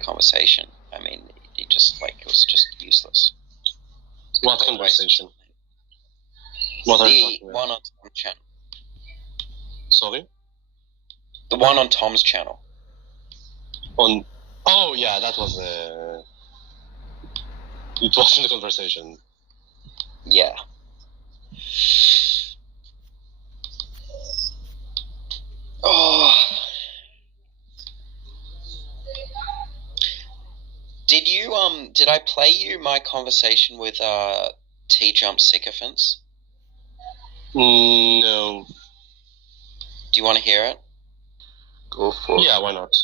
conversation. I mean, it was just useless. What conversation? What are you talking The about? one on Tom's channel. Sorry? The one on Tom's channel. Oh, yeah, that was it wasn't a conversation. Yeah. Oh. Did I play you my conversation with T-Jump Sycophants? No. Do you want to hear it? Go for it. Yeah, why not?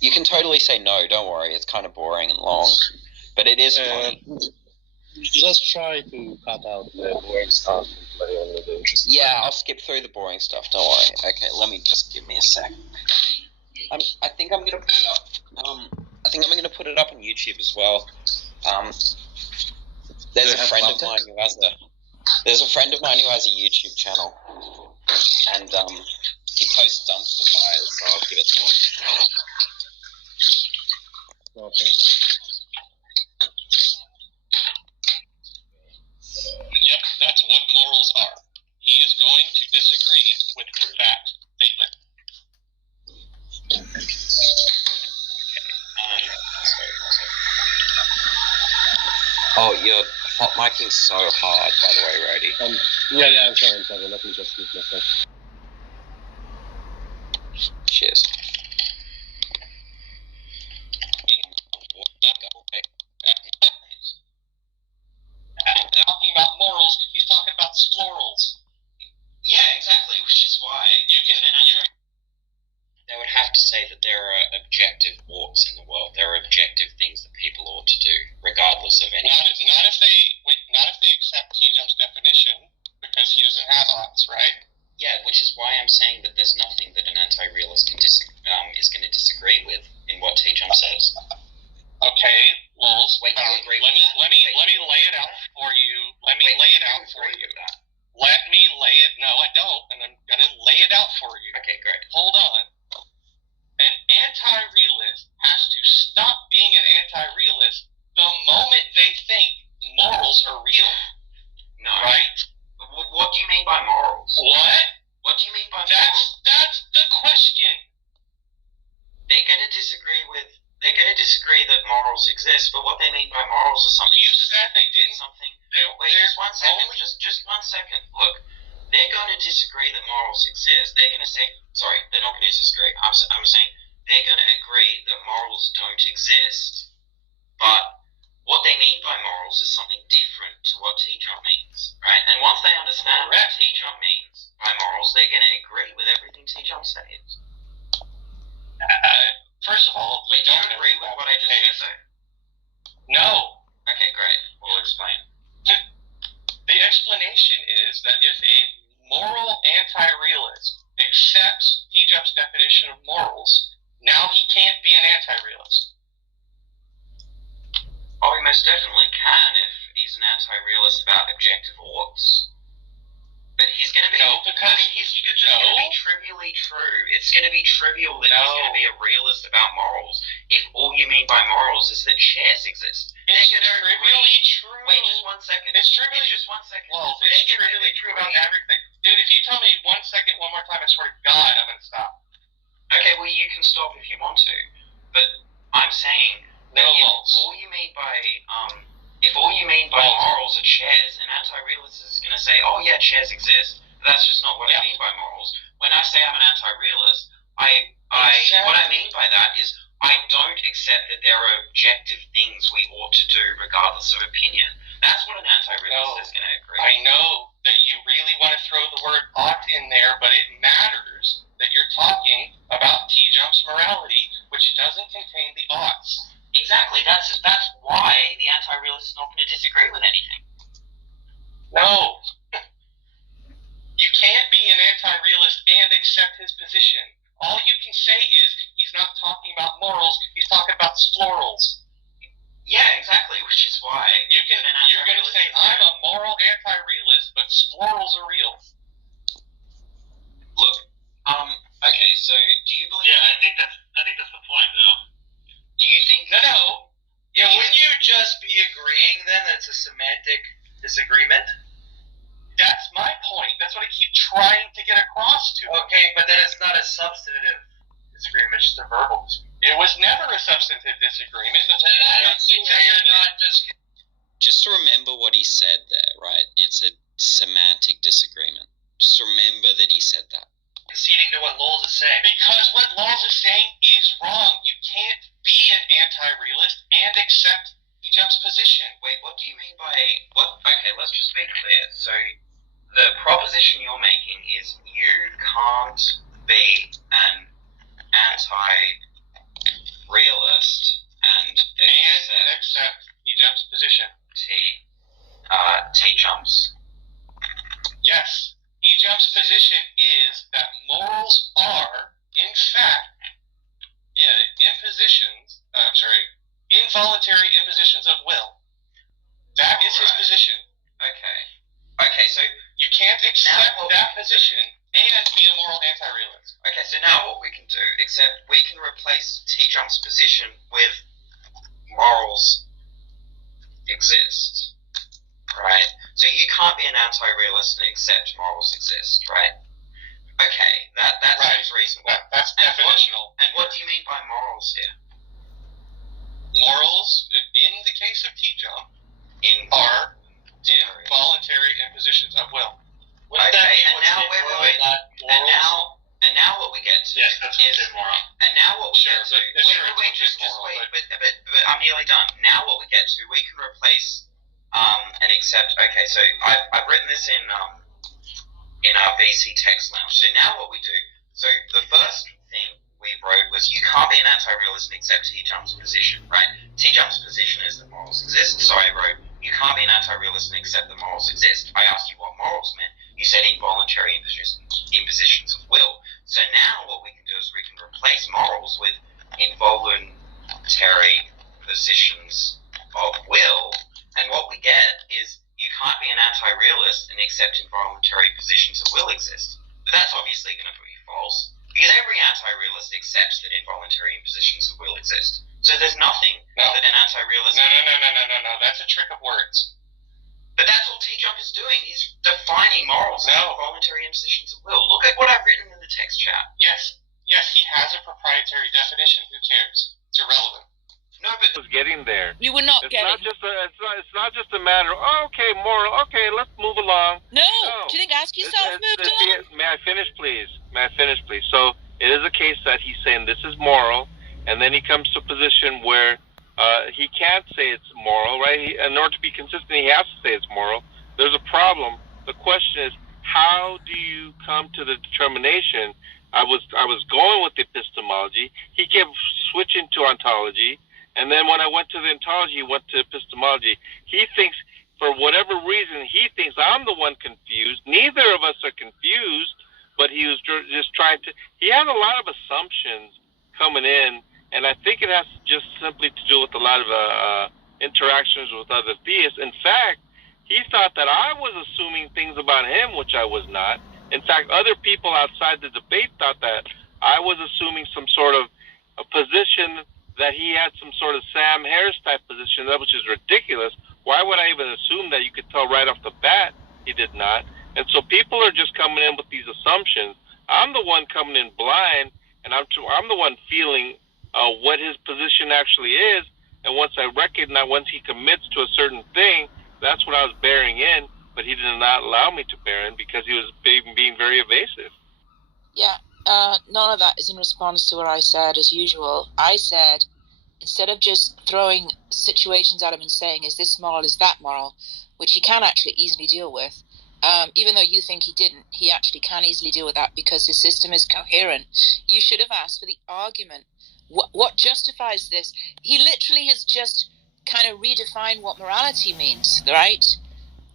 You can totally say no, don't worry, it's kind of boring and long. But it is funny. Just try to cut out the boring stuff and play on the interesting. Yeah, I'll skip through the boring stuff, don't worry. Okay, give me a sec. I think I'm gonna put it up. I think I'm gonna put it up on YouTube as well. There's a friend of mine who has a YouTube channel, and he posts dumpster fires, so I'll give it to him. Okay. Yep, that's what morals are. He is going to disagree with that statement. Okay. Oh, you're hot micing so hard, by the way, Rody. Yeah, I'm sorry. Let me just mute myself. Cheers. Talking about morals, he's talking about splorals. Yeah, exactly, which is why they would have to say that there are objective oughts in the world. There are objective things that people ought to do, regardless of any. Not if they accept T-Jump's definition, because he doesn't have oughts, right? Yeah, which is why I'm saying that there's nothing that an anti-realist is going to disagree with in what T-Jump says. Okay, Lols. Wait, you agree with that? Let me lay it out for you. Let me lay it out for you. Let me lay it. No, I don't, and I'm gonna lay it out for you. Okay, great. Hold on. An anti-realist has to stop being an anti-realist the moment they think morals are real. No. Right? What do you mean by morals? What? What do you mean by morals? That's the question. They're going to disagree that morals exist, but what they mean by morals is something. You said they didn't. Wait, just 1 second. Just 1 second. Look, they're going to disagree that morals exist. They're going to say, sorry, they're not going to disagree. I'm saying they're going to agree that morals don't exist, but what they mean by morals is something different to what T-Jump means, right? And once they understand what T-Jump means by morals, they're going to agree with everything T-Jump says. First of all, wait, do you agree with what I just said? No. Okay, great. We'll explain. The explanation is that if a moral anti-realist accepts T-Jump's definition of morals, now he can't be an anti-realist. Oh, he most definitely can if he's an anti-realist about objective oughts. But he's going to be... No, because... he's just going to be trivially true. It's going to be trivial that he's going to be a realist about morals if all you mean by morals is that shares exist. It's trivially true. Wait, just 1 second. It's trivially... Just 1 second. Well, it's trivially true about everything. Dude, if you tell me 1 second one more time, I swear to God, I'm going to stop. Okay, well, you can stop if you want to. But I'm saying that if all you mean by morals are shares, an anti-realist is going to say, oh yeah, shares exist. But that's just not what I mean by morals. When I say I'm an anti-realist, what I mean by that is I don't accept that there are objective things we ought to do regardless of opinion. That's what an anti-realist is going to agree. I know that you really want to throw the word ought in there, but it matters that you're talking about T-Jump's morality, which doesn't contain the oughts. Exactly. That's why the anti-realist is not going to disagree with anything. No. You can't be an anti-realist and accept his position. All you can say is he's not talking about morals, he's talking about splorals. Yeah, exactly, which is why you're going to say, I'm a moral anti-realist, but splorals are real. Look, okay, so do you believe... Yeah, I think that's the point, though. Do you be agreeing then that it's a semantic disagreement? That's my point. That's what I keep trying to get across to. Okay, but then it's not a substantive disagreement, it's just a verbal disagreement. It was never a substantive disagreement. That's Then why I don't see how you're not just... Just remember what he said there, right? It's a semantic disagreement. Just remember that he said that. conceding to what Lowell's is saying. Because what Lawls is saying is wrong. You can't be an anti-realist and accept Jump's position. Wait, what do you mean by what? Okay, let's just be clear. So, the proposition you're making is you can't be an anti-realist and accept Jump's position. T-Jumps. Yes. Jump's position is that morals are, in fact, involuntary impositions of will. That is his position. Okay, so you can't accept that position and be a moral anti-realist. Okay, so now what we can do, except we can replace T-Jump's position with morals exist, right? So you can't be an anti-realist and accept morals exist, right? Okay, that seems reasonable. That's definitional. And what do you mean by morals here? Morals, in the case of T-Jump, are involuntary impositions of will. Okay, and now what we get to Yes, that's is moral. And now what we get to wait, just moral, wait, but I'm nearly done. Now what we get to, we can replace and accept. Okay, so I've written this in our VC text lounge. So now what we do, so the first thing we wrote was you can't be an anti-realist and accept T-Jump's position, right? T-Jump's position is that morals exist. So I wrote you can't be an anti-realist and accept that morals exist. I asked you what morals meant. You said involuntary impositions of will. So now what we can do is we can replace morals with involuntary positions of will. And what we get is you can't be an anti-realist and accept involuntary positions of will exist. But that's obviously going to be false. Because every anti-realist accepts that involuntary impositions of will exist. So there's nothing that an anti-realist... No. That's a trick of words. But that's all T-Jump is doing. He's defining morals as involuntary impositions of will. Look at what I've written in the text chat. Yes, he has a proprietary definition. Who cares? It's irrelevant. No, but... was getting there. You were not It's getting... it's not just a matter of, okay, moral, okay, let's move along. No. Do you think ask yourself moved along? May I finish, please? So it is a case that he's saying this is moral, and then he comes to a position where he can't say it's moral, right? In order to be consistent, he has to say it's moral. There's a problem. The question is, how do you come to the determination? I was going with epistemology. He kept switching to ontology, and then when I went to the ontology, he went to epistemology. He thinks, for whatever reason, he thinks I'm the one confused. Neither of us are confused, but he was just trying to... He had a lot of assumptions coming in, and I think it has just simply to do with a lot of interactions with other theists. In fact, he thought that I was assuming things about him, which I was not. In fact, other people outside the debate thought that I was assuming some sort of a position that he had some sort of Sam Harris type position, which is ridiculous. Why would I even assume that? You could tell right off the bat he did not. And so people are just coming in with these assumptions. I'm the one coming in blind, and I'm the one feeling what his position actually is. And once he commits to a certain thing, that's what I was bearing in. But he did not allow me to bear in because he was being very evasive. Yeah, none of that is in response to what I said, as usual. I said, instead of just throwing situations at him and saying, is this moral, is that moral, which he can actually easily deal with, even though you think he didn't, he actually can easily deal with that because his system is coherent. You should have asked for the argument. What justifies this? He literally has just kind of redefined what morality means, right?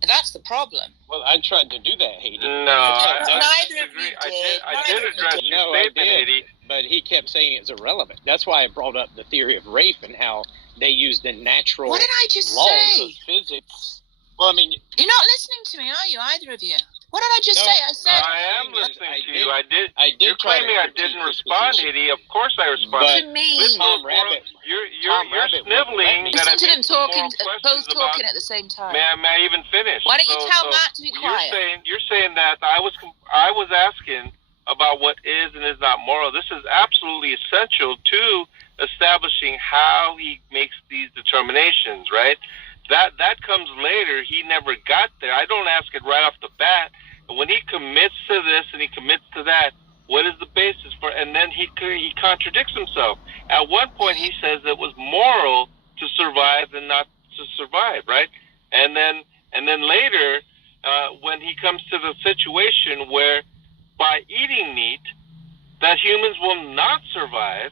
That's the problem. Well, I tried to do that, Haiti. No, neither of you did. I did address your statement, Haiti. But he kept saying it's irrelevant. That's why I brought up the theory of rape and how they used the natural What did I just laws say? of physics. Well, I mean... You're not listening to me, are you, either of you? What did I just No, say? I said I am listening to you. I did. I did You're try to claiming I critique didn't his respond, position. Eddie. Of course I responded. to me. With Tom those Rabbit. you're Tom Rabbit wouldn't let sniveling me. that I Listen to them made some talking, moral both questions talking about. at the same time. May I even finish? Why don't you tell Matt to be quiet? You're saying that I was asking about what is and is not moral. This is absolutely essential to establishing how he makes these determinations, right? That comes later. He never got there. I don't ask it right off the bat. And when he commits to this and he commits to that, what is the basis for? And then he contradicts himself. At one point, he says it was moral to survive and not to survive, right? And then later, when he comes to the situation where by eating meat, that humans will not survive,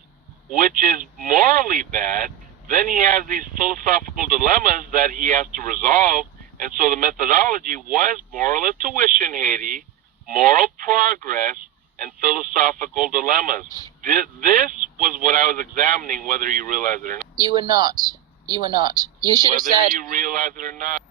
which is morally bad, then he has these philosophical dilemmas that he has to resolve. And so the methodology was moral intuition, Haiti, moral progress, and philosophical dilemmas. This was what I was examining, whether you realize it or not. You were not. You were not. You should have said. Whether you realize it or not.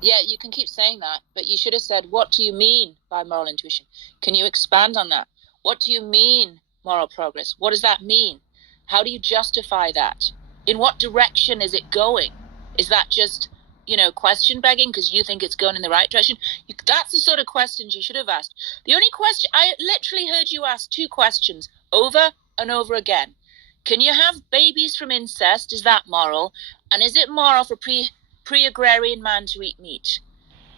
Yeah, you can keep saying that, but you should have said, what do you mean by moral intuition? Can you expand on that? What do you mean moral progress? What does that mean? How do you justify that? In what direction is it going? Is that just, question begging because you think it's going in the right direction? That's the sort of questions you should have asked. The only question, I literally heard you ask 2 questions over and over again. Can you have babies from incest? Is that moral? And is it moral for pre-agrarian man to eat meat?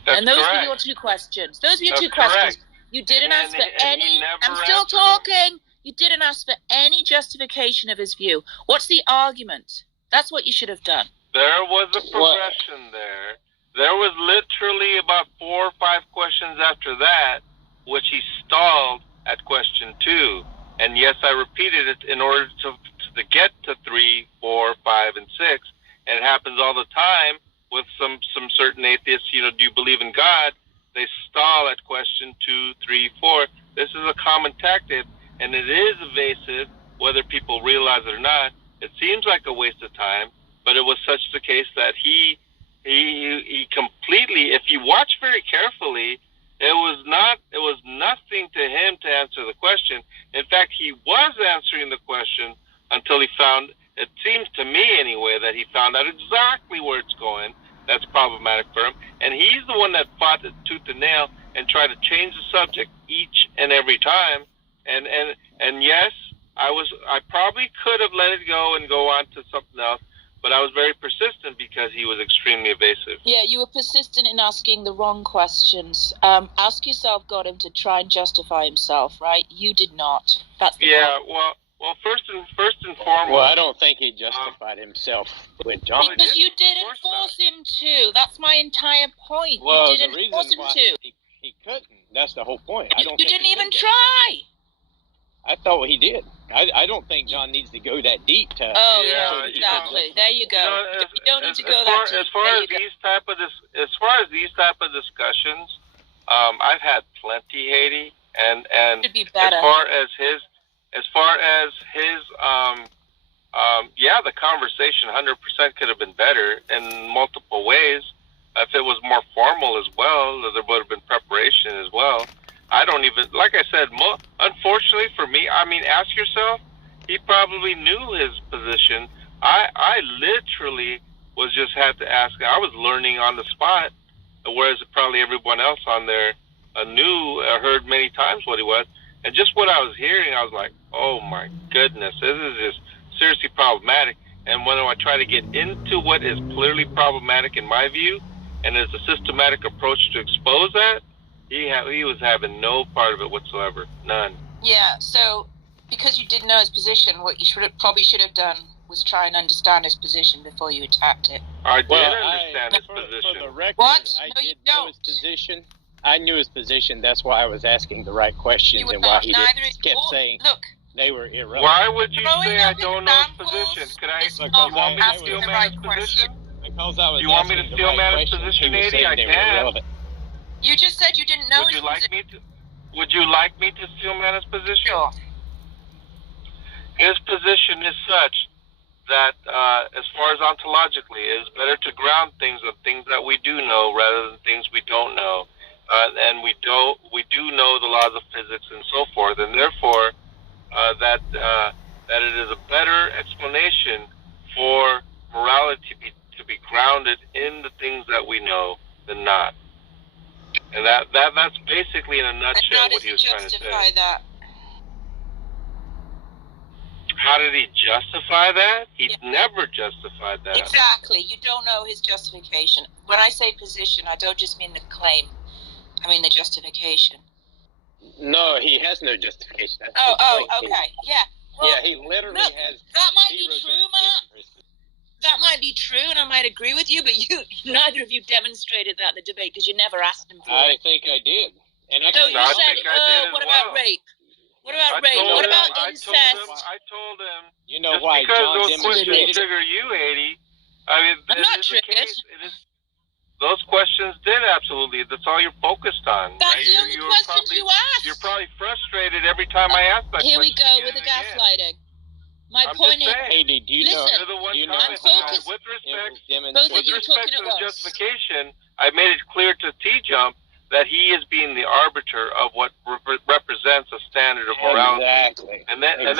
That's and those correct. were your 2 questions. Those were your That's 2 questions. correct. You didn't ask for any. I'm still answered talking. You didn't ask for any justification of his view. What's the argument? That's what you should have done. There was a progression there. There was literally about 4 or 5 questions after that, which he stalled at question 2. And yes, I repeated it in order to get to 3, 4, 5, and 6. And it happens all the time with some certain atheists. Do you believe in God? They stall at question 2, 3, 4. This is a common tactic, and it is evasive, whether people realize it or not. It seems like a waste of time, but it was such the case that he completely, if you watch very carefully, it was nothing to him to answer the question. In fact, he was answering the question until he found, it seems to me anyway, that he found out exactly where it's going. That's problematic for him. And he's the one that fought it tooth and nail and tried to change the subject each and every time. And yes, I probably could have let it go and go on to something else, but I was very persistent because he was extremely evasive. Yeah, you were persistent in asking the wrong questions. Ask yourself, got him to try and justify himself, right? You did not. That's the problem. Well, first and foremost. Well, I don't think he justified himself with John. Because you didn't force him to. That's my entire point. Well, you didn't the reason force him why to. he couldn't. That's the whole point. You didn't even try. I thought he did. I don't think John needs to go that deep to. Oh yeah, exactly. There you go. You don't need to go that deep. As far as these type of discussions, I've had plenty, Haiti, and Should be better. as far as his the conversation 100% could have been better in multiple ways. If it was more formal as well, there would have been preparation as well. I don't even, like I said, unfortunately for me, ask yourself, he probably knew his position. I literally had to ask. I was learning on the spot, whereas probably everyone else on there heard many times what he was. And just what I was hearing, I was like, oh my goodness, this is just seriously problematic. And when I try to get into what is clearly problematic in my view, and as a systematic approach to expose that, he was having no part of it whatsoever, none. Yeah, so because you didn't know his position, what you probably should have done was try and understand his position before you attacked it. I did understand his position. For the record, What? I No, you did know his position. I knew his position. That's why I was asking the right questions and why he kept saying they were irrelevant. Why would you say I Throwing don't know his position? You want me to steal Matt's position? Because I was you want me to steal Matt's position, Eddie? I can. You just said you didn't know his position. Would you like me to steal Matt's position? Sure. His position is such that, as far as ontologically, it is better to ground things on things that we do know rather than things we don't know. and we do know the laws of physics and so forth, and therefore that it is a better explanation for morality to be grounded in the things that we know than not. And that's basically in a nutshell what he was trying to say. That? How did he justify that? He never justified that. Exactly. You don't know his justification. When I say position, I don't just mean the claim. I mean the justification. No, he has no justification. That's Okay. Yeah. Well, yeah, he literally has. That might be true, Matt. That might be true, and I might agree with you, but neither of you demonstrated that in the debate because you never asked him for it. I think I did. And you said, what about rape? What about rape? What about incest? I told him. You know why John those questions trigger you, 80. I mean, I'm not triggered. Those questions did absolutely. That's all you're focused on. That's the only questions you asked. You're probably frustrated every time I ask that question. Here we go with the gaslighting. My point is, Haiti, do you listen, know I'm focused. With respect to the justification, I made it clear to T-Jump that he is being the arbiter of what represents a standard of morality. Exactly. And then and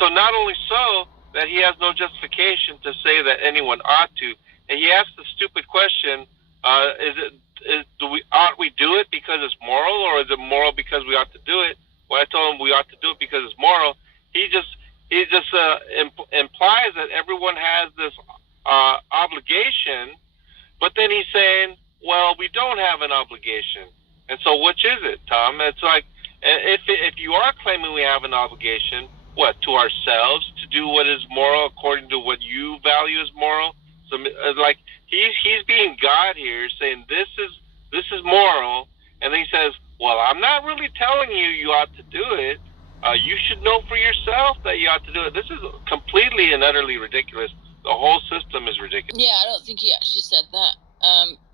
so not only so that he has no justification to say that anyone ought to. And he asked the stupid question: ought we do it because it's moral, or is it moral because we ought to do it? When I told him we ought to do it because it's moral, he just implies that everyone has this obligation, but then he's saying, well, we don't have an obligation. And so which is it, Tom? It's like, if you are claiming we have an obligation, what, to ourselves, to do what is moral according to what you value as moral? So, like, he's being God here, saying this is moral, and then he says, well, I'm not really telling you ought to do it. You should know for yourself that you ought to do it. This is completely and utterly ridiculous. The whole system is ridiculous. Yeah, I don't think he actually said that.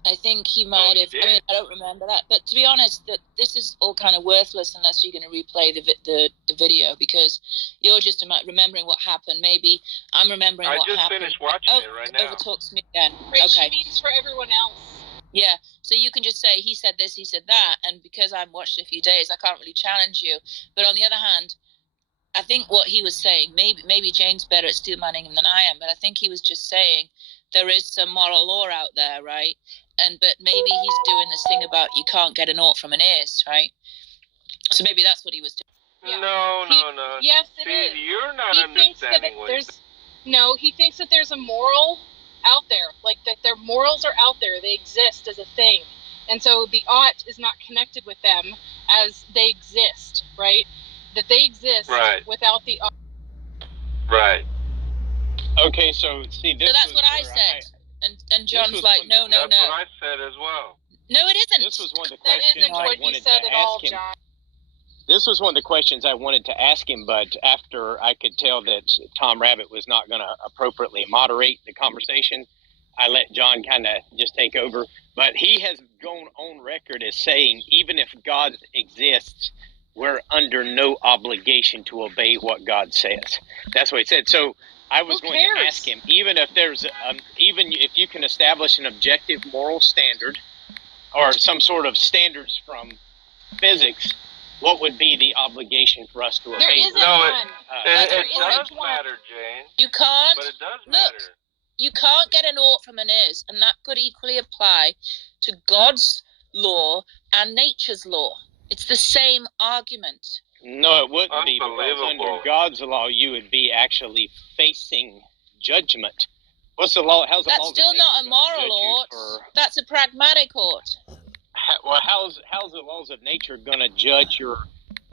I think he might have. I mean, I don't remember that. But to be honest, that this is all kind of worthless unless you're going to replay the video, because you're just remembering what happened. Maybe I'm remembering what happened. I just finished watching it right now. Overtalks me again. Which means for everyone else. Yeah, so you can just say, he said this, he said that, and because I've watched it a few days, I can't really challenge you. But on the other hand, I think what he was saying, maybe Jane's better at steel manning him than I am, but I think he was just saying there is some moral law out there, right? But maybe he's doing this thing about you can't get an ought from an is, right? So maybe that's what he was doing. Yeah. No. Yes, it is. You're not understanding what No, he thinks that there's a moral out there, like that their morals are out there, they exist as a thing, and so the ought is not connected with them as they exist, right? That they exist without the ought. Right. Okay, so see, this. So that's what I said, and John's like, no. That's what I said as well. No, it isn't. This was one of the That questions isn't I what you wanted said to at all, ask him. John. This was one of the questions I wanted to ask him, but after I could tell that Tom Rabbit was not going to appropriately moderate the conversation, I let John kind of just take over. But he has gone on record as saying, even if God exists, we're under no obligation to obey what God says. That's what he said. So I was going to ask him, even if you can establish an objective moral standard or some sort of standards from physics, what would be the obligation for us to obey? There isn't one. It does matter, Jane. You can't. But it does matter. Look, you can't get an ought from an is, and that could equally apply to God's law and nature's law. It's the same argument. No, it wouldn't be, because under God's law, you would be actually facing judgment. What's the law? How's the law? That's still not a moral ought. That's a pragmatic ought. Well, how's the laws of nature going to judge your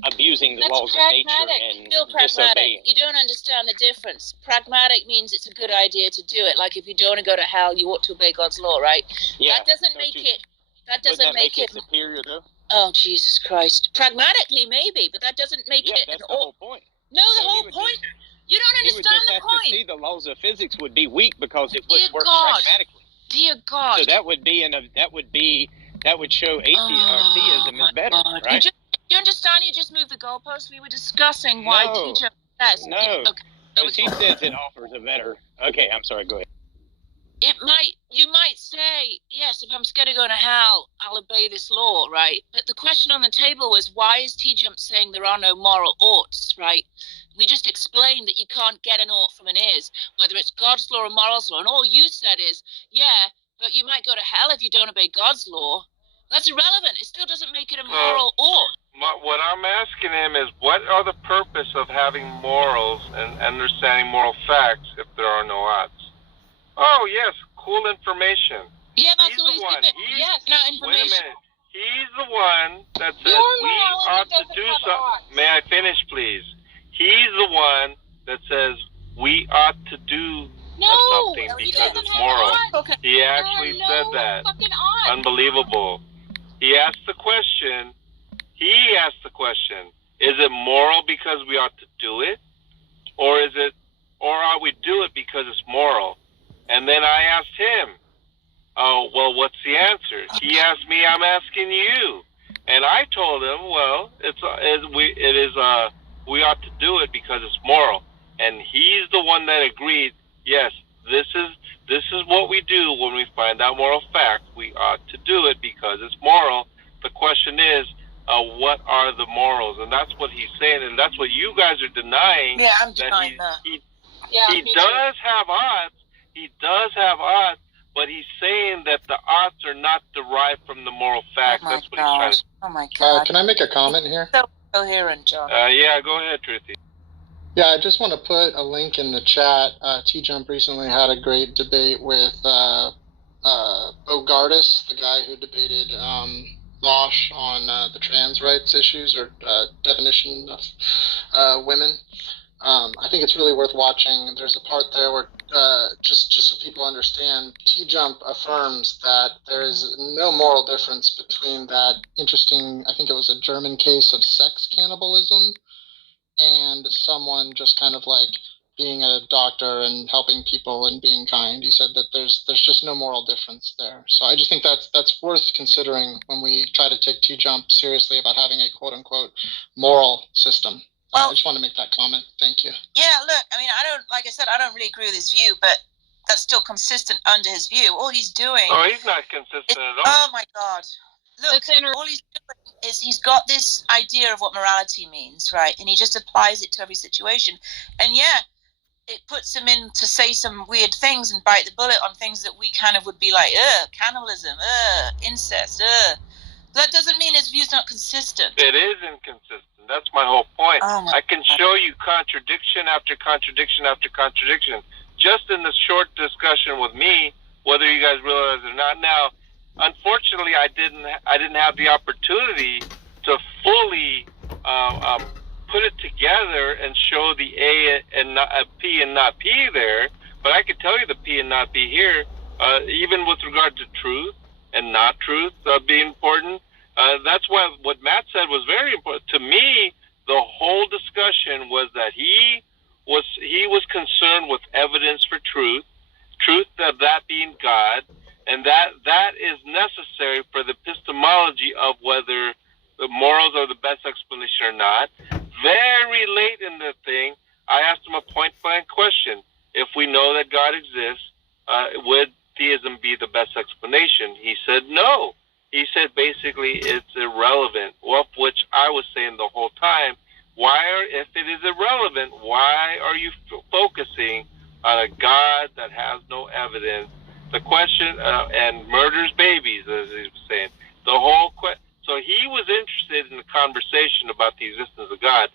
abusing the laws of nature and still pragmatic? disobeying? You don't understand the difference. Pragmatic means it's a good idea to do it. Like if you don't want to go to hell, you ought to obey God's law, right? Yeah. That doesn't make it. That doesn't make it superior, though. Oh, Jesus Christ! Pragmatically, maybe, but that doesn't make it that's an the whole point. No, the whole point. You don't understand the point. To see the laws of physics would be weak because it wouldn't work God. pragmatically. Dear God! So that would show theism is better, right? You understand? You just moved the goalposts. We were discussing why teacher says. No, because he says it offers a better. Okay, I'm sorry. Go ahead. you might say, yes, if I'm scared of going to hell, I'll obey this law, right? But the question on the table was, why is T-Jump saying there are no moral oughts, right? We just explained that you can't get an ought from an is, whether it's God's law or morals law. And all you said is, yeah, but you might go to hell if you don't obey God's law. That's irrelevant. It still doesn't make it a moral ought. What I'm asking him is, what are the purpose of having morals and understanding moral facts if there are no odds? Oh, yes, cool information. Yeah, that's He's all the he's one. giving. Yes, no Wait a information. minute. He's the one that says Your we morality ought to doesn't do have something. odds. May I finish, please? He's the one that says we ought to do something he because doesn't it's have moral. odds. Okay. He actually There are said no that. fucking odds. Unbelievable. He asked the question. He asked the question: is it moral because we ought to do it, or are we do it because it's moral? And then I asked him, "Oh, well, what's the answer?" He asked me. I'm asking you, and I told him, "Well, we ought to do it because it's moral." And he's the one that agreed. Yes, this is what we do when we find out moral fact. We ought to do it because it's moral. The question is, what are the morals? And that's what he's saying, and that's what you guys are denying. Yeah, I'm denying that. He does have odds. He does have odds, but he's saying that the odds are not derived from the moral facts. Oh my That's what he's trying to. Oh my god. Can I make a comment here? So coherent, John. Yeah, go ahead, Truthy. Yeah, I just want to put a link in the chat. T-Jump recently had a great debate with Bogardus, the guy who debated Losh on the trans rights issues or definition of women. I think it's really worth watching. There's a part there where, just so people understand, T-Jump affirms that there is no moral difference between that interesting, I think it was a German case of sex cannibalism, and someone just kind of like being a doctor and helping people and being kind. He said that there's just no moral difference there. So I just think that's worth considering when we try to take T-Jump seriously about having a quote-unquote moral system. Well, I just want to make that comment. Thank you. Yeah, look, I mean, like I said, I don't really agree with his view, but that's still consistent under his view. All he's doing... Oh, he's not consistent at all. Oh, my God. Look, all he's doing is he's got this idea of what morality means, right? And he just applies it to every situation. And yeah, it puts him in to say some weird things and bite the bullet on things that we kind of would be like, cannibalism, incest, That doesn't mean his view's not consistent. It is inconsistent. That's my whole point. Oh I can show you contradiction after contradiction after contradiction just in this short discussion with me, whether you guys realize it or not. Now, unfortunately, I didn't have the opportunity to fully put it together and show the A and not P and not P there. But I could tell you the P and not P here, even with regard to truth and not truth being important. That's why what Matt said was very important to me. The whole discussion was that he was concerned with evidence for truth of that being God, and that is necessary for the epistemology of whether the morals are the best explanation or not. Very late in the thing, I asked him a point-blank question: if we know that God exists, would theism be the best explanation? He said no. He said basically it's irrelevant. Well, which I was saying the whole time. If it is irrelevant, why are you focusing on a God that has no evidence? The question and murders babies, as he was saying. The whole question. So he was interested in the conversation about the existence of God,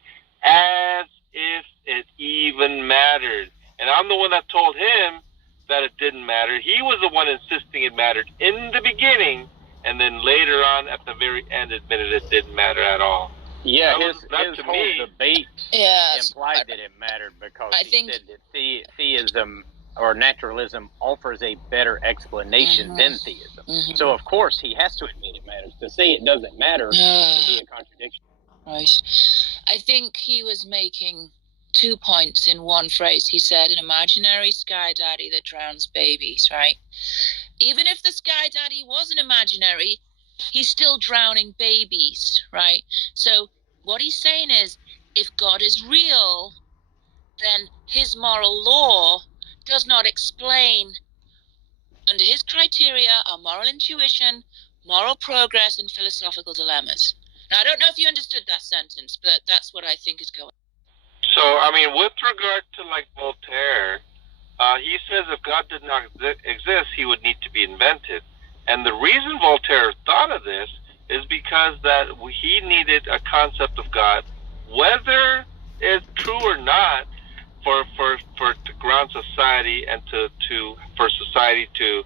as if it even mattered. And I'm the one that told him that it didn't matter. He was the one insisting it mattered in the beginning, and then later on, at the very end, admitted it didn't matter at all. Yeah, his whole debate implied that it mattered because he said that theism or naturalism offers a better explanation than theism. Mm-hmm. So, of course, he has to admit it matters. To say it doesn't matter would be a contradiction. Right. I think he was making 2 points in one phrase. He said, an imaginary sky daddy that drowns babies, right? Even if the sky daddy wasn't imaginary, he's still drowning babies, right? So what he's saying is, if God is real, then his moral law does not explain under his criteria are moral intuition, moral progress, and philosophical dilemmas. Now, I don't know if you understood that sentence, but that's what I think is going. So, I mean, with regard to like Voltaire, he says if God did not exist, he would need to be invented. And the reason Voltaire thought of this is because that he needed a concept of God, whether it's true or not, for to ground society and for society to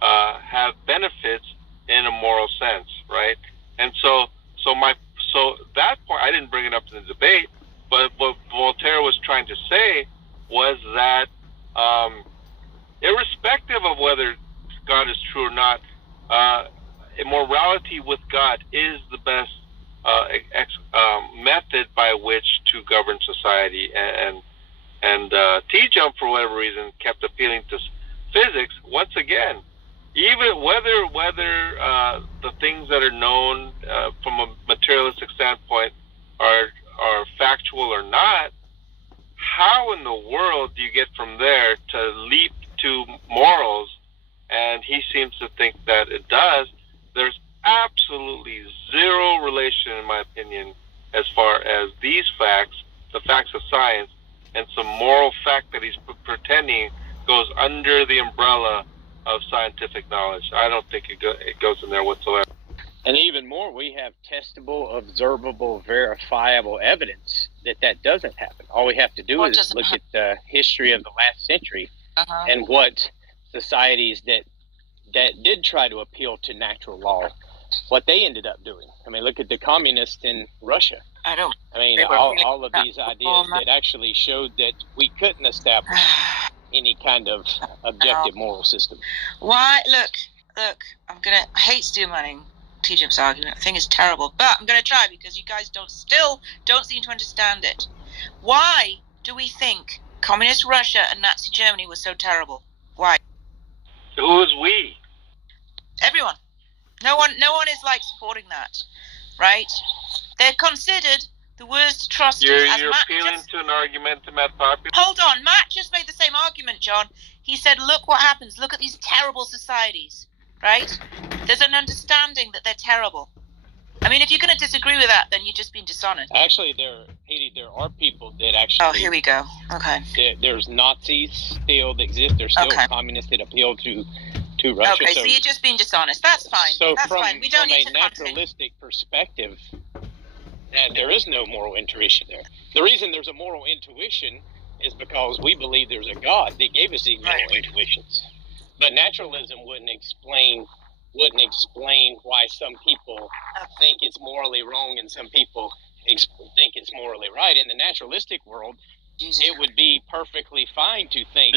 have benefits in a moral sense, right? And so that point, I didn't bring it up in the debate, but what Voltaire was trying to say was that irrespective of whether God is true or not, immorality with God is the best method by which to govern society. And T-Jump, for whatever reason, kept appealing to physics. Once again, even whether the things that are known from a materialistic standpoint are factual or not, how in the world do you get from there to leap to morals? And he seems to think that it does. There's absolutely zero relation, in my opinion, as far as these facts, the facts of science, and some moral fact that he's pretending goes under the umbrella of scientific knowledge. I don't think it goes in there whatsoever. And even more, we have testable, observable, verifiable evidence that doesn't happen. All we have to do is look at the history of the last century and what societies that did try to appeal to natural law, what they ended up doing. I mean, look at the communists in Russia. I mean, all of these ideas that actually showed that we couldn't establish any kind of objective moral system. Why? Look, I hate Stu Manning. T-Jump's argument. I think it's terrible, but I'm going to try because you guys still don't seem to understand it. Why do we think communist Russia and Nazi Germany was so terrible? Why? Who is we? Everyone. No one is like supporting that, right? They're considered the worst atrocities. You're appealing to an argumentum ad populum. Hold on, Matt just made the same argument, John. He said, look what happens. Look at these terrible societies, right? There's an understanding that they're terrible. I mean, if you're going to disagree with that, then you're just being dishonest. Actually, there are people that actually... Oh, here we go. Okay. There's Nazis still that exist. There's still communists that appeal to Russia. Okay, so you're just being dishonest. That's fine. So that's fine. We don't need to from a naturalistic perspective, there is no moral intuition there. The reason there's a moral intuition is because we believe there's a God that gave us these moral intuitions. But naturalism wouldn't explain why some people think it's morally wrong and some people think it's morally right. In the naturalistic world, it would be perfectly fine to think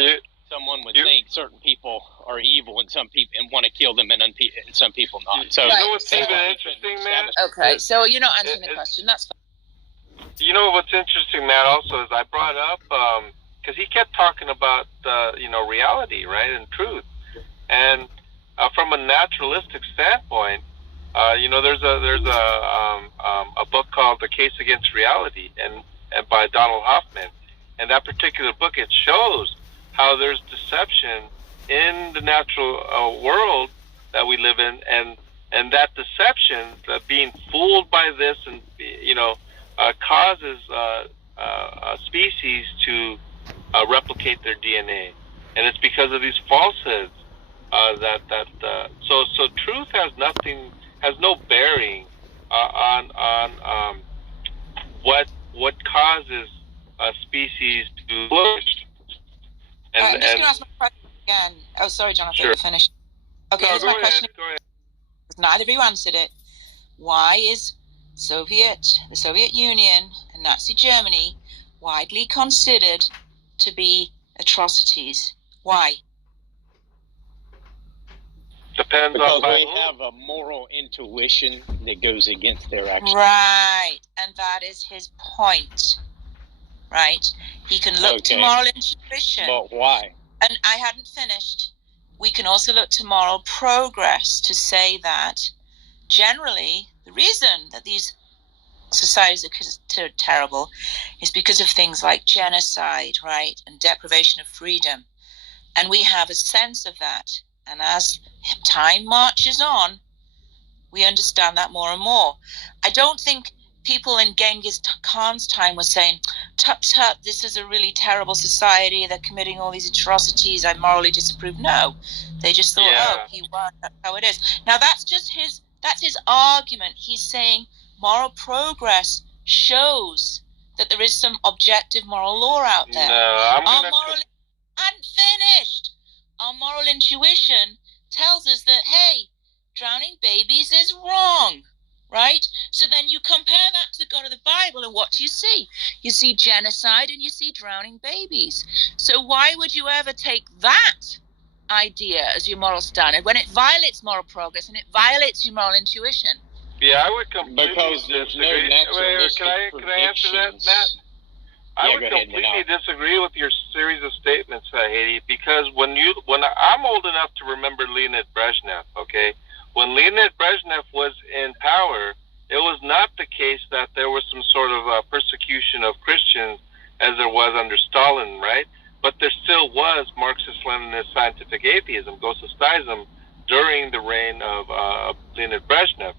someone would think certain people are evil and some people and want to kill them and some people not. So you know what's even interesting, Matt? Okay, so you're not answering the question. That's fine. You know what's interesting, Matt? Also, is I brought up because he kept talking about reality, right, and truth, and from a naturalistic standpoint, there's a book called The Case Against Reality, and by Donald Hoffman, and that particular book, it shows how there's deception in the natural world that we live in, and that deception, being fooled by this, and causes species to replicate their DNA, and it's because of these falsehoods so truth has no bearing on what causes a species to flourish. I'm just going to ask my question again. Oh, sorry, Jonathan, sure. Finish. Okay, here's my question. Go ahead. Neither of you answered it. Why is the Soviet Union and Nazi Germany widely considered to be atrocities? Why? Depends because on they have a moral intuition that goes against their actions. Right, and that is his point. Right? He can look to moral intuition. But why? And I hadn't finished. We can also look to moral progress to say that generally the reason that these societies are considered terrible is because of things like genocide, right, and deprivation of freedom. And we have a sense of that. And as time marches on, we understand that more and more. I don't think people in Genghis Khan's time were saying, tut tut, this is a really terrible society, they're committing all these atrocities, I morally disapprove. No, they just thought, oh, he won, that's how it is. Now that's his argument. He's saying moral progress shows that there is some objective moral law out there. No, I'm finished. Our moral intuition tells us that, hey, drowning babies is wrong, right? So then you compare that to the God of the Bible, and what do you see? You see genocide and you see drowning babies. So why would you ever take that idea as your moral standard when it violates moral progress and it violates your moral intuition? Yeah, I would completely Because there's no disagree. naturalistic Can I answer that, predictions. Matt? I Yeah, would go ahead, completely Manal. disagree with your series of statements, Haiti, because when I'm old enough to remember Leonid Brezhnev, okay? When Leonid Brezhnev was in power, it was not the case that there was some sort of persecution of Christians as there was under Stalin, right? But there still was Marxist-Leninist scientific atheism, Gnosticism, during the reign of Leonid Brezhnev.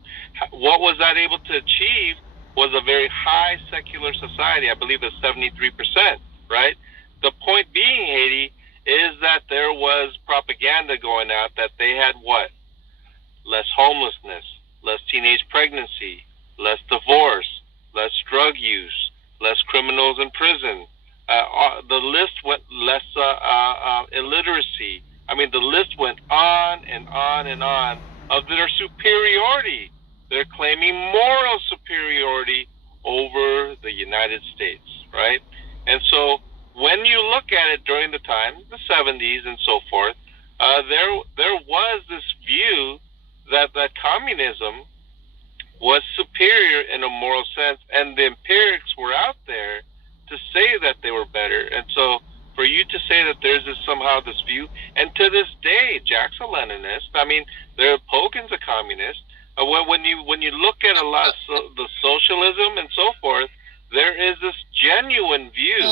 What was that able to achieve was a very high secular society. I believe it's 73%, right? The point being, Haiti, is that there was propaganda going out that they had what? Less homelessness, less teenage pregnancy, less divorce, less drug use, less criminals in prison. The list went less illiteracy. I mean, the list went on and on and on of their superiority. They're claiming moral superiority over the United States, right? And so when you look at it during the time, the 70s and so forth, there was this view that communism was superior in a moral sense, and the empirics were out there to say that they were better. And so for you to say that there's this view, and to this day, Jack's a Leninist. I mean, Pogan's a communist. When you look at a lot of the socialism and so forth, there is this genuine view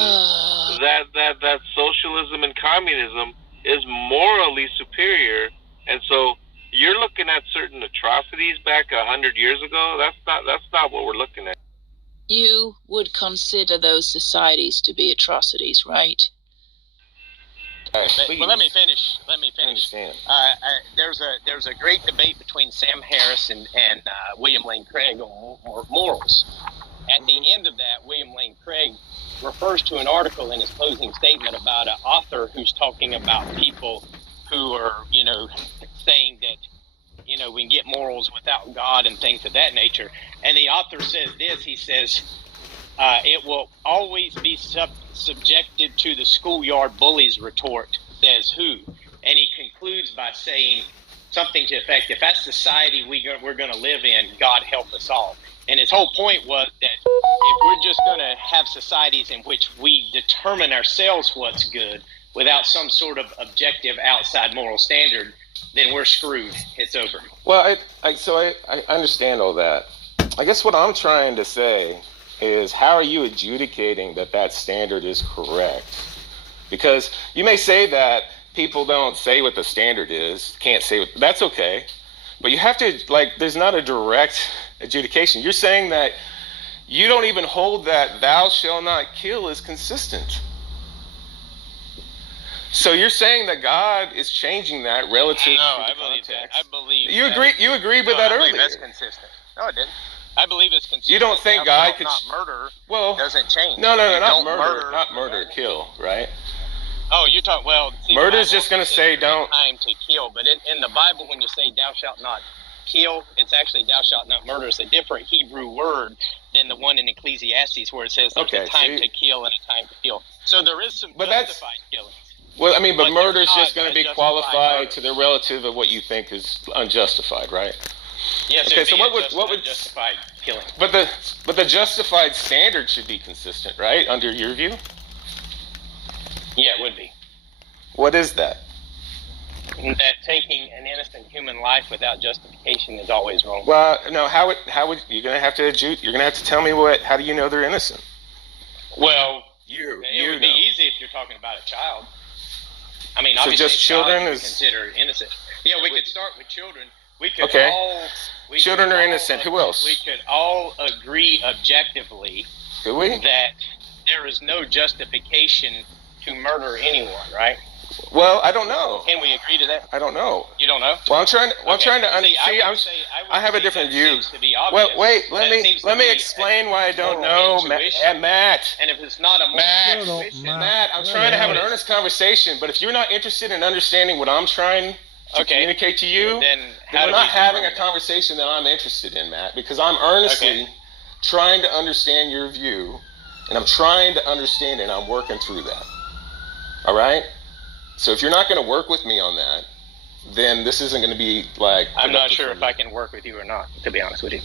that socialism and communism is morally superior, and so you're looking at certain atrocities back 100 years ago. That's not what we're looking at. You would consider those societies to be atrocities, right? Well, let me finish. Understand. There's a great debate between Sam Harris and William Lane Craig on morals. At the end of that, William Lane Craig refers to an article in his closing statement about an author who's talking about people who are, saying that, we can get morals without God and things of that nature. And the author says this, he says, it will always be subjected to the schoolyard bully's retort, says who? And he concludes by saying something to the effect, if that's society we're going to live in, God help us all. And his whole point was that if we're just going to have societies in which we determine ourselves what's good without some sort of objective outside moral standard, then we're screwed. It's over. Well, I understand all that. I guess what I'm trying to say is, how are you adjudicating that standard is correct? Because you may say that people don't say what the standard is, can't say what, that's okay. But you have to, there's not a direct adjudication. You're saying that you don't even hold that thou shalt not kill is consistent. So you're saying that God is changing that relative No, to I the believe context. that. I believe You that. agree. You agreed with that I believe earlier. that's consistent. No, I didn't. I believe it's consistent. You don't think God could not murder? Well, doesn't change. No, You not don't murder, not murder, kill, right? Oh, you're talking. Well, see, murder's the Bible just going to says say there's don't. Time to kill, but in the Bible, when you say "thou shalt not kill," it's actually "thou shalt not murder." It's a different Hebrew word than the one in Ecclesiastes, where it says there's a time to kill and a time to kill. So there is some justified killing. Well, I mean, but murder is not just going to be qualified to the relative of what you think is unjustified, right? Yes. Okay. So what would justified killing? But the justified standard should be consistent, right? Under your view. Yeah, it would be. What is that? That taking an innocent human life without justification is always wrong. Well, no. How would you're going to have to you're going to have to tell me how do you know they're innocent? Well, it would be easy if you're talking about a child. I mean, so obviously, just children is considered innocent. Yeah, we could start with children. We could Okay. Children are innocent. Who else? We could all agree objectively Could we? that there is no justification to murder anyone, right? Well, I don't know. Can we agree to that? I don't know. You don't know? Well, I'm trying to. I have a say different that view. seems to be Well, obvious. wait. That seems to Let me be explain why I don't moral know, intuition. Matt. And if it's not a moral Matt, intuition, Matt, I'm trying to have an earnest conversation, but if you're not interested in understanding what I'm trying to communicate to you, then we're not having a conversation that I'm interested in, Matt, because I'm earnestly trying to understand your view, and I'm trying to understand it, and I'm working through that. All right? So if you're not going to work with me on that, then this isn't going to be like... I'm not sure if I can work with you or not, to be honest with you.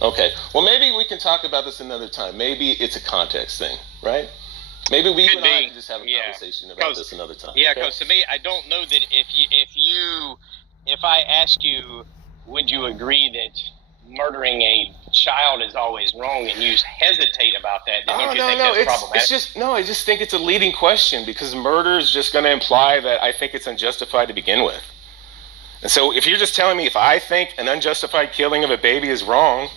Okay. Well, maybe we can talk about this another time. Maybe it's a context thing, right? Maybe you and I can just have a conversation about this another time. Yeah, because to me, I don't know that if I ask you, would you agree that murdering a child is always wrong, and you hesitate about that, then don't you think that's problematic? I just think it's a leading question, because murder is just going to imply that I think it's unjustified to begin with. And so if you're just telling me if I think an unjustified killing of a baby is wrong,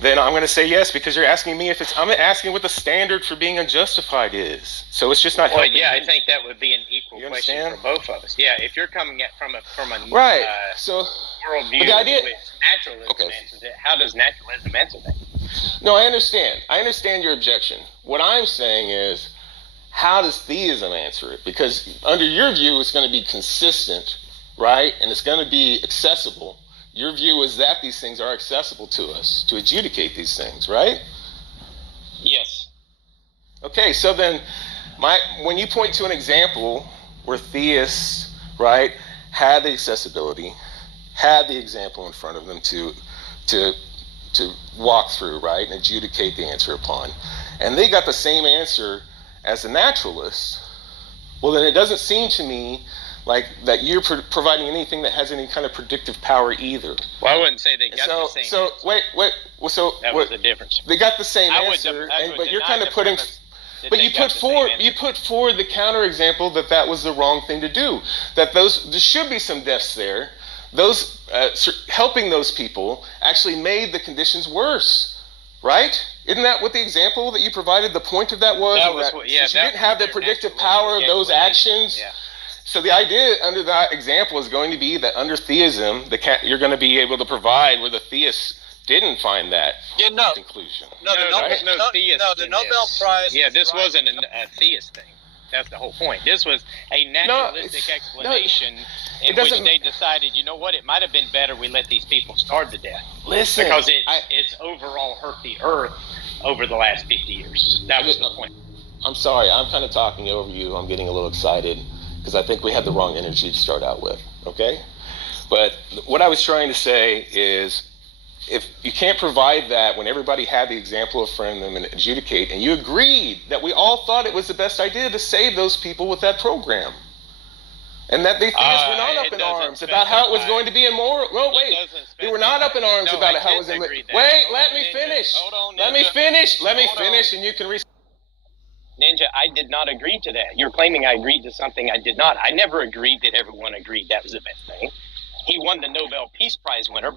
then I'm going to say yes, because you're asking me I'm asking what the standard for being unjustified is. So it's just not helping. Yeah, I think that would be an equal question understand? for both of us. Yeah, if you're coming at from a right. So worldview the idea, which naturalism answers it, how does naturalism answer that? No, I understand. I understand your objection. What I'm saying is, how does theism answer it? Because under your view, it's going to be consistent, right? And it's going to be accessible. Your view is that these things are accessible to us to adjudicate these things, right? Yes. Okay, so then when you point to an example where theists, right, had the accessibility, had the example in front of them to walk through, right, and adjudicate the answer upon, and they got the same answer as the naturalists, well, then it doesn't seem to me like that you're providing anything that has any kind of predictive power either. Well, I wouldn't say they got the same answer. Wait. Well, that was the difference. They got the same answer, but you're kind of putting... But you put forward the counterexample that was the wrong thing to do. That there should be some deaths there. Those helping those people actually made the conditions worse, right? Isn't that what the example that you provided? The point of that was you didn't have the predictive power of those actions. Yeah. So the idea under that example is going to be that under theism, you're going to be able to provide where the theists didn't find that conclusion. The Nobel Prize. Yeah, this wasn't a theist thing. That's the whole point. This was a naturalistic explanation in which they decided, you know what, it might have been better we let these people starve to death. Listen. Because it's overall hurt the earth over the last 50 years. That was the point. I'm sorry, I'm kind of talking over you. I'm getting a little excited because I think we had the wrong energy to start out with, okay? But what I was trying to say is, if you can't provide that when everybody had the example in front of them and adjudicate, and you agreed that we all thought it was the best idea to save those people with that program, and that they were not up in arms about how it was going to be immoral. No, wait. They were not up in arms about how it was immoral. Wait, let me finish. Let me finish, and you can Ninja, I did not agree to that. You're claiming I agreed to something I did not. I never agreed that everyone agreed that was the best thing. He won the Nobel Peace Prize winner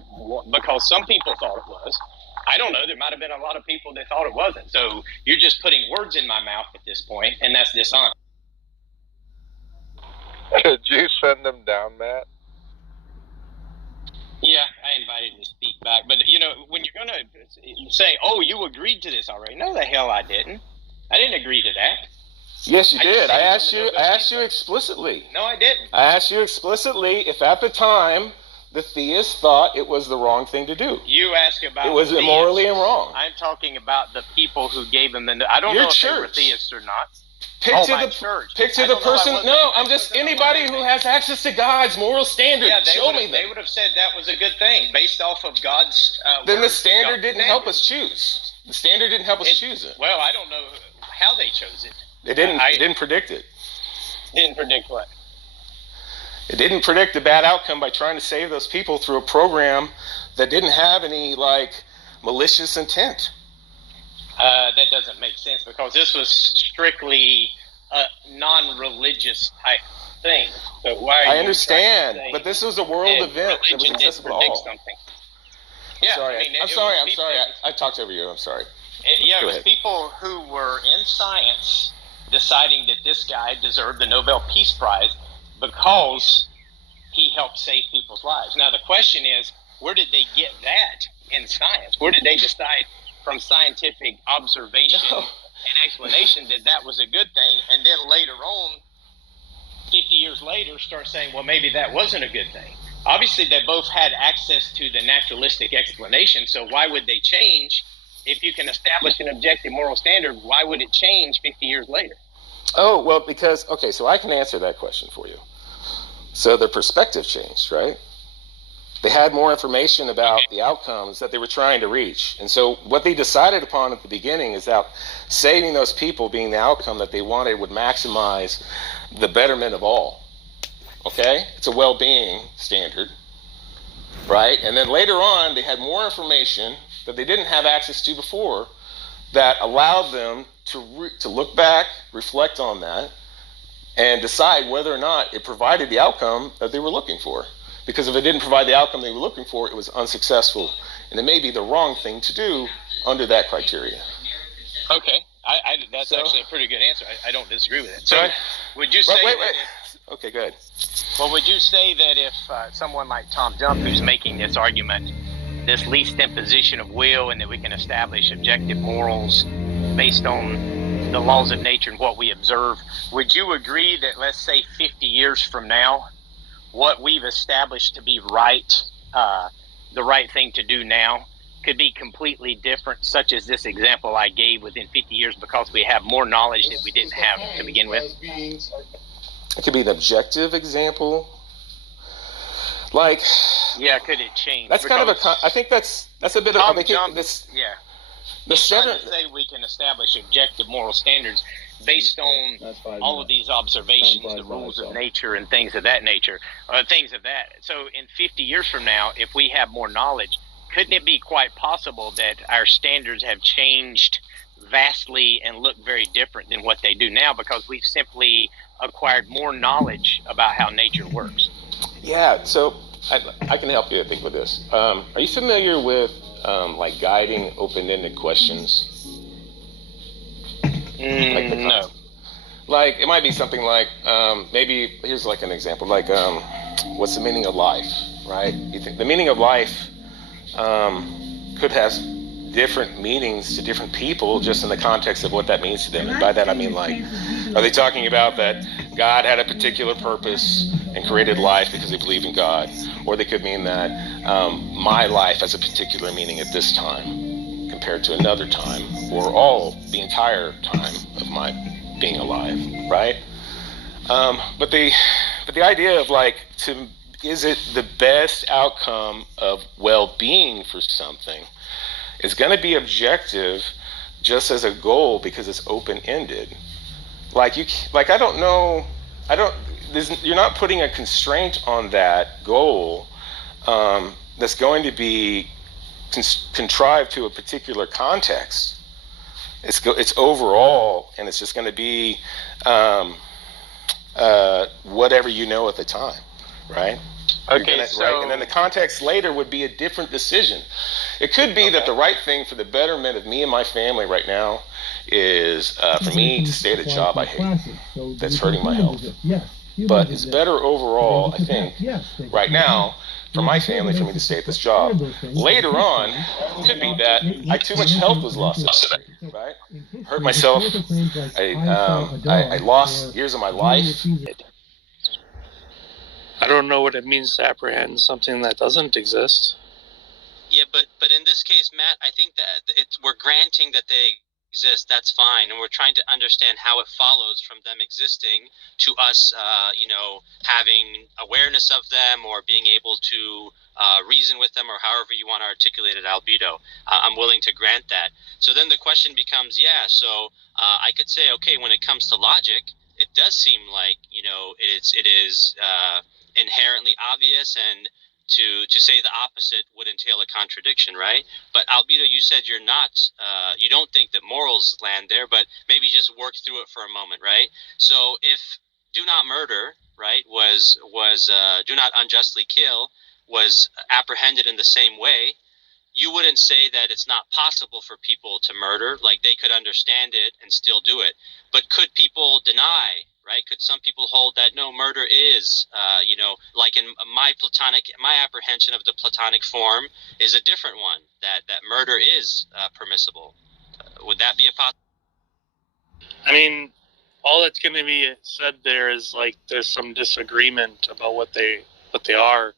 because some people thought it was. I don't know. There might have been a lot of people that thought it wasn't. So you're just putting words in my mouth at this point, and that's dishonest. Could you send them down, Matt? Yeah, I invited him to speak back. But, when you're going to say, oh, you agreed to this already. No, the hell I didn't. I didn't agree to that. Yes, you did. I asked you explicitly. No, I didn't. I asked you explicitly if at the time the theists thought it was the wrong thing to do. You asked about it was immorally and wrong. I'm talking about the people who gave them I don't know if they were theists or not. Picture the person. No, I'm just anybody who has access to God's moral standard. Yeah, show me them. They would have said that was a good thing based off of God's. Then the standard didn't help us choose. The standard didn't help us choose it. Well, I don't know how they chose it. It didn't predict it. Didn't predict what? It didn't predict a bad outcome by trying to save those people through a program that didn't have any malicious intent. That doesn't make sense because this was strictly a non-religious type thing. So why? I understand, but this was a world event that was religion did accessible to predict all. something. I'm Yeah, sorry. I mean, I'm sorry. I talked over you. I'm sorry. Yeah, Go it was ahead. people who were in science deciding that this guy deserved the Nobel Peace Prize because he helped save people's lives. Now, the question is, where did they get that in science? Where did they decide from scientific observation and explanation that that was a good thing, and then later on, 50 years later, start saying, well, maybe that wasn't a good thing? Obviously, they both had access to the naturalistic explanation, so why would they change? If you can establish an objective moral standard, why would it change 50 years later? Oh, well, because, okay, so I can answer that question for you. So their perspective changed, right? They had more information about the outcomes that they were trying to reach. And so what they decided upon at the beginning is that saving those people being the outcome that they wanted would maximize the betterment of all. Okay? It's a well-being standard, right? And then later on, they had more information that they didn't have access to before that allowed them to look back, reflect on that, and decide whether or not it provided the outcome that they were looking for. Because if it didn't provide the outcome they were looking for, it was unsuccessful. And it may be the wrong thing to do under that criteria. Okay. That's actually a pretty good answer. I don't disagree with it. So would you say Wait. Okay, go ahead. Well, would you say that if someone like Tom Jump, who's making this argument, this least imposition of will, and that we can establish objective morals based on the laws of nature and what we observe, would you agree that, let's say 50 years from now, what we've established to be right, the right thing to do now, could be completely different, such as this example I gave within 50 years, because we have more knowledge that we didn't have to begin with? It could be an objective example. Like, yeah, could it change? That's kind of I think that's a bit of yeah. He's trying to say we can establish objective moral standards based on all of these observations, the rules of nature and things of that nature, So in 50 years from now, if we have more knowledge, couldn't it be quite possible that our standards have changed vastly and look very different than what they do now because we've simply acquired more knowledge about how nature works? Yeah, so I can help you, I think, with this. Are you familiar with like guiding open-ended questions? No. Like, it might be something like, maybe, here's like an example, like, what's the meaning of life, right? You think the meaning of life could have different meanings to different people just in the context of what that means to them. And by that I mean, like, are they talking about that God had a particular purpose and created life because they believe in God? Or they could mean that my life has a particular meaning at this time compared to another time, or the entire time of my being alive, right? But the idea of, like, is it the best outcome of well-being for something is going to be objective just as a goal because it's open-ended. I don't know. You're not putting a constraint on that goal that's going to be contrived to a particular context. It's overall, and it's just going to be whatever you know at the time, right? Okay, right? And then the context later would be a different decision. It could be that the right thing for the betterment of me and my family right now is for me to stay at a job I hate that's hurting my health. But it's better overall, I think, right now, for my family, for me to stay at this job. Later on, it could be that too much health was lost, right? Hurt myself. I lost years of my life. I don't know what it means to apprehend something that doesn't exist. Yeah, but in this case, Matt, I think that we're granting that they exist. That's fine, and we're trying to understand how it follows from them existing to us, having awareness of them or being able to reason with them, or however you want to articulate it, albedo. I'm willing to grant that. So then the question becomes, I could say, okay, when it comes to logic, it does seem like it is inherently obvious, and to say the opposite would entail a contradiction, right? But albedo, you said you're not, you don't think that morals land there, but maybe just work through it for a moment, right? So if do not murder, right, was do not unjustly kill was apprehended in the same way, you wouldn't say that it's not possible for people to murder. Like, they could understand it and still do it. But could people deny, right? Could some people hold that no, murder is, like in my apprehension of the Platonic form is a different one, that murder is permissible. Would that be a possibility? I mean, all that's going to be said there is like there's some disagreement about what they are.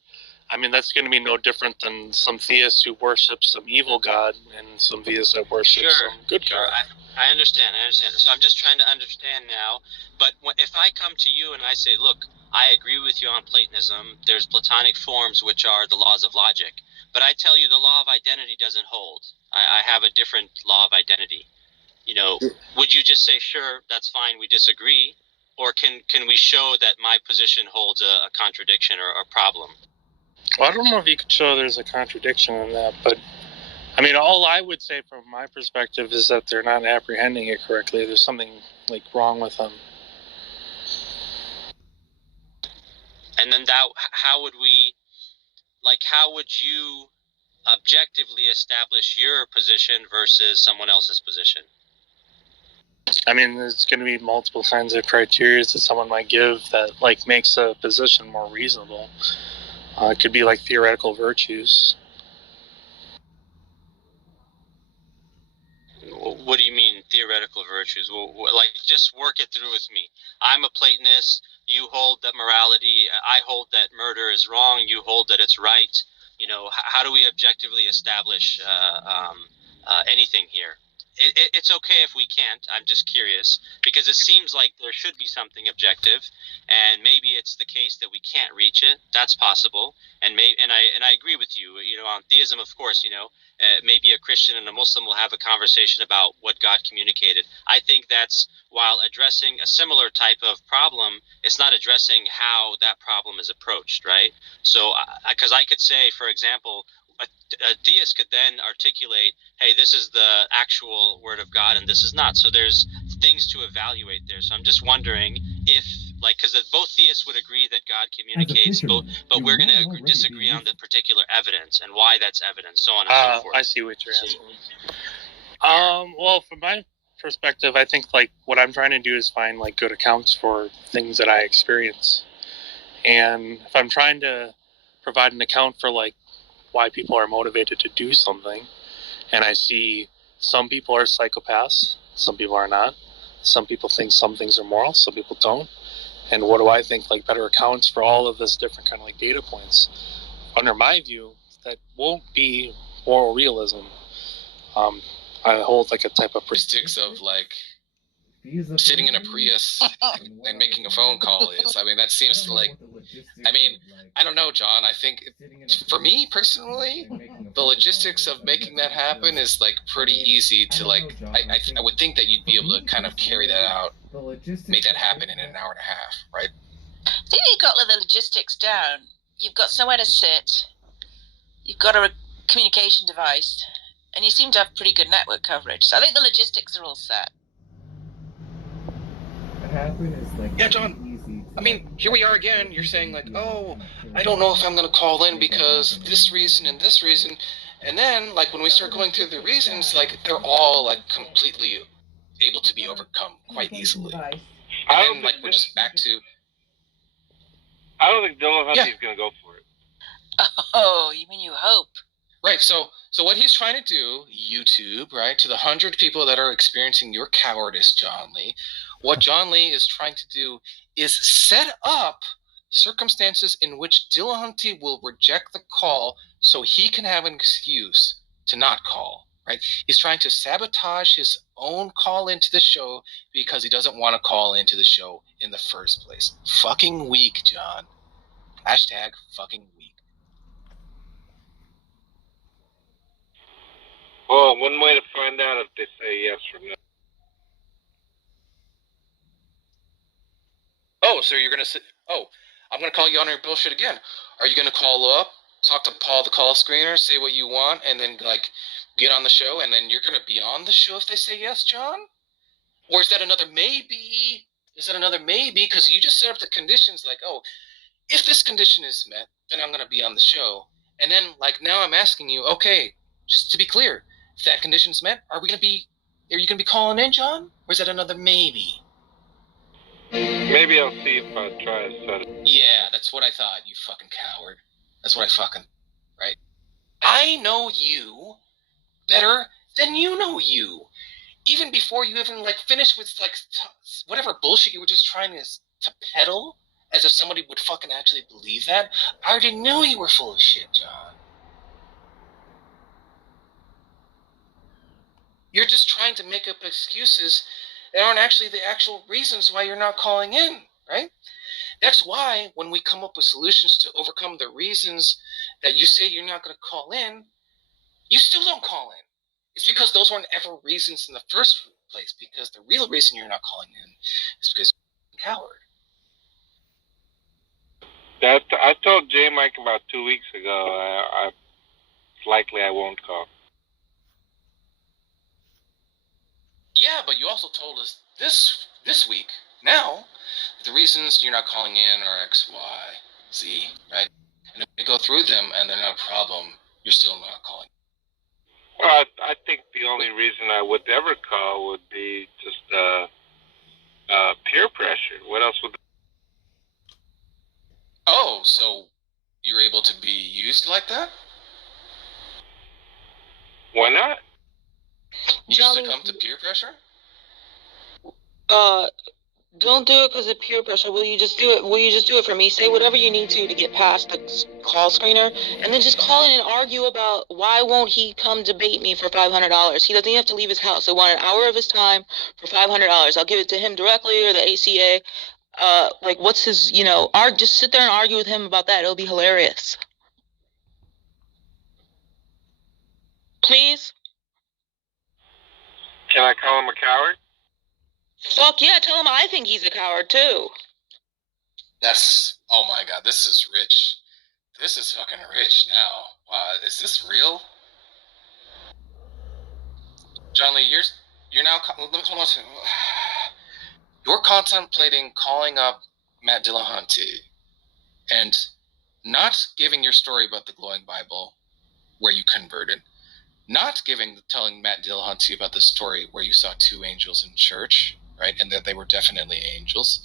I mean, that's going to be no different than some theists who worship some evil god and some theists that worship some good god. I understand. So I'm just trying to understand now. But if I come to you and I say, look, I agree with you on Platonism, there's Platonic forms which are the laws of logic. But I tell you the law of identity doesn't hold. I have a different law of identity. Would you just say, sure, that's fine, we disagree? Or can we show that my position holds a contradiction or a problem? Well, I don't know if you could show there's a contradiction in that, but I mean, all I would say from my perspective is that they're not apprehending it correctly. There's something like wrong with them. And then how would you objectively establish your position versus someone else's position? I mean, there's going to be multiple kinds of criteria that someone might give that like makes a position more reasonable. It could be like theoretical virtues. What do you mean theoretical virtues? Like, just work it through with me. I'm a Platonist. You hold that morality. I hold that murder is wrong. You hold that it's right. How do we objectively establish anything here? It's okay if we can't. I'm just curious because it seems like there should be something objective, and maybe it's the case that we can't reach it. That's possible, and I agree with you. On theism, of course, maybe a Christian and a Muslim will have a conversation about what God communicated. I think that's while addressing a similar type of problem, it's not addressing how that problem is approached, right? So, because I could say, for example, a theist could then articulate, hey, this is the actual word of God and this is not. So there's things to evaluate there. So I'm just wondering if, because both theists would agree that God communicates, but we're going to disagree on the particular evidence and why that's evidence, so on and so forth. I see what you're asking. Well, from my perspective, I think like what I'm trying to do is find like good accounts for things that I experience. And if I'm trying to provide an account for like why people are motivated to do something, and I see some people are psychopaths, some people are not, some people think some things are moral, some people don't, and what do I think like better accounts for all of this different kind of like data points? Under my view, that won't be moral realism. I hold like a type of statistics of like sitting in a Prius and making a phone call is. I mean, that seems to like. I mean, I don't know, John. I think for me personally, the logistics of making that happen is like pretty easy to like. I would think that you'd be able to kind of carry that out, make that happen in an hour and a half, right? I think you've got the logistics down. You've got somewhere to sit. You've got a communication device, and you seem to have pretty good network coverage. So I think the logistics are all set. Yeah, John. I mean, here we are again. You're saying like, oh, I don't know if I'm going to call in because this reason and this reason. And then, like, when we start going through the reasons, like, they're all, like, completely able to be overcome quite easily. And then, like, we're just back to... I don't think Dylan Huntty's going to go for it. Oh, you mean you hope? Right, so what he's trying to do, YouTube, right, to the 100 people that are experiencing your cowardice, John Lee, what John Lee is trying to do is set up circumstances in which Dillahunty will reject the call so he can have an excuse to not call, right? He's trying to sabotage his own call into the show because he doesn't want to call into the show in the first place. Fucking weak, John. Hashtag fucking weak. Well, one way to find out if they say yes or no. Oh, so you're going to say, oh, I'm going to call you on your bullshit again. Are you going to call up, talk to Paul the call screener, say what you want, and then, like, get on the show, and then you're going to be on the show if they say yes, John? Or is that another maybe? Is that another maybe? Because you just set up the conditions like, oh, if this condition is met, then I'm going to be on the show. And then, like, now I'm asking you, okay, just to be clear, if that condition's met, are you going to be calling in, John? Or is that another maybe? Maybe I'll see if I try to set it. Yeah, that's what I thought, you fucking coward. That's what I fucking, right? I know you better than you know you. Even before you even, like, finished with, like, whatever bullshit you were just trying to peddle, as if somebody would fucking actually believe that. I already knew you were full of shit, John. You're just trying to make up excuses that aren't actually the actual reasons why you're not calling in, right? That's why when we come up with solutions to overcome the reasons that you say you're not going to call in, you still don't call in. It's because those weren't ever reasons in the first place, because the real reason you're not calling in is because you're a coward. I told J Mike about 2 weeks ago. It's likely I won't call. Yeah, but you also told us this week, now, the reasons you're not calling in are X, Y, Z, right? And if we go through them and they're not a problem, you're still not calling. Well, I think the only reason I would ever call would be just peer pressure. What else would? Oh, so you're able to be used like that? Why not? You Jolly, succumb to peer pressure? don't do it because of peer pressure. Will you just do it? Will you just do it for me? Say whatever you need to get past the call screener, and then just call in and argue about why won't he come debate me for $500? He doesn't even have to leave his house. I want an hour of his time for $500. I'll give it to him directly or the ACA. Like, what's his? Just sit there and argue with him about that. It'll be hilarious. Please. Can I call him a coward? Fuck yeah! Tell him I think he's a coward too. Oh my god, this is rich. This is fucking rich now. Wow, is this real? John Lee, you're now, hold on a second. You're contemplating calling up Matt Dillahunty and not giving your story about the glowing Bible where you converted, not telling Matt Dillahunty about the story where you saw two angels in church, right, and that they were definitely angels.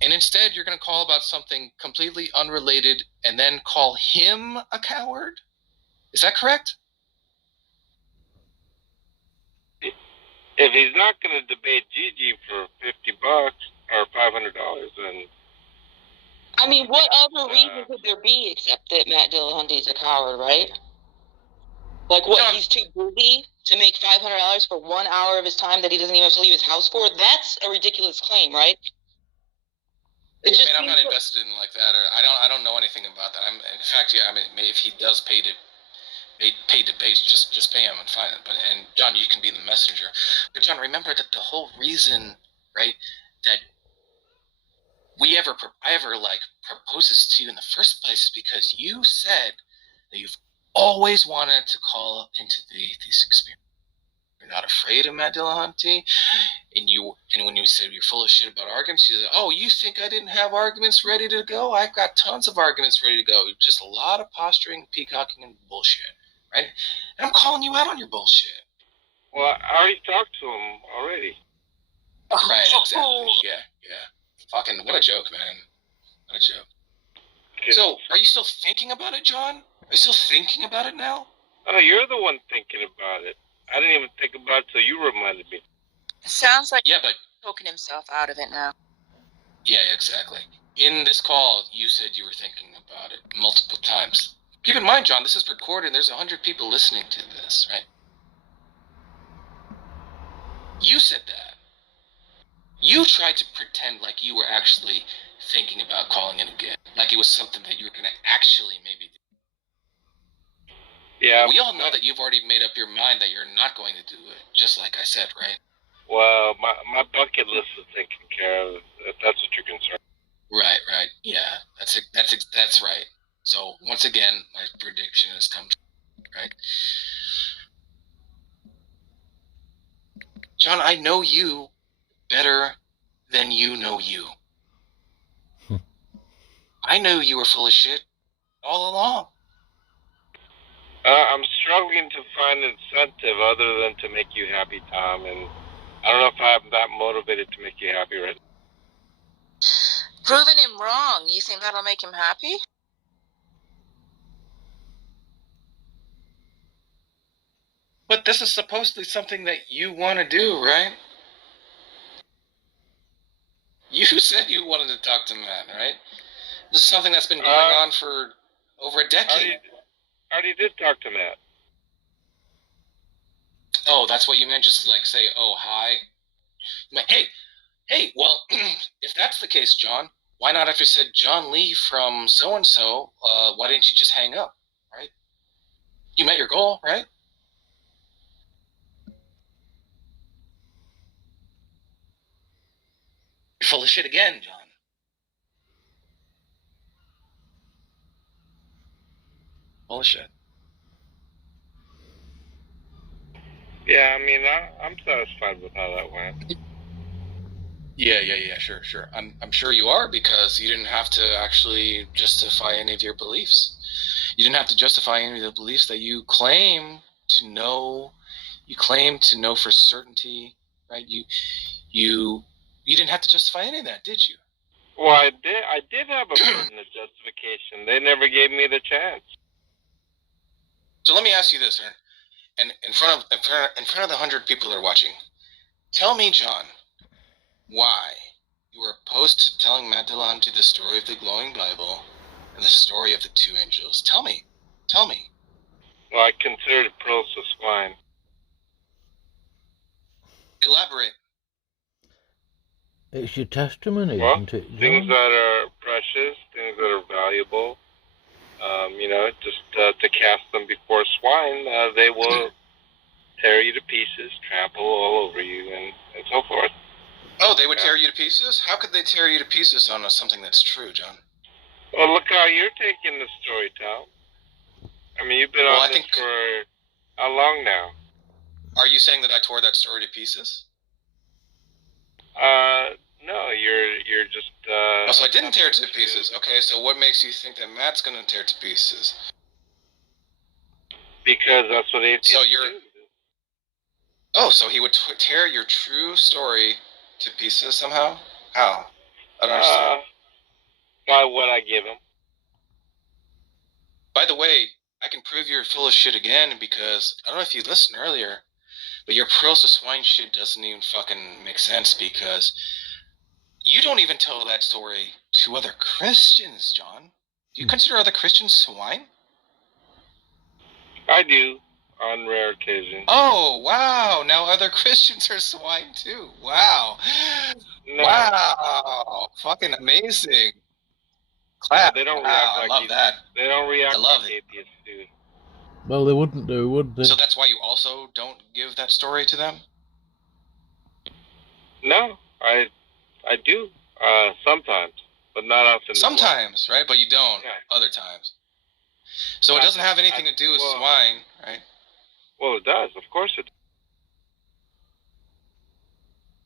And instead, you're going to call about something completely unrelated and then call him a coward? Is that correct? If he's not going to debate Gigi for $50 or $500, then. I mean, what other reason could there be except that Matt Dillahunty's a coward, right? Like, what, he's too busy to make $500 for 1 hour of his time that he doesn't even have to leave his house for? That's a ridiculous claim, right? I'm not invested in like that. Or I don't know anything about that. In fact, yeah. I mean, if he does pay debates, just pay him and fine. And John, you can be the messenger. But John, remember that the whole reason, right, that I ever proposed this to you in the first place is because you said that you've always wanted to call into the atheist experience. You're not afraid of Matt Dillahunty, and when you said you're full of shit about arguments, you said, "Oh, you think I didn't have arguments ready to go? I've got tons of arguments ready to go. Just a lot of posturing, peacocking, and bullshit, right?" And I'm calling you out on your bullshit. Well, I already talked to him already. Right, exactly. Yeah. Fucking, what a joke, man. What a joke. Okay. So, are you still thinking about it, John? Are you still thinking about it now? Oh, you're the one thinking about it. I didn't even think about it till you reminded me. It sounds like but talking himself out of it now. Yeah, exactly. In this call, you said you were thinking about it multiple times. Keep in mind, John, this is recorded. There's 100 people listening to this, right? You said that. You tried to pretend like you were actually thinking about calling in again. Like it was something that you were going to actually maybe do. Yeah. We all know that you've already made up your mind that you're not going to do it, just like I said, right? Well, my bucket list is taken care of, if that's what you're concerned. Right. Yeah, that's right. So, once again, my prediction has come true, right? John, I know you better than you know you. I knew you were full of shit all along. I'm struggling to find an incentive other than to make you happy, Tom, and I don't know if I'm that motivated to make you happy right now. Proving him wrong. You think that'll make him happy? But this is supposedly something that you want to do, right? You said you wanted to talk to Matt, right? This is something that's been going on for over a decade. I already did talk to Matt. Oh, that's what you meant? Just to like say, oh, hi? Like, hey, well, if that's the case, John, why not after said John Lee from so-and-so, why didn't you just hang up, right? You met your goal, right? You're full of shit again, John. Full of shit. Yeah, I mean, I'm satisfied with how that went. Yeah, sure. I'm sure you are, because you didn't have to actually justify any of your beliefs. You didn't have to justify any of the beliefs that you claim to know. You claim to know for certainty, right? You didn't have to justify any of that, did you? Well, I did have a pertinent justification. They never gave me the chance. So let me ask you this, Ern. And in front of the 100 people that are watching, tell me, John, why you were opposed to telling Matt Delonte the story of the glowing Bible and the story of the two angels. Tell me. Well, I considered pearls of swine. Elaborate. It's your testimony, Well, isn't it, John? things that are precious, things that are valuable, just to cast them before swine, they will tear you to pieces, trample all over you, and so forth. Oh, they would tear you to pieces? How could they tear you to pieces on something that's true, John? Well, look how you're taking the story, Tom. I mean, you've been on this for how long now? Are you saying that I tore that story to pieces? No, you're just. Oh, so I didn't tear it to pieces. Okay, so what makes you think that Matt's gonna tear it to pieces? Because that's what atheists do. Oh, so he would tear your true story to pieces somehow? How? I don't understand. By what I give him. By the way, I can prove you're full of shit again, because I don't know if you listened earlier, but your pearls of swine shit doesn't even fucking make sense, because you don't even tell that story to other Christians, John. Do you consider other Christians swine? I do, on rare occasions. Oh, wow. Now other Christians are swine too. Wow. No. Wow. Fucking amazing. Clap. They don't react like I love that. They don't react like atheists do. Well, they wouldn't do, would they? So that's why you also don't give that story to them? No, I do, sometimes, but not often. Sometimes, right? But you don't other times. So it doesn't have anything to do with swine, right? Well, it does. Of course it does.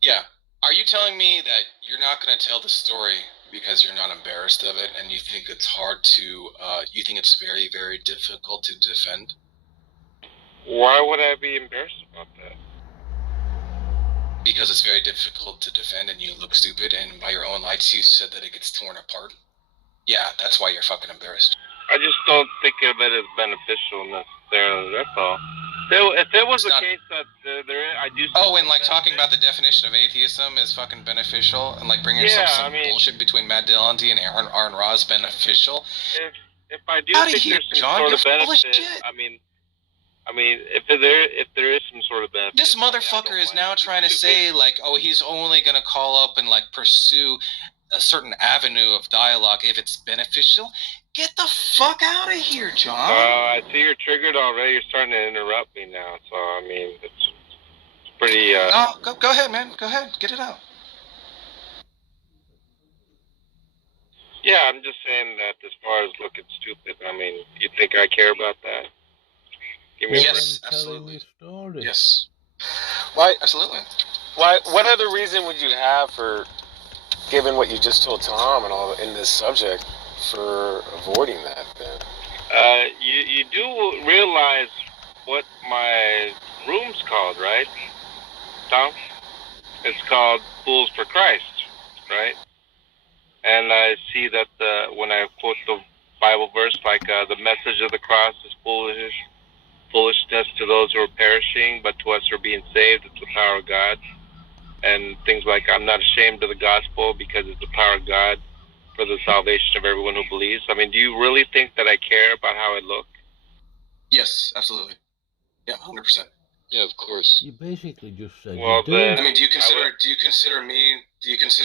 Yeah. Are you telling me that you're not going to tell the story because you're not embarrassed of it, and you think it's hard to, you think it's very, very difficult to defend? Why would I be embarrassed about that? Because it's very difficult to defend and you look stupid, and by your own lights you said that it gets torn apart? Yeah, that's why you're fucking embarrassed. I just don't think of it as beneficial necessarily, that's all. If it was the case that I do... Oh, and like talking about the definition of atheism is fucking beneficial, and like bringing some bullshit between Matt Dillonty and Aaron Ross beneficial? If I do think there's some sort of benefit, I mean, if there is some sort of benefit... This motherfucker is now trying to say, like, oh, he's only gonna call up and, like, pursue a certain avenue of dialogue if it's beneficial. Get the fuck out of here, John! I see you're triggered already. You're starting to interrupt me now, so, I mean, it's pretty... No, go ahead, man. Go ahead. Get it out. Yeah, I'm just saying that as far as looking stupid, I mean, you think I care about that? Yes, absolutely. Yes. Why? Absolutely. Why? What other reason would you have for, given what you just told Tom and all in this subject, for avoiding that then? You do realize what my room's called, right, Tom? It's called Fools for Christ, right? And I see that when I quote the Bible verse, like the message of the cross is foolishness to those who are perishing, but to us who are being saved, it's the power of God. And things like, I'm not ashamed of the gospel because it's the power of God for the salvation of everyone who believes. I mean, do you really think that I care about how I look? Yes, absolutely. Yeah, 100%. Yeah, of course. You basically just said Well, you do. then, I mean, do you consider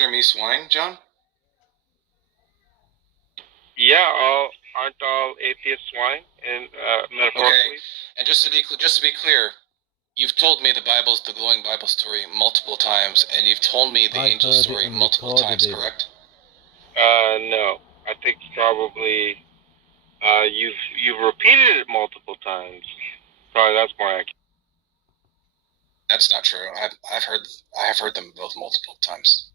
me swine, John? Yeah, aren't all atheists swine, and metaphorically? Okay, and just to be clear, you've told me the Bible's the glowing Bible story multiple times, and you've told me the angel story multiple times, correct? No. I think probably you've repeated it multiple times. Probably that's more accurate. That's not true. I have heard them both multiple times,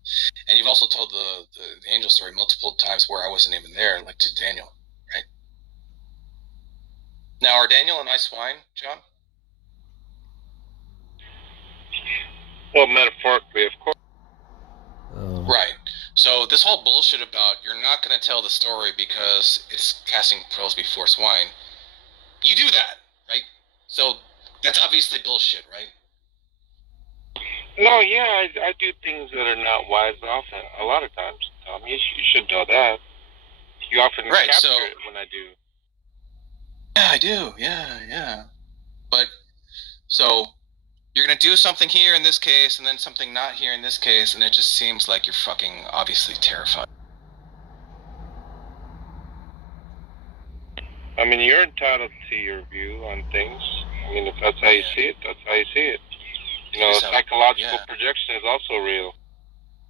and you've also told the angel story multiple times where I wasn't even there, like to Daniel, right? Now, are Daniel and I swine, John? Well, metaphorically, of course. Right. So this whole bullshit about you're not going to tell the story because it's casting pearls before swine, you do that, right? So that's obviously bullshit, right? No, yeah, I do things that are not wise often. A lot of times, Tom. You should know that. You often capture it when I do. Yeah, I do. Yeah. But so you're gonna do something here in this case, and then something not here in this case, and it just seems like you're fucking obviously terrified. I mean, you're entitled to your view on things. I mean, if that's how you see it, that's how you see it. You know, psychological projection is also real.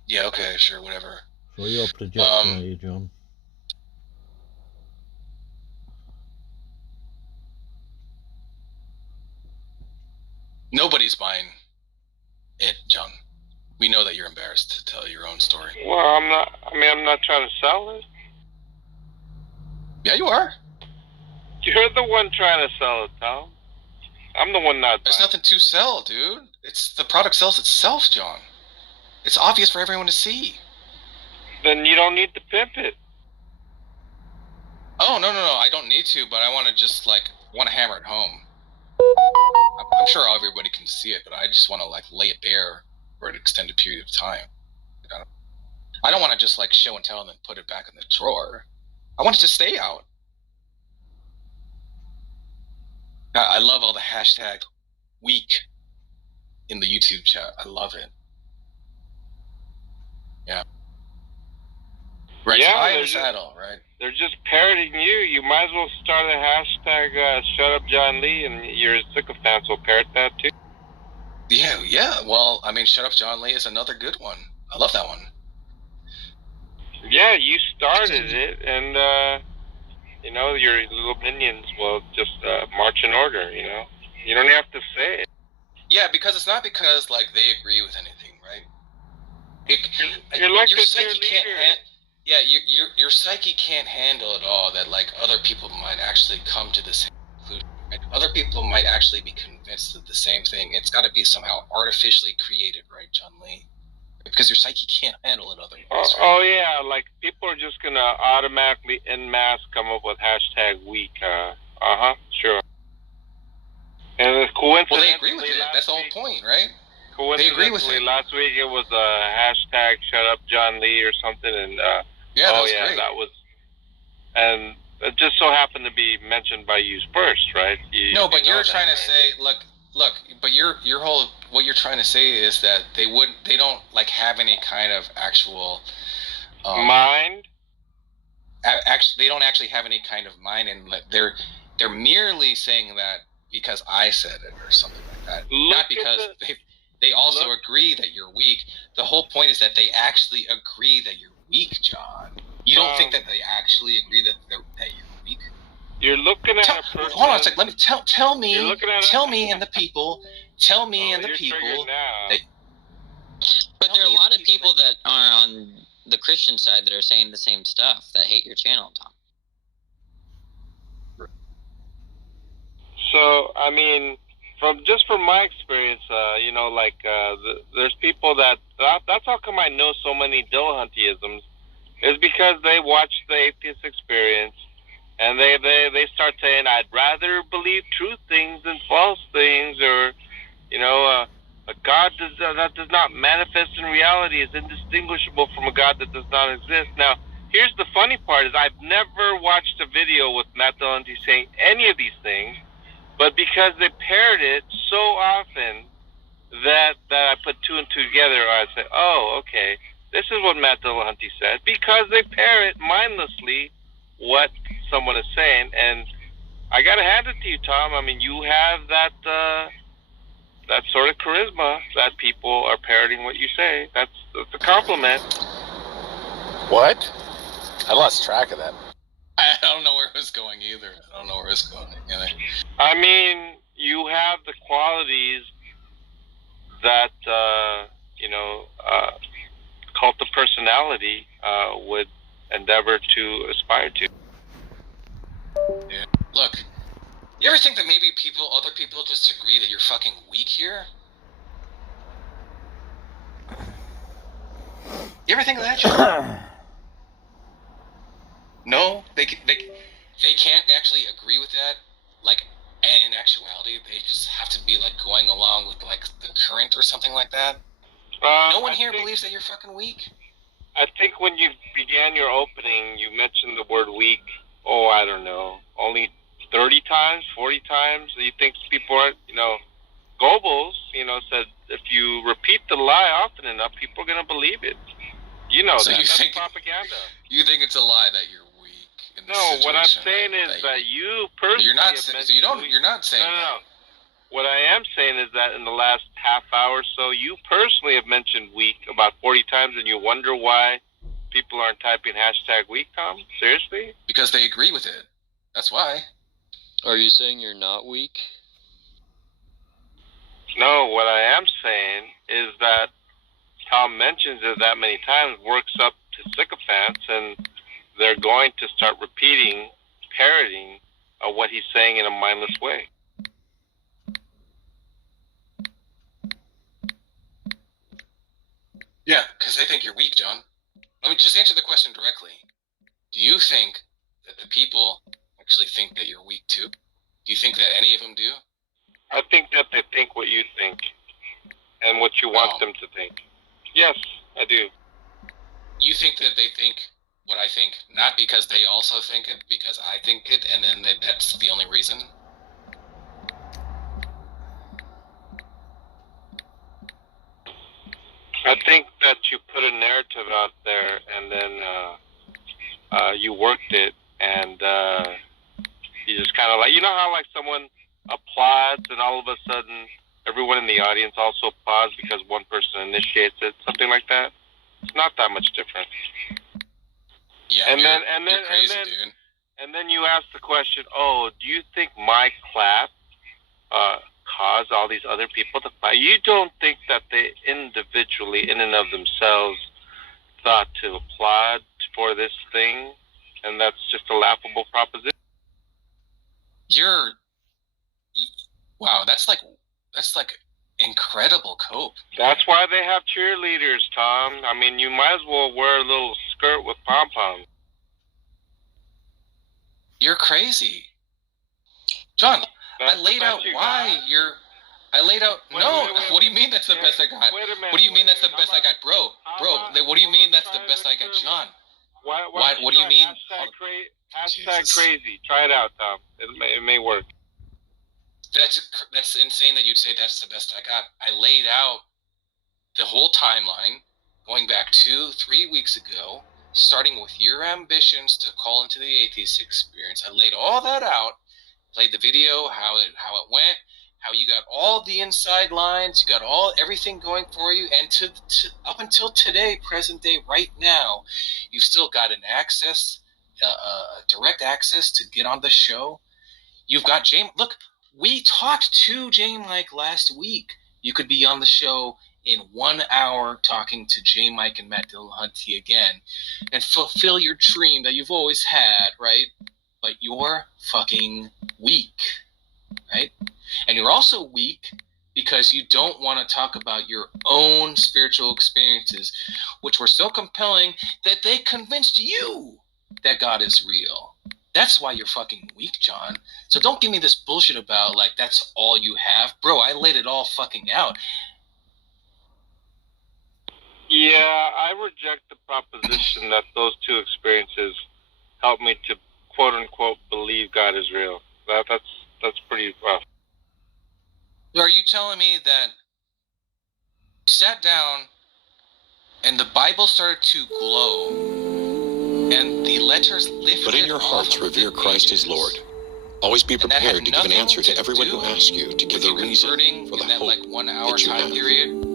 Yeah, okay, sure, whatever. So you're projecting, are you, John? Nobody's buying it, John. We know that you're embarrassed to tell your own story. Well, I'm not. I mean, I'm not trying to sell it. Yeah, you are. You're the one trying to sell it, Tom. I'm the one not. There's nothing to sell, dude. It's the product sells itself, John. It's obvious for everyone to see. Then you don't need to pimp it. Oh, no. I don't need to, but I want to just, want to hammer it home. I'm sure everybody can see it, but I just want to, lay it bare for an extended period of time. I don't want to just, show and tell and then put it back in the drawer. I want it to stay out. I love all the hashtag weak in the YouTube chat. I love it. Yeah. Right, yeah, high in the saddle, right? They're just parroting you. You might as well start a hashtag shut up John Lee, and your sycophants will parrot that too. Yeah. Well, I mean, shut up John Lee is another good one. I love that one. Yeah, you started it, and your little minions will just march in order. You don't have to say it. Yeah, because it's not because they agree with anything, right? You're like your the psyche can't. Your psyche can't handle it all. That other people might actually come to the same conclusion. Right? Other people might actually be convinced of the same thing. It's got to be somehow artificially created, right, John Lee? Because your psyche can't handle it otherwise. Right? Oh yeah, people are just gonna automatically en masse come up with hashtag weak. Sure. And coincidentally, well, they agree with it. That's the whole point, right? They agree with it. Last week it was a hashtag shut up John Lee or something, and that was great. That was, and it just so happened to be mentioned by you first, right? But you're trying to say, look, but your whole what you're trying to say is that they don't have any kind of actual mind. Actually, they don't actually have any kind of mind, and they're merely saying that because I said it or something like that, not because they also agree that you're weak. The whole point is that they actually agree that you're weak, John. You don't think that they actually agree that you're weak? You're looking at a person. Hold on a second. Let me tell me and the people. Tell me and the people. But there are a lot of people that are on the Christian side that are saying the same stuff that hate your channel, Tom. So, I mean, from my experience, there's people that's how come I know so many Dillahuntyisms, is because they watch the atheist experience, and they start saying, I'd rather believe true things than false things, or, a God that does not manifest in reality is indistinguishable from a God that does not exist. Now, here's the funny part, is I've never watched a video with Matt Dillahunty saying any of these things, but because they parrot it so often that I put two and two together, I say, oh, okay, this is what Matt Dillahunty said, because they parrot mindlessly what someone is saying. And I gotta hand it to you, Tom. I mean, you have that sort of charisma that people are parroting what you say. That's a compliment. What? I lost track of that. I don't know where it was going either. I mean, you have the qualities that cult of personality would endeavor to aspire to. Yeah. Look, you ever think that maybe other people just agree that you're fucking weak here? You ever think of that, John? No, they can't actually agree with that. Like, in actuality, they just have to be like going along with like the current or something like that. No one here believes that you're fucking weak. I think when you began your opening, you mentioned the word weak. Oh, I don't know, only 30 times, 40 times. You think people aren't, Goebbels, said if you repeat the lie often enough, people are gonna believe it. So that's propaganda. You think it's a lie that you're weak in this situation? No, what I'm saying is that you personally. You're not saying that. No. What I am saying is that in the last half hour or so, you personally have mentioned weak about 40 times, and you wonder why people aren't typing #weak, Tom? Seriously? Because they agree with it. That's why. Are you saying you're not weak? No, what I am saying is that Tom mentions it that many times, works up to sycophants, and they're going to start repeating, parroting what he's saying in a mindless way. Yeah, because they think you're weak, John. Let me just answer the question directly. Do you think that the people actually think that you're weak too? Do you think that any of them do? I think that they think what you think and what you want them to think. Yes, I do. You think that they think what I think, not because they also think it, because I think it, and then that's the only reason? I think that you put a narrative out there, and then you worked it, and you just kind of like, how like someone applauds, and all of a sudden everyone in the audience also applauds because one person initiates it, something like that. It's not that much different. Yeah, you're crazy, dude. And then you ask the question, oh, do you think my clap caused all these other people to clap? You don't think that they individually, in and of themselves, thought to applaud for this thing, and that's just a laughable proposition? Wow, that's like incredible cope. That's why they have cheerleaders, Tom. I mean, you might as well wear a little skirt with pom-poms. You're crazy. John, I laid out why you're... I laid out... No, what do you mean that's the best I got? What do you mean that's the best I got? Bro, what do you mean that's the best I got, John? What do you mean? Hashtag crazy. Try it out, Tom. It may work. That's insane that you'd say that's the best I got. I laid out the whole timeline, going back 2-3 weeks ago, starting with your ambitions to call into the atheist experience. I laid all that out, played the video, how it went, how you got all the inside lines, you got everything going for you, and to up until today, present day, right now, you've still got an access, direct access to get on the show. You've got James. Look, we talked to James like last week. You could be on the show in 1 hour talking to J. Mike and Matt Dillahunty again and fulfill your dream that you've always had, right? But you're fucking weak, right? And you're also weak because you don't want to talk about your own spiritual experiences, which were so compelling that they convinced you that God is real. That's why you're fucking weak, John. So don't give me this bullshit about, like, that's all you have. Bro, I laid it all fucking out. Yeah, I reject the proposition that those two experiences helped me to quote unquote believe God is real. That's pretty rough. Are you telling me that you sat down and the Bible started to glow and the letters lifted? But in your hearts revere Christ as Lord. Always be prepared to give an answer to everyone who asks you to give the reason for the hope like 1 hour that you time have. period?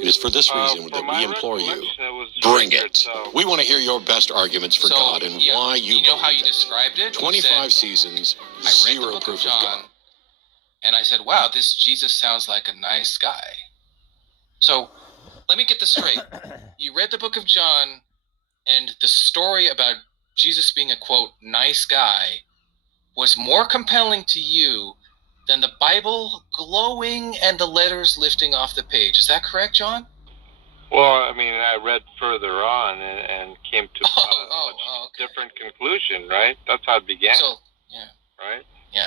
It is for this reason that we implore you, bring it. We want to hear your best arguments for God and why you know how you believe it. described it? 25 seasons, I read the zero book proof of John, and I said, wow, this Jesus sounds like a nice guy. So let me get this straight. You read the book of John, and the story about Jesus being a, quote, nice guy was more compelling to you than the Bible glowing and the letters lifting off the page. Is that correct, John? Well, I mean, I read further on and came to a much different conclusion, right? That's how it began. So, yeah. Right? Yeah.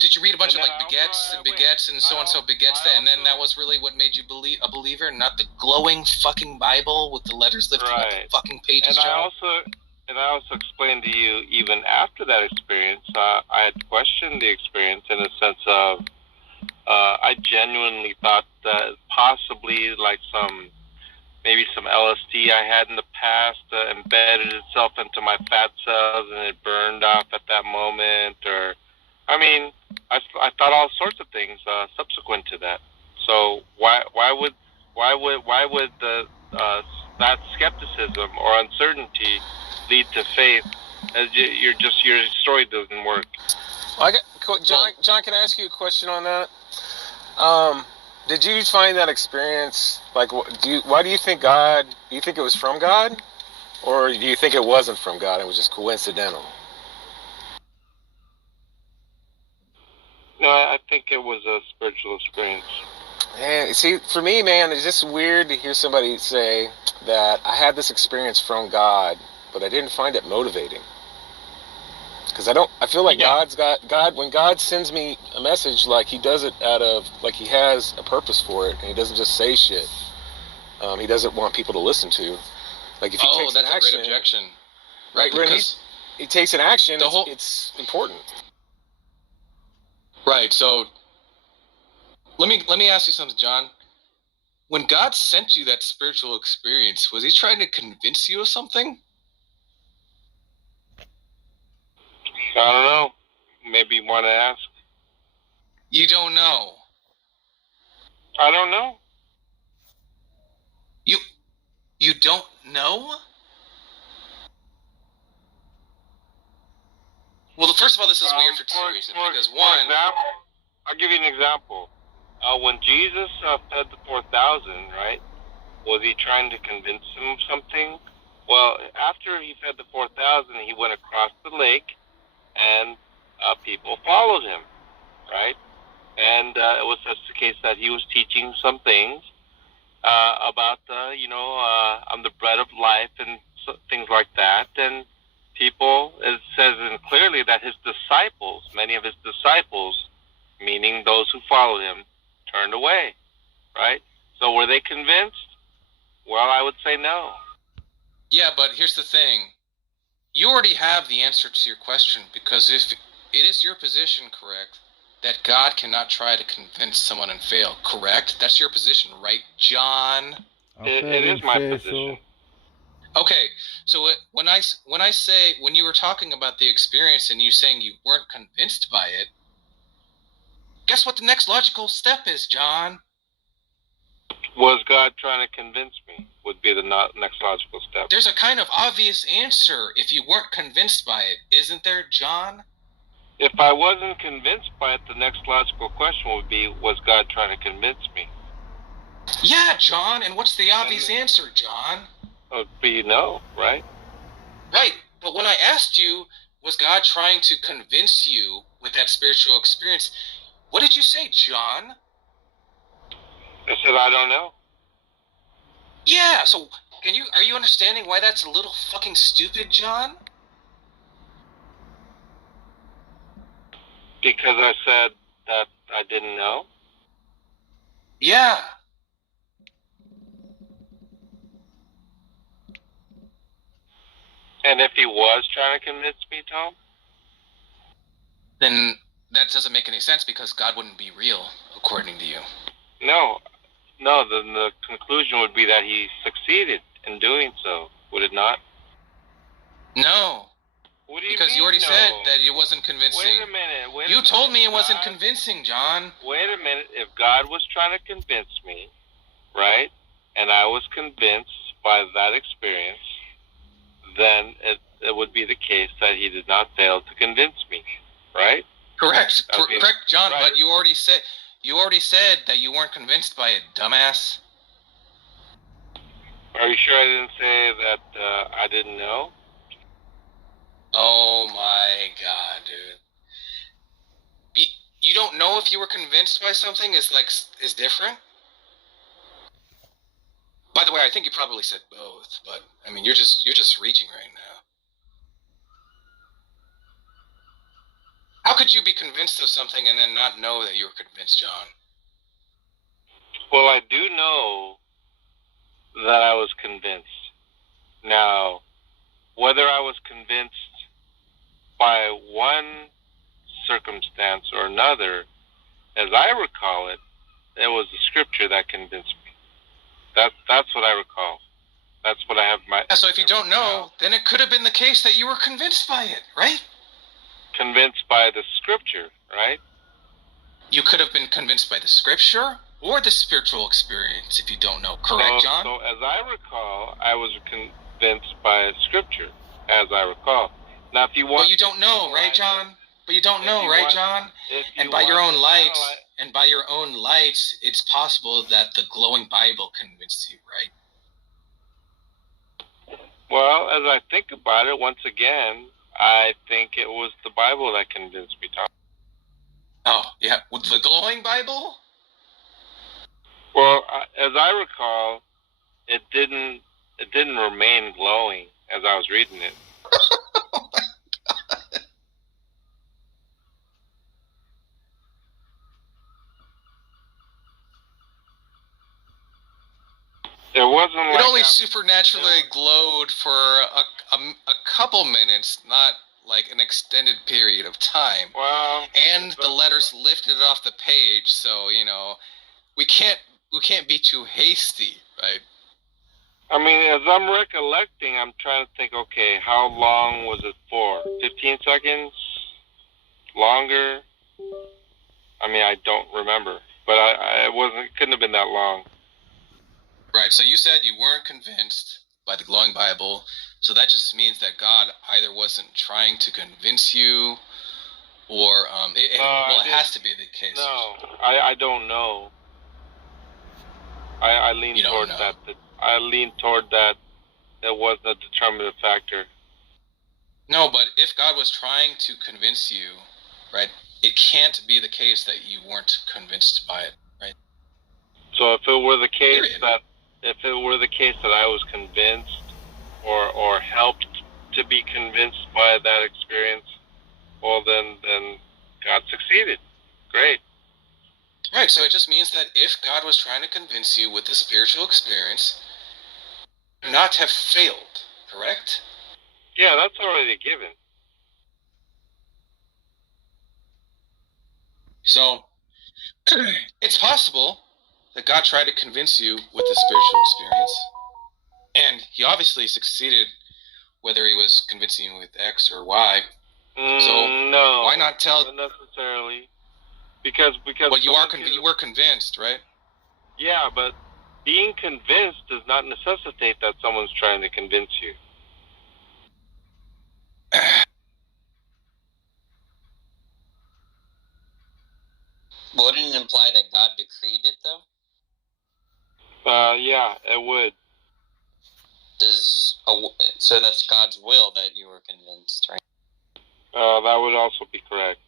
Did you read a bunch of, like, begets and so-and-so begets that, and then that was really what made you a believer, not the glowing fucking Bible with the letters lifting off the fucking pages, John? And I also explained to you, even after that experience, I had questioned the experience in a sense of I genuinely thought that possibly like maybe some LSD I had in the past embedded itself into my fat cells and it burned off at that moment. Or, I mean, I thought all sorts of things subsequent to that. So why would that skepticism or uncertainty lead to faith? Your story doesn't work. John, can I ask you a question on that? Did you find that experience, like, why do you think God, do you think it was from God? Or do you think it wasn't from God, it was just coincidental? No, I think it was a spiritual experience. And see, for me, man, it's just weird to hear somebody say that I had this experience from God, but I didn't find it motivating. Because I feel like when God sends me a message, like he does it out of, like he has a purpose for it, and he doesn't just say shit. He doesn't want people to listen to. Like if he takes an action, that's a great objection. Right, when he takes an action, it's important. Right, so let me ask you something, John. When God sent you that spiritual experience, was he trying to convince you of something? I don't know. Maybe you want to ask. You don't know. I don't know. You don't know? Well, first of all, this is weird for two reasons. Because one, I'll give you an example. When Jesus fed the 4,000, right? Was he trying to convince them of something? Well, after he fed the 4,000, he went across the lake, and people followed him, right? And it was such the case that he was teaching some things about, I'm the bread of life and things like that. And people, it says clearly that his disciples, many of his disciples, meaning those who followed him, turned away, right? So were they convinced? Well, I would say no. Yeah, but here's the thing. You already have the answer to your question, because if it is your position, correct, that God cannot try to convince someone and fail, correct? That's your position, right, John? It is my position. Okay, so when you were talking about the experience and you saying you weren't convinced by it, guess what the next logical step is, John? Was God trying to convince me? Would be the next logical step. There's a kind of obvious answer if you weren't convinced by it, isn't there, John? If I wasn't convinced by it, the next logical question would be, was God trying to convince me? Yeah, John, and what's the obvious answer, John? But you know, right? Right, but when I asked you, was God trying to convince you with that spiritual experience, what did you say, John? I said, I don't know. Yeah, so are you understanding why that's a little fucking stupid, John? Because I said that I didn't know? Yeah. And if he was trying to convince me, Tom? Then that doesn't make any sense because God wouldn't be real, according to you. No, then the conclusion would be that he succeeded in doing so, would it not? No. What do you because mean, you already no? said that it wasn't convincing. Wait a minute. You told me it wasn't convincing, John. Wait a minute. If God was trying to convince me, right, and I was convinced by that experience, then it would be the case that he did not fail to convince me, right? Correct, correct, John. Right. But you already said that you weren't convinced by it, dumbass. Are you sure I didn't say that I didn't know? Oh my god, dude. You don't know if you were convinced by something is different? By the way, I think you probably said both, but I mean you're just reaching right now. How could you be convinced of something and then not know that you were convinced, John? Well, I do know that I was convinced. Now, whether I was convinced by one circumstance or another, as I recall it, it was the scripture that convinced me. That's what I recall. That's what I have my... Yeah, so if you don't know, then it could have been the case that you were convinced by it, right? Convinced by the scripture, right? You could have been convinced by the scripture or the spiritual experience if you don't know. Correct, John? So as I recall, I was convinced by scripture, as I recall. Now, if you want... But you don't know, right, John? But you don't know, right, John? And by your own lights, it's possible that the glowing Bible convinced you, right? Well, as I think about it, once again, I think it was the Bible that convinced me, Tom. Oh, yeah. With the glowing Bible? Well, as I recall, it didn't remain glowing as I was reading it. Oh my God. It wasn't like... It only supernaturally glowed for a couple minutes, not like an extended period of time. Well... And the letters lifted off the page, so, we can't be too hasty, right? I mean, as I'm recollecting, I'm trying to think, okay, how long was it for? 15 seconds? Longer? I mean, I don't remember. But it couldn't have been that long. Right, so you said you weren't convinced by the glowing Bible, so that just means that God either wasn't trying to convince you, or, it has to be the case. No, I don't know. I lean toward that. I lean toward that it wasn't a determinative factor. No, but if God was trying to convince you, right, it can't be the case that you weren't convinced by it, right? So if it were the case that I was convinced or helped to be convinced by that experience, well then God succeeded. Great. Right, so it just means that if God was trying to convince you with the spiritual experience, not have failed, correct? Yeah, that's already a given. So, it's possible that God tried to convince you with the spiritual experience, and he obviously succeeded, whether he was convincing you with X or Y. So, no, why not tell... Not necessarily. Because well, you were convinced, right? Yeah, but being convinced does not necessitate that someone's trying to convince you. Wouldn't it imply that God decreed it, though? Yeah, it would. So that's God's will that you were convinced, right? That would also be correct.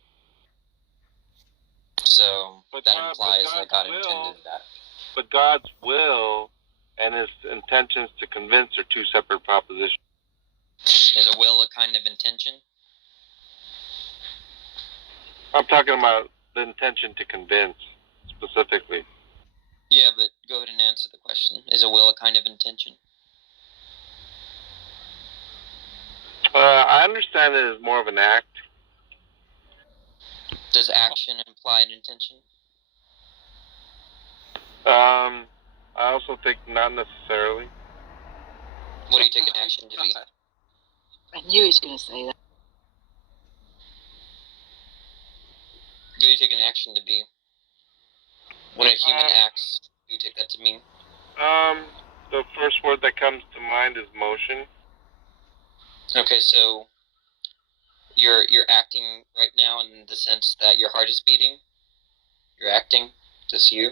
So that implies that God intended that. But God's will and his intentions to convince are two separate propositions. Is a will a kind of intention? I'm talking about the intention to convince, specifically. Yeah, but go ahead and answer the question. Is a will a kind of intention? I understand it as more of an act. Does action imply an intention? I also think not necessarily. What do you take an action to be? I knew he was going to say that. What do you take an action to be? When a human acts, do you take that to mean? The first word that comes to mind is motion. Okay, so you're acting right now in the sense that your heart is beating. You're acting. This you.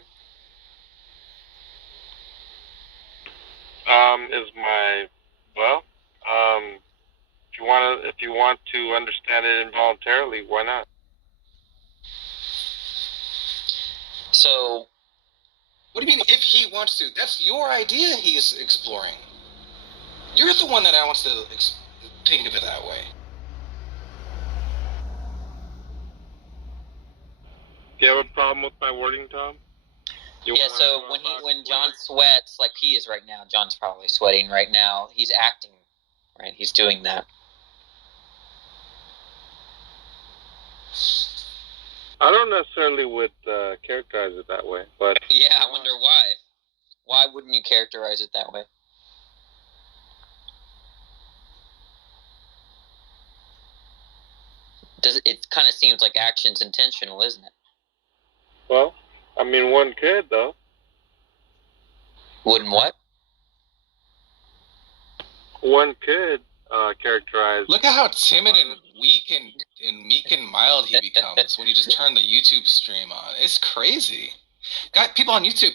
Is my if you want to understand it involuntarily, why not? So, what do you mean if he wants to? That's your idea he's exploring. You're the one that wants to think of it that way. Do you have a problem with my wording, Tom? So when John sweats like he is right now, John's probably sweating right now. He's acting, right? He's doing that. I don't necessarily would characterize it that way, but yeah, I wonder why. Why wouldn't you characterize it that way? It kind of seems like action's intentional, isn't it? Well, I mean, one could though. Wouldn't what? One could characterize. Look at how timid and weak and meek and mild he becomes when you just turn the YouTube stream on. It's crazy. God, people on YouTube,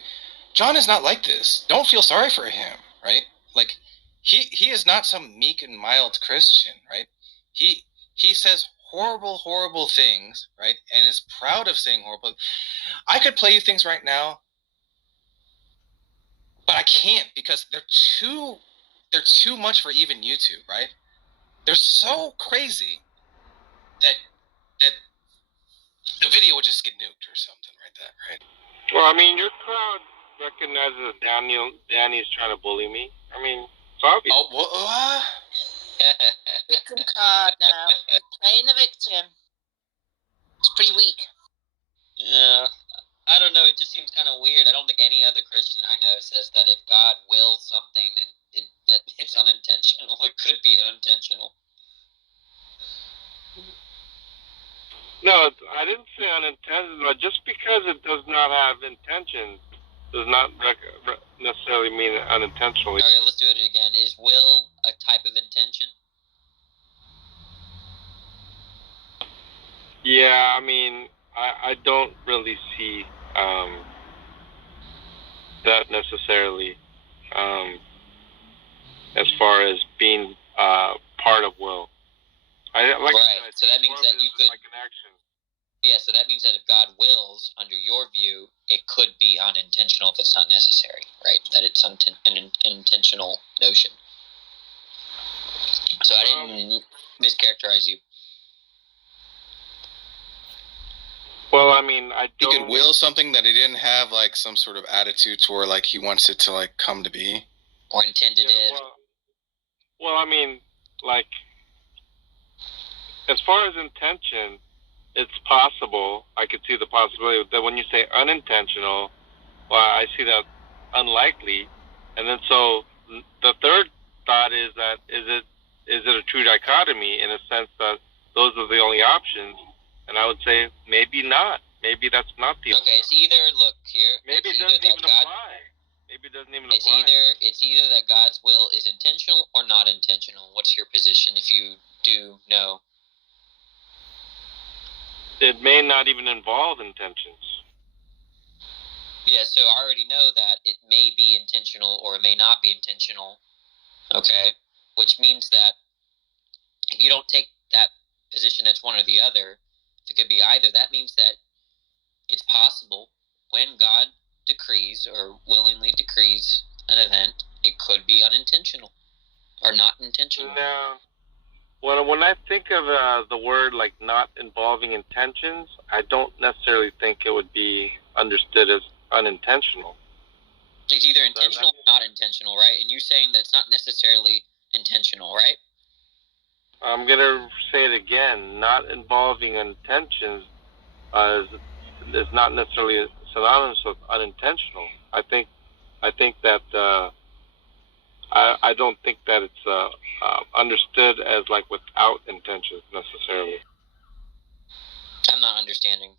John is not like this. Don't feel sorry for him, right? Like, he is not some meek and mild Christian, right? He says horrible things, right? And is proud of saying horrible. I could play you things right now, but I can't because they're too much for even YouTube, right? They're so crazy that the video would just get nuked or something like that, right? Well, I mean, your crowd recognizes that Danny's trying to bully me. I mean, it's obvious. Oh, what? Victim card now. Playing the victim. It's pretty weak. Yeah. I don't know. It just seems kind of weird. I don't think any other Christian I know says that if God wills something, then that it's unintentional. It could be unintentional. No, I didn't say unintentional. Just because it does not have intention does not necessarily mean unintentionally. Okay, let's do it again. Is will a type of intention? Yeah, I mean, I don't really see that necessarily as far as being part of will. So that means that you could. Like an action. Yeah, so that means that if God wills, under your view, it could be unintentional if it's not necessary, right? That it's an intentional notion. So I didn't mischaracterize you. Well, I mean, He could will something that he didn't have, like, some sort of attitude toward, like, he wants it to, like, come to be. Or intended it. Well, I mean, like, as far as intention, it's possible. I could see the possibility that when you say unintentional, well, I see that unlikely. And then so the third thought is that is it a true dichotomy in a sense that those are the only options? And I would say maybe not. Maybe that's not the. Okay, it's either Maybe it doesn't even apply. Maybe it doesn't even apply. It's either that God's will is intentional or not intentional. What's your position if you do know? It may not even involve intentions. Yeah, so I already know that it may be intentional or it may not be intentional. Okay? Which means that if you don't take that position that's one or the other, if it could be either, that means that it's possible when God decrees or willingly decrees an event, it could be unintentional or not intentional. No. When I think of the word like not involving intentions, I don't necessarily think it would be understood as unintentional. It's either intentional or not intentional, right? And you're saying that it's not necessarily intentional, right? I'm going to say it again. Not involving intentions is not necessarily synonymous with unintentional. I think that I don't think that it's understood as like without intentions necessarily. I'm not understanding.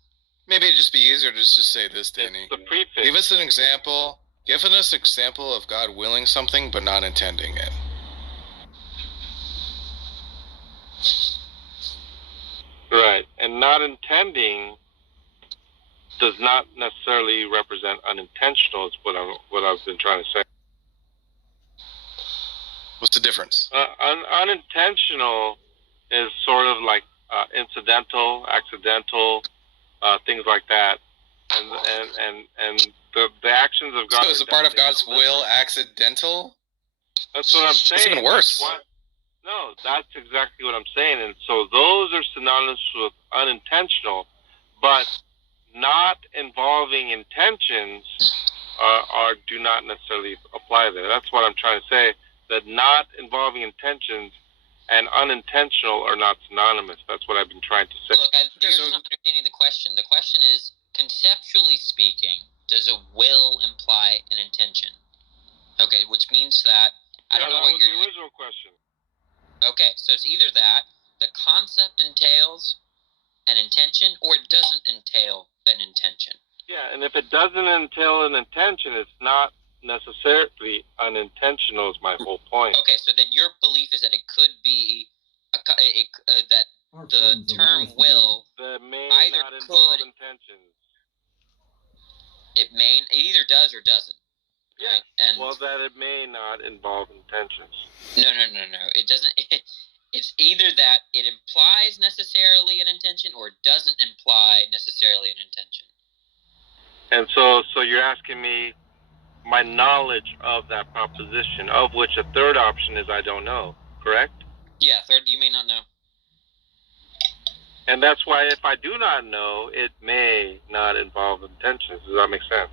Maybe it'd just be easier to just say this, Danny. It's the prefix. Give us an example. Give us an example of God willing something but not intending it. Right, and not intending does not necessarily represent unintentional. Is what I've been trying to say. What's the difference? Unintentional is sort of like incidental, accidental, things like that, and the actions of God. So is a part of God's will accidental? That's what I'm saying. It's even worse. No, that's exactly what I'm saying. And so those are synonymous with unintentional, but not involving intentions do not necessarily apply there. That's what I'm trying to say, that not involving intentions and unintentional are not synonymous. That's what I've been trying to say. Look, you're not understanding the question. The question is, conceptually speaking, does a will imply an intention? Okay, which means that I don't know what your the original question. Okay, so it's either that the concept entails an intention or it doesn't entail an intention. Yeah, and if it doesn't entail an intention, it's not necessarily unintentional is my whole point. Okay, so then your belief is that it could be that the term will either could intentions. It either does or doesn't. Yeah. Right? And well, that it may not involve intentions. No. It doesn't. It's either that it implies necessarily an intention or it doesn't imply necessarily an intention. And so you're asking me my knowledge of that proposition, of which a third option is I don't know, correct? Yeah, third, you may not know. And that's why if I do not know, it may not involve intentions. Does that make sense?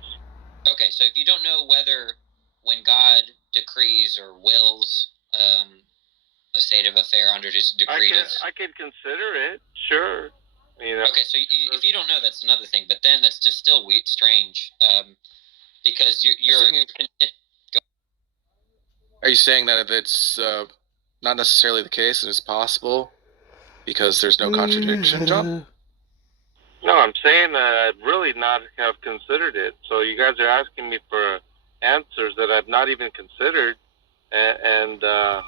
Okay, so if you don't know whether when God decrees or wills a state of affair under his decree, I could consider it, sure. You know, okay, so if you don't know, that's another thing. But then that's just still weird, strange, because you're Are you saying that it's not necessarily the case and it's possible because there's no contradiction, John? No, I'm saying that I'd really not have considered it. So you guys are asking me for answers that I've not even considered, and the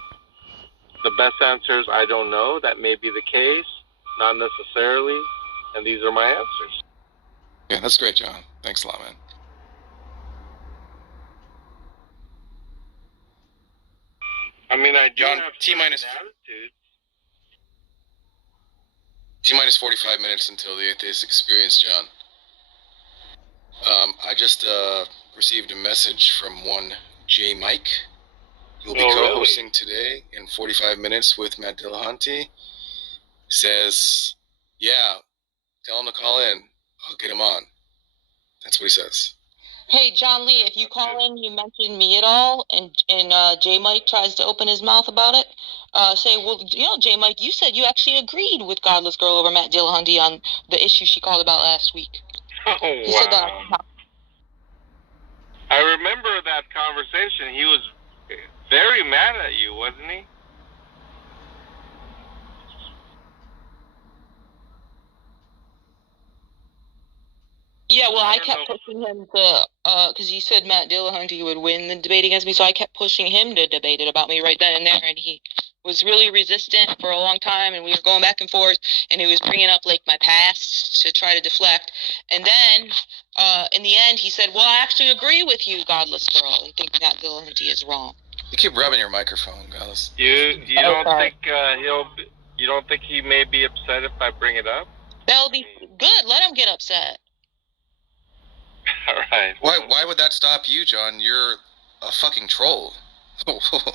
best answer is I don't know. That may be the case, not necessarily, and these are my answers. Yeah, that's great, John. Thanks a lot, man. I mean, I do John, have T-minus attitude. T-minus 45 minutes until the atheist experience, John. I just received a message from one J. Mike. You'll be co-hosting today in 45 minutes with Matt Dillahunty. Says, yeah, tell him to call in. I'll get him on. That's what he says. Hey, John Lee, if you call in, you mention me at all, and J. Mike tries to open his mouth about it, say, well, J. Mike, you said you actually agreed with Godless Girl over Matt Dillahunty on the issue she called about last week. Oh, he said that. I remember that conversation. He was very mad at you, wasn't he? Yeah, well, I kept pushing him to, because he said Matt Dillahunty would win the debate against me, so I kept pushing him to debate it about me right then and there, and he was really resistant for a long time, and we were going back and forth, and he was bringing up like my past to try to deflect. And then in the end he said, well, I actually agree with you, godless girl. I think Matt Dillahunty is wrong. You keep rubbing your microphone, Godless. You don't think you don't think he may be upset if I bring it up? That'll be good. Let him get upset. All right. Why would that stop you, John? You're a fucking troll. Hashtag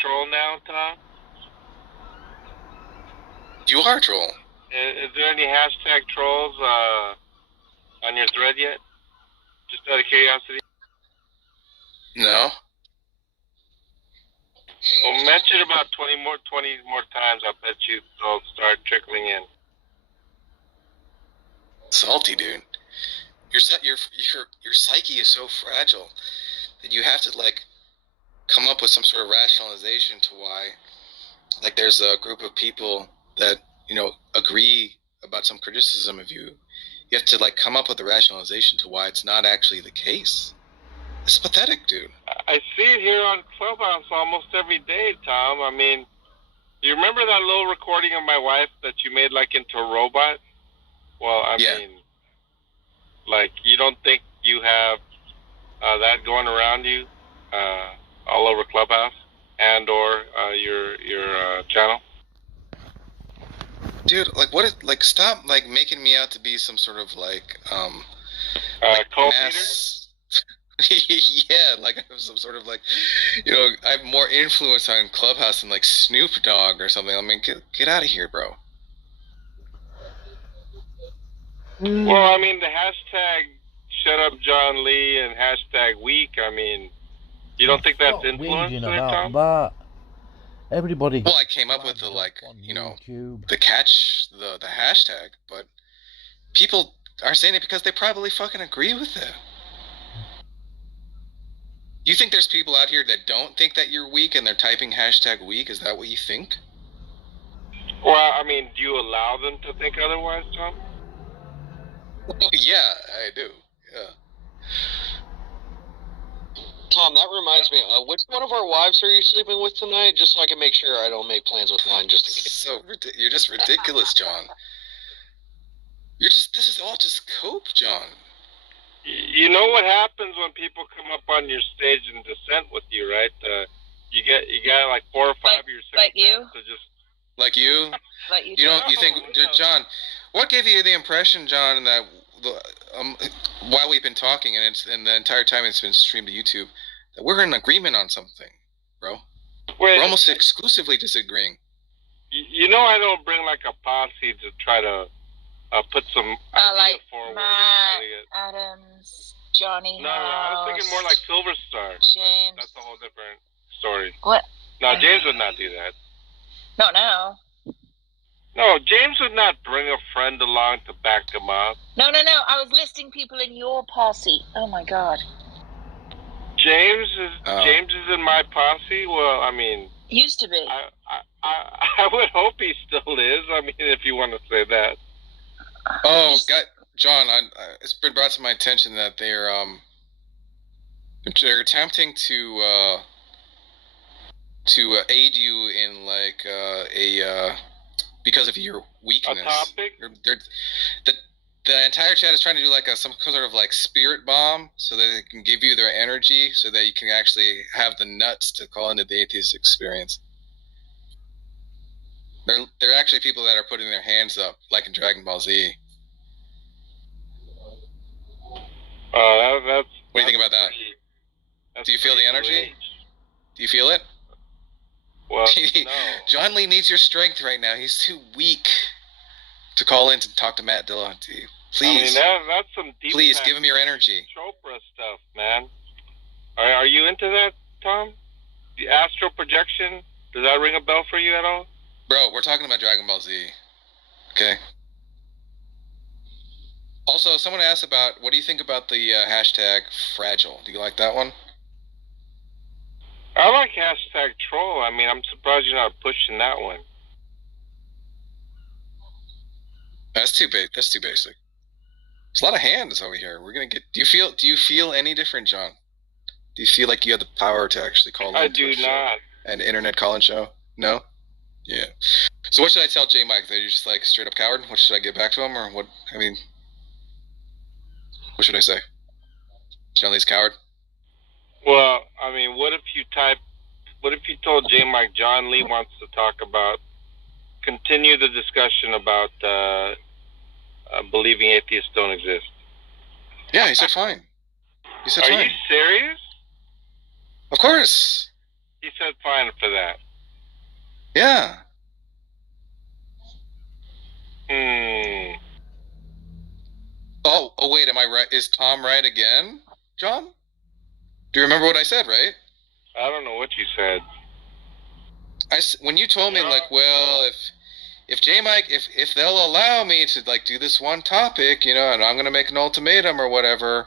troll now, Tom? You are a troll. Is there any hashtag trolls on your thread yet? Just out of curiosity. No. Well, mention about 20 more times. I bet you they'll start trickling in. Salty, dude. Your psyche is so fragile that you have to like come up with some sort of rationalization to why, like, there's a group of people that agree about some criticism of you. You have to like come up with a rationalization to why it's not actually the case. It's pathetic, dude. I see it here on Clubhouse almost every day, Tom. I mean, you remember that little recording of my wife that you made like into a robot? Well, I mean, like, you don't think you have that going around you all over Clubhouse and or your channel? Dude, like, stop like making me out to be some sort of like cult mass. Yeah, like I have some sort of like, I have more influence on Clubhouse than like Snoop Dogg or something. I mean, get out of here, bro. Well, I mean, the hashtag Shut Up John Lee and hashtag Weak. I mean, you don't think that's influence in it, Tom? That. Everybody. Well, I came up with the the catch, the hashtag, but people are saying it because they probably fucking agree with it. You think there's people out here that don't think that you're weak and they're typing hashtag weak? Is that what you think? Well, I mean, do you allow them to think otherwise, Tom? Yeah, I do. Yeah. Tom, that reminds me. Which one of our wives are you sleeping with tonight? Just so I can make sure I don't make plans with mine, just in case. So you're just ridiculous, John. This is all just cope, John. You know what happens when people come up on your stage and dissent with you, right? You got like 4 or 5 of your like you. To just like you. Like you. You think, John? What gave you the impression, John, that while we've been talking and the entire time it's been streamed to YouTube, that we're in agreement on something, bro? We're almost exclusively disagreeing. You know, I don't bring like a posse to try to put some idea forward. Matt, Adams, Johnny. No, I was thinking more like Silver Star. James. That's a whole different story. What? No, James would not do that. No. No, James would not bring a friend along to back him up. No. I was listing people in your posse. Oh my God. James is in my posse. Well, I mean, used to be. I would hope he still is. I mean, if you want to say that. Oh, John, it's been brought to my attention that they're attempting to aid you in like because of your weakness. A topic? The entire chat is trying to do like some sort of like spirit bomb so that they can give you their energy so that you can actually have the nuts to call into the atheist experience. There are actually people that are putting their hands up, like in Dragon Ball Z. What do you think about that? Do you feel the energy? Do you feel it? Well, no. John Lee needs your strength right now. He's too weak to call in to talk to Matt Dillahunty. Please. I mean, that's some deep. Please give him your energy. Chopra stuff, man. Are you into that, Tom? The astral projection? Does that ring a bell for you at all? Bro, we're talking about Dragon Ball Z. Okay. Also, someone asked about, what do you think about the hashtag fragile? Do you like that one? I like hashtag troll. I mean, I'm surprised you're not pushing that one. That's too big. That's too basic. There's a lot of hands over here. We're gonna get. Do you feel any different, John? Do you feel like you have the power to actually call in? I do not. An internet call-in show? No? Yeah. So what should I tell J Mike? That you're just like straight up coward? What should I get back to him, or what? I mean, what should I say? John Lee's coward? Well, I mean, what if you told J Mike John Lee wants to talk about, continue the discussion about believing atheists don't exist? Yeah, he said fine. He said fine. Are you serious? Of course. He said fine for that. Yeah. Oh, wait, am I right? Is Tom right again, John? Do you remember what I said, right? I don't know what you said. When you told me, like, well, if J Mike, if they'll allow me to, like, do this one topic, you know, and I'm going to make an ultimatum or whatever,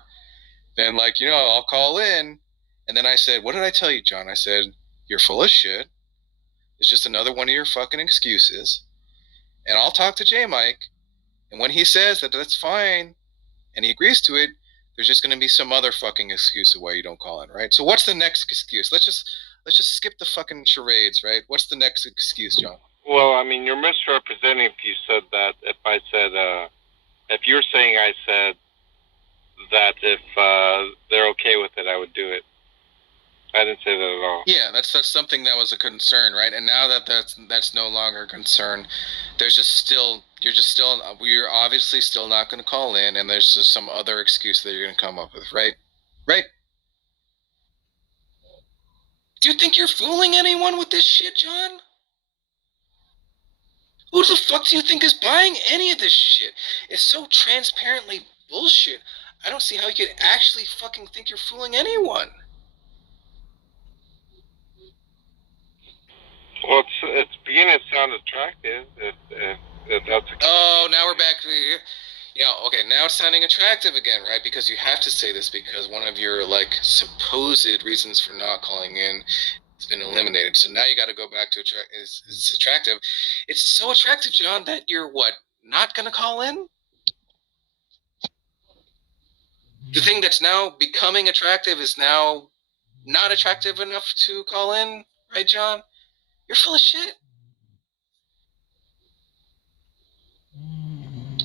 then, like, you know, I'll call in. And then I said, what did I tell you, John? I said, you're full of shit. It's just another one of your fucking excuses. And I'll talk to J Mike. And when he says that that's fine, and he agrees to it, there's just going to be some other fucking excuse of why you don't call in, right? So what's the next excuse? Let's just skip the fucking charades, right? What's the next excuse, John? Well, I mean, you're misrepresenting if you said that. If I said, if you're saying I said that if they're okay with it, I would do it. I didn't say that at all. Yeah, that's something that was a concern, right? And now that that's no longer a concern, we're obviously still not going to call in, and there's just some other excuse that you're going to come up with, right? Right? Do you think you're fooling anyone with this shit, John? Who the fuck do you think is buying any of this shit? It's so transparently bullshit. I don't see how you could actually fucking think you're fooling anyone. Well, it's beginning to sound attractive. If that's a oh, now we're back to here. Yeah, okay, now it's sounding attractive again, right? Because you have to say this because one of your, like, supposed reasons for not calling in has been eliminated. So now you got to go back to it's attractive. It's so attractive, John, that you're, what, not going to call in? The thing that's now becoming attractive is now not attractive enough to call in, right, John? You're full of shit.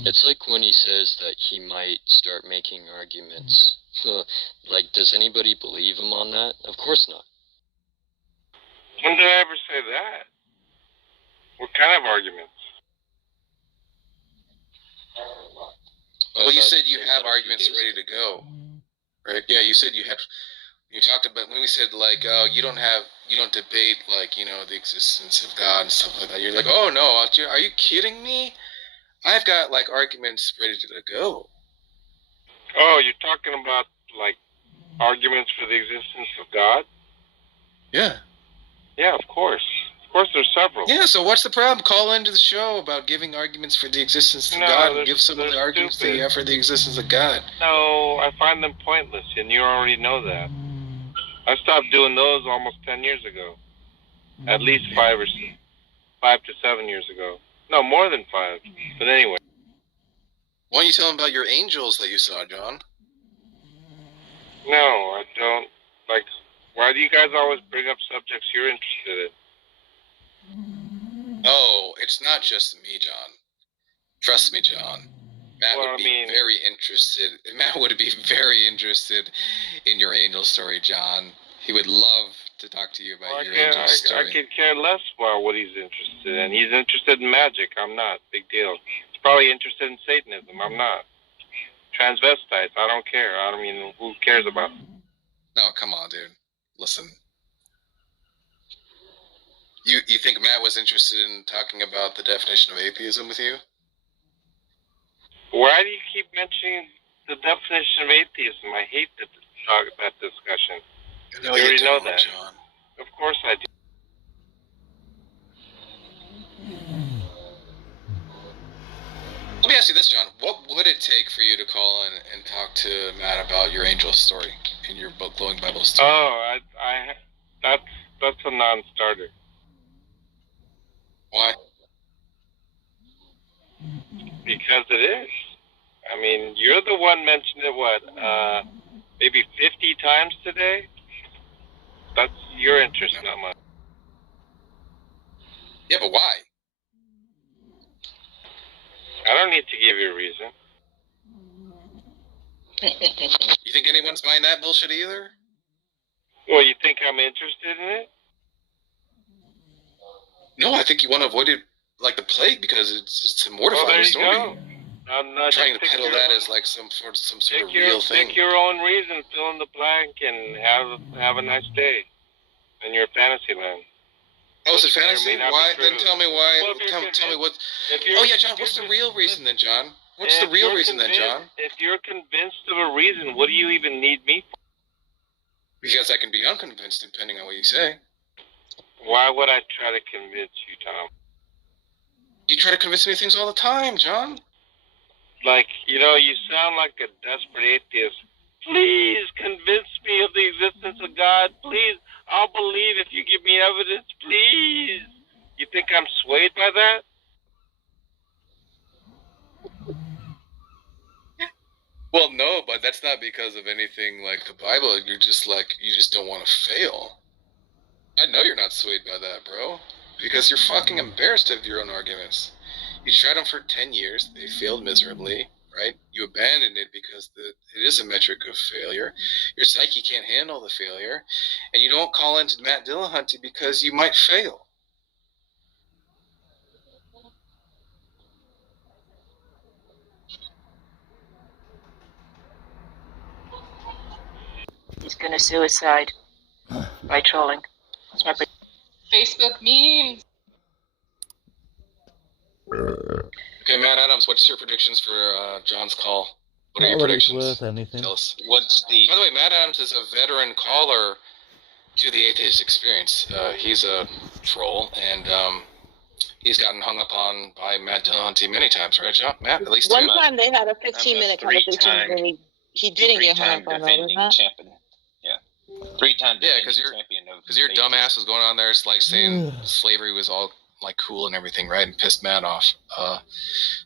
It's like when he says that he might start making arguments. Like, does anybody believe him on that? Of course not. When did I ever say that? What kind of arguments? Well, you said you have arguments ready to go, right? Yeah, you said you had. You talked about when we said, like, oh, you don't debate, like, you know, the existence of God and stuff like that. You're like, oh no, are you kidding me? I've got, like, arguments ready to go. Oh, you're talking about, like, arguments for the existence of God? Yeah. Yeah, of course. Of course, there's several. Yeah, so what's the problem? Call into the show about giving arguments for the existence of God and give some of the arguments that you have for the existence of God. No, I find them pointless, and you already know that. I stopped doing those almost 10 years ago. At least 5 to 7 years ago. No, more than 5. But anyway. Why don't you tell them about your angels that you saw, John? No, I don't. Like, why do you guys always bring up subjects you're interested in? Oh, it's not just me, John. Trust me, John. Matt would be very interested. Matt would be very interested in your angel story, John. He would love to talk to you about your angel story. I could care less about what he's interested in. He's interested in magic. I'm not. Big deal. He's probably interested in Satanism. I'm not. Transvestites. I don't care. I mean, who cares about them? No, come on, dude. Listen. You think Matt was interested in talking about the definition of atheism with you? Why do you keep mentioning the definition of atheism? I hate to talk about that discussion. No, you already know don't, that. John. Of course I do. Let me ask you this, John. What would it take for you to call in and talk to Matt about your angel story in your glowing Bible story? Oh, that's a non-starter. Why? Because it is. I mean, you're the one mentioned it, maybe 50 times today? That's your interest, not mine. Yeah, but why? I don't need to give you a reason. You think anyone's buying that bullshit either? Well, you think I'm interested in it? No, I think you want to avoid it like the plague because it's a mortifying story. Go. I'm not trying to peddle that as like some sort of real thing. Pick your own reason, fill in the blank, and have a nice day in your fantasy land. Oh, is it fantasy? Why? Then tell me why. Well, tell me what. Oh yeah, John. What's the real reason then, John? What's the real reason then, John? If you're convinced of a reason, what do you even need me for? Because I can be unconvinced depending on what you say. Why would I try to convince you, Tom? You try to convince me of things all the time, John. Like, you know, you sound like a desperate atheist. Please convince me of the existence of God. Please, I'll believe if you give me evidence. Please. You think I'm swayed by that? Well, no, but that's not because of anything like the Bible. You're just like, you just don't want to fail. I know you're not swayed by that, bro. Because you're fucking embarrassed of your own arguments. You tried them for 10 years. They failed miserably, right? You abandoned it because it is a metric of failure. Your psyche can't handle the failure. And you don't call into Matt Dillahunty because you might fail. He's gonna suicide by trolling. That's my Facebook memes. Okay, Matt Adams, what's your predictions for John's call? What are your Not that it's predictions? worth anything. Tell us. By the way, Matt Adams is a veteran caller to the Atheist Experience. He's a troll, and he's gotten hung up on by Matt Dillahunty many times, right, John? Matt, at least One two. time they had a 15-minute conversation, and he didn't get hung up on over that. Champion. Yeah. 3-time champion. Because your dumbass was going on there, like saying slavery was all like cool and everything, right? And pissed Matt off.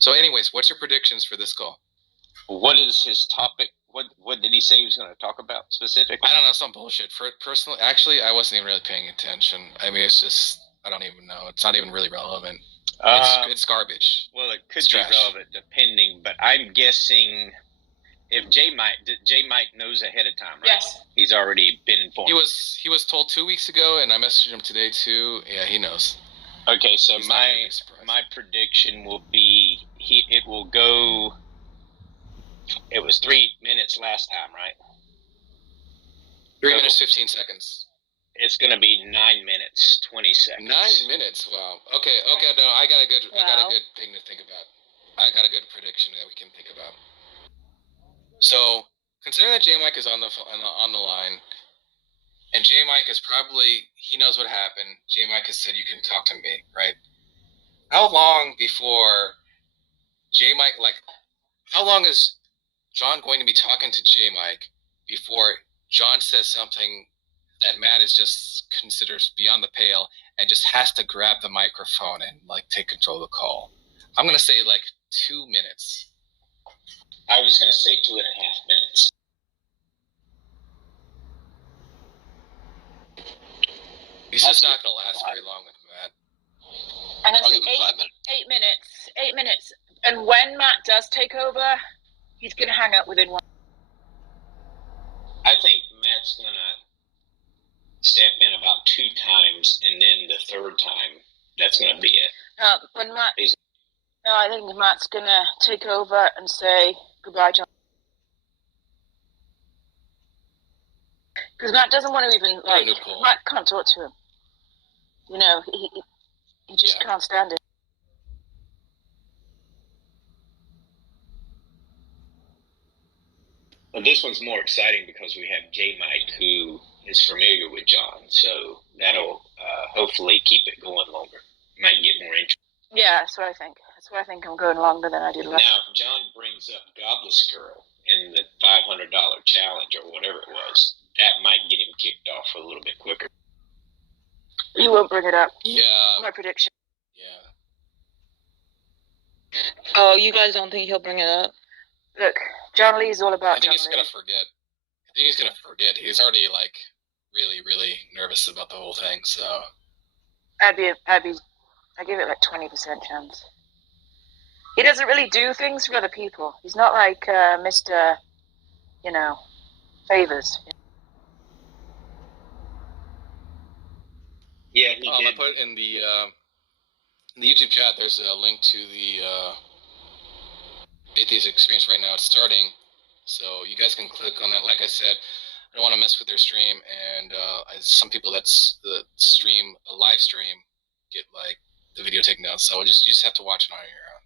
So, anyways, what's your predictions for this call? What is his topic? What did he say he was going to talk about specifically? I don't know, some bullshit. Personally, actually, I wasn't even really paying attention. I mean, it's just, I don't even know. It's not even really relevant. It's garbage. Well, it could be relevant depending, but I'm guessing if J Mike knows ahead of time, right? Yes. He's already been informed. He was told 2 weeks ago, and I messaged him today too. Yeah, he knows. Okay, so my prediction will be it will go. It was 3 minutes last time, right? 3 minutes 15 seconds. It's going to be 9 minutes 20 seconds. 9 minutes. Wow. Okay. No, I got a good thing to think about. I got a good prediction that we can think about. So, considering that J Mike is on the line, and J Mike is he knows what happened. J Mike has said you can talk to me, right? How long before J Mike, how long is John going to be talking to J Mike before John says something that Matt is just considers beyond the pale and just has to grab the microphone and take control of the call? I'm gonna say 2 minutes. I was gonna say 2.5 minutes. He's just not gonna last very long with Matt. I'm gonna say 8 minutes. 8 minutes. And when Matt does take over, he's gonna hang up within 1. I think Matt's gonna step in about 2 times, and then the 3rd time, that's gonna be it. When Matt, no, I think Matt's gonna take over and say goodbye, John. Because Matt doesn't want to even Matt can't talk to him. You know, he just can't stand it. Well, this one's more exciting because we have J Mike, who is familiar with John, so that'll hopefully keep it going longer. Might get more interest. Yeah, that's what I think. That's why I think I'm going longer than I did last. Now, if John brings up Godless Girl in the $500 challenge or whatever it was, that might get him kicked off a little bit quicker. You won't bring it up. Yeah. My prediction. Yeah. Oh, you guys don't think he'll bring it up? Look, John Lee's all about. I think he's gonna forget. He's already really, really nervous about the whole thing. So I give it like 20% chance. He doesn't really do things for other people. He's not like Mr. Favors. yeah, I put in the YouTube chat. There's a link to the Atheist Experience right now. It's starting, so you guys can click on that. Like I said, I don't want to mess with their stream, and some people that's the stream a live stream get like the video taken down. So you just have to watch it on your own.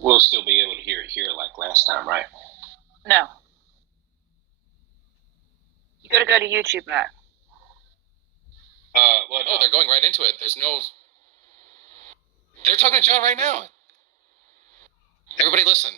We'll still be able to hear it here like last time, right? No. You gotta go to YouTube, Matt. Well, no, they're going right into it. There's no. They're talking to John right now. Everybody listen.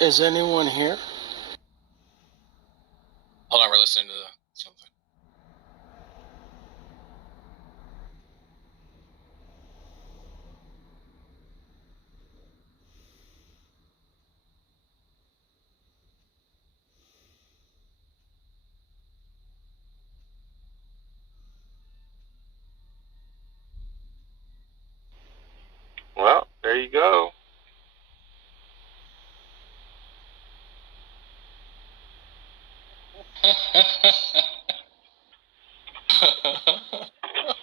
Is anyone here? Hold on, we're listening to something. Well, there you go.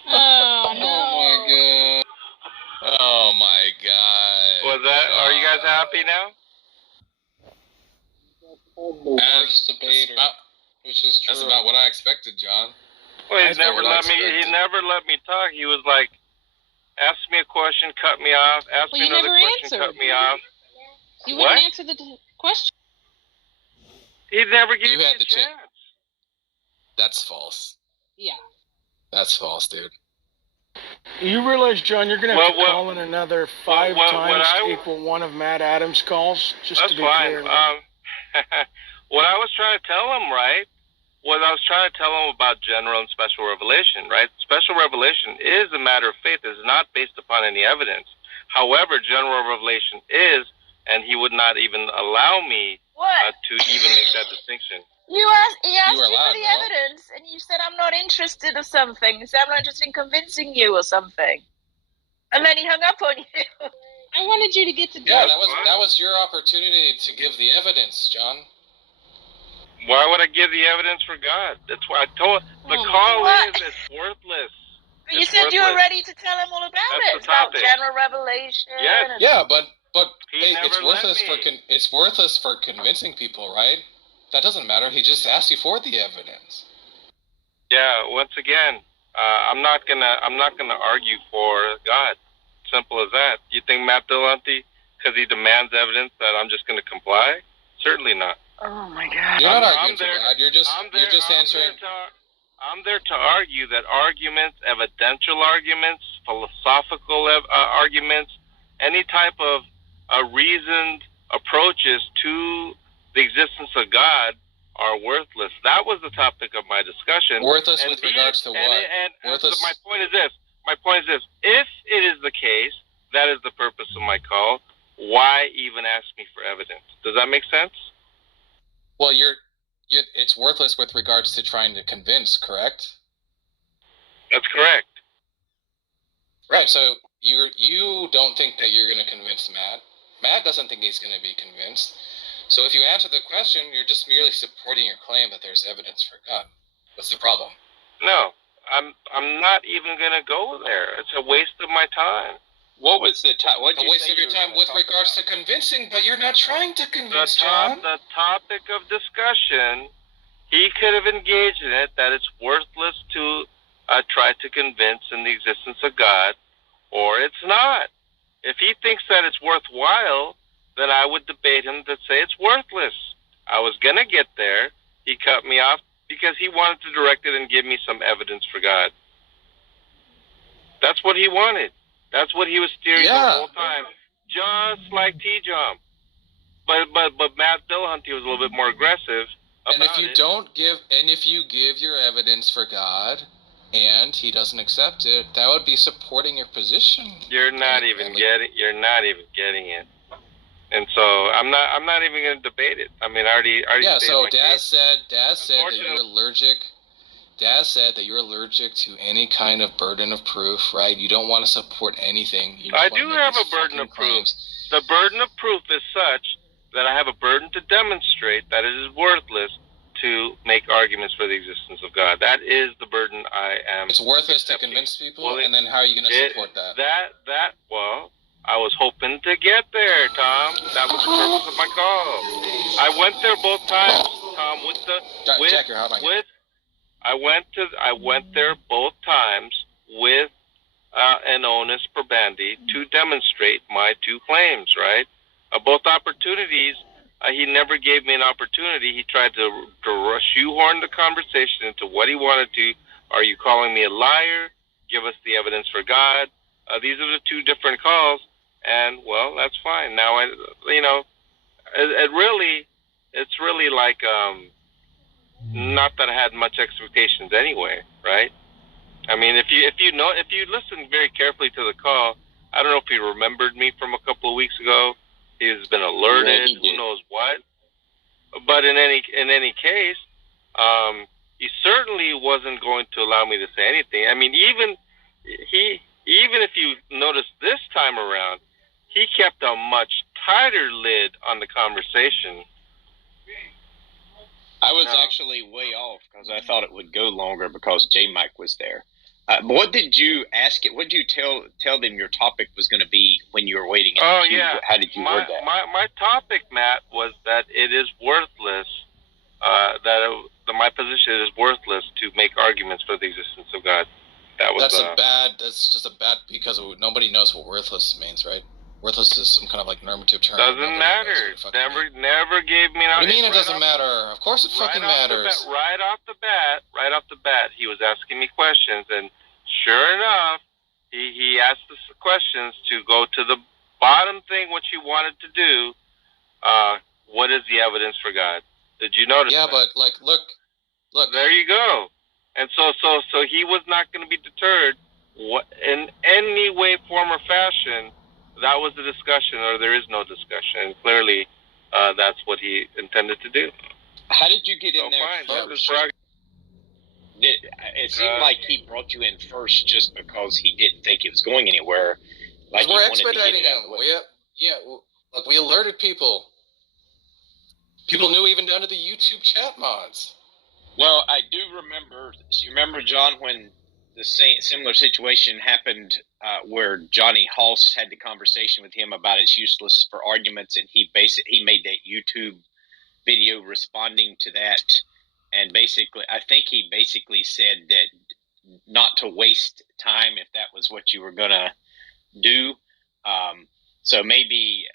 Oh no! Oh my god! Was that? Are you guys happy now? Worst debater, which is true. That's about what I expected, John. Well, he never let me talk. He was like, ask me a question, cut me off. Ask me another question, cut me off. You wouldn't answer the question. He never gave You me had a the chance. chance. That's false. Yeah. That's false, dude. You realize, John, you're going to have to call in another five times to equal one of Matt Adams' calls, just to be clear. What I was trying to tell him, right, was I was trying to tell him about general and special revelation, right? Special revelation is a matter of faith. It's not based upon any evidence. However, general revelation is, and he would not even allow me to even make that distinction. He asked you for the evidence, and you said, I'm not interested or something. You said, I'm not interested in convincing you or something. And then he hung up on you. I wanted you to get to Yeah, that was your opportunity to give the evidence, John. Why would I give the evidence for God? That's why I told the call is it's worthless. But you said you were ready to tell him all about it. It's about general revelation. Yes. Yeah, but it's worthless for convincing people, right? That doesn't matter. He just asked you for the evidence. Yeah. Once again, I'm not gonna argue for God. Simple as that. You think Matt Dillahunty, because he demands evidence, that I'm just gonna comply? Certainly not. Oh my God. You're not arguing for God. You're just answering. I'm there to argue that arguments, evidential arguments, philosophical arguments, any type of reasoned approaches to the existence of God are worthless. That was the topic of my discussion. Worthless with regards to what? Worthless. My point is this. If it is the case, that is the purpose of my call, why even ask me for evidence? Does that make sense? Well, it's worthless with regards to trying to convince, correct? That's correct. Right, so you don't think that you're going to convince Matt. Matt doesn't think he's going to be convinced. So if you answer the question, you're just merely supporting your claim that there's evidence for God. What's the problem? No, I'm not even going to go there. It's a waste of my time. What was the time? What a waste of your time with regards to convincing, but you're not trying to convince, John. The topic of discussion, he could have engaged in it, that it's worthless to try to convince in the existence of God, or it's not. If he thinks that it's worthwhile, then I would debate him to say it's worthless. I was going to get there. He cut me off because he wanted to direct it and give me some evidence for God. That's what he wanted. That's what he was steering the whole time, just like T-Jump. But Matt Dillahunty was a little bit more aggressive. And if you give your evidence for God, and he doesn't accept it, that would be supporting your position. You're not even getting it. And so I'm not even going to debate it. I mean, I already. Yeah. So Daz said that you're allergic. Daz said that you're allergic to any kind of burden of proof, right? You don't want to support anything. I do have a burden of proof. The burden of proof is such that I have a burden to demonstrate that it is worthless to make arguments for the existence of God. That is the burden I am. It's worthless to convince people, and then how are you going to support that? Well, I was hoping to get there, Tom. That was the purpose of my call. I went there both times, Tom, I went there both times with an onus probandi to demonstrate my two claims, right? Both opportunities, he never gave me an opportunity. He tried to shoehorn the conversation into what he wanted to. Are you calling me a liar? Give us the evidence for God. These are the two different calls, and well, that's fine. Now it's really like not that I had much expectations anyway, right? I mean, if you listen very carefully to the call, I don't know if he remembered me from a couple of weeks ago. He's been alerted, who knows what. But in any case, he certainly wasn't going to allow me to say anything. I mean, even if you notice this time around, he kept a much tighter lid on the conversation. I was actually way off because I thought it would go longer because J Mike was there. What did you ask it? What did you tell them your topic was going to be when you were waiting? How did you word that? My topic, Matt, was that it is worthless. My position is worthless to make arguments for the existence of God. That's just a bad because nobody knows what worthless means, right? Worthless is some kind of like normative term. Doesn't matter. Never gave me an. What do you mean it doesn't matter? Of course it fucking matters. Right off the bat, he was asking me questions, and sure enough, he asked us questions to go to the bottom thing, what you wanted to do. What is the evidence for God? Did you notice? Yeah, that? but like, look. There you go. And so he was not going to be deterred in any way, form, or fashion. That was the discussion, or there is no discussion. And clearly, that's what he intended to do. How did you get in there fine, first? It seemed like he brought you in first just because he didn't think it was going anywhere. Like we're expediting him. We alerted people. People knew even down to the YouTube chat mods. Well, I do remember. You remember, John, when the similar situation happened where Johnny Halse had the conversation with him about it's useless for arguments, and he made that YouTube video responding to that, and basically, I think he basically said that not to waste time if that was what you were gonna do. So maybe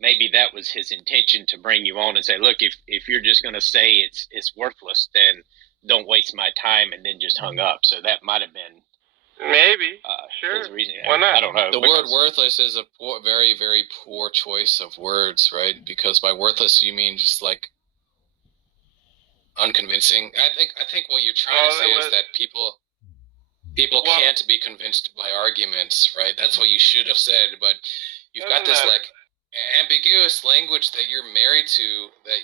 that was his intention to bring you on and say, look, if you're just gonna say it's worthless, then don't waste my time, and then just hung up. So that might have been maybe sure. His reason. Why not? I don't know. The word worthless is a very, very poor choice of words, right? Because by worthless you mean just like unconvincing. I think what you're trying to say is that people can't be convinced by arguments, right? That's what you should have said. But you've got this like ambiguous language that you're married to that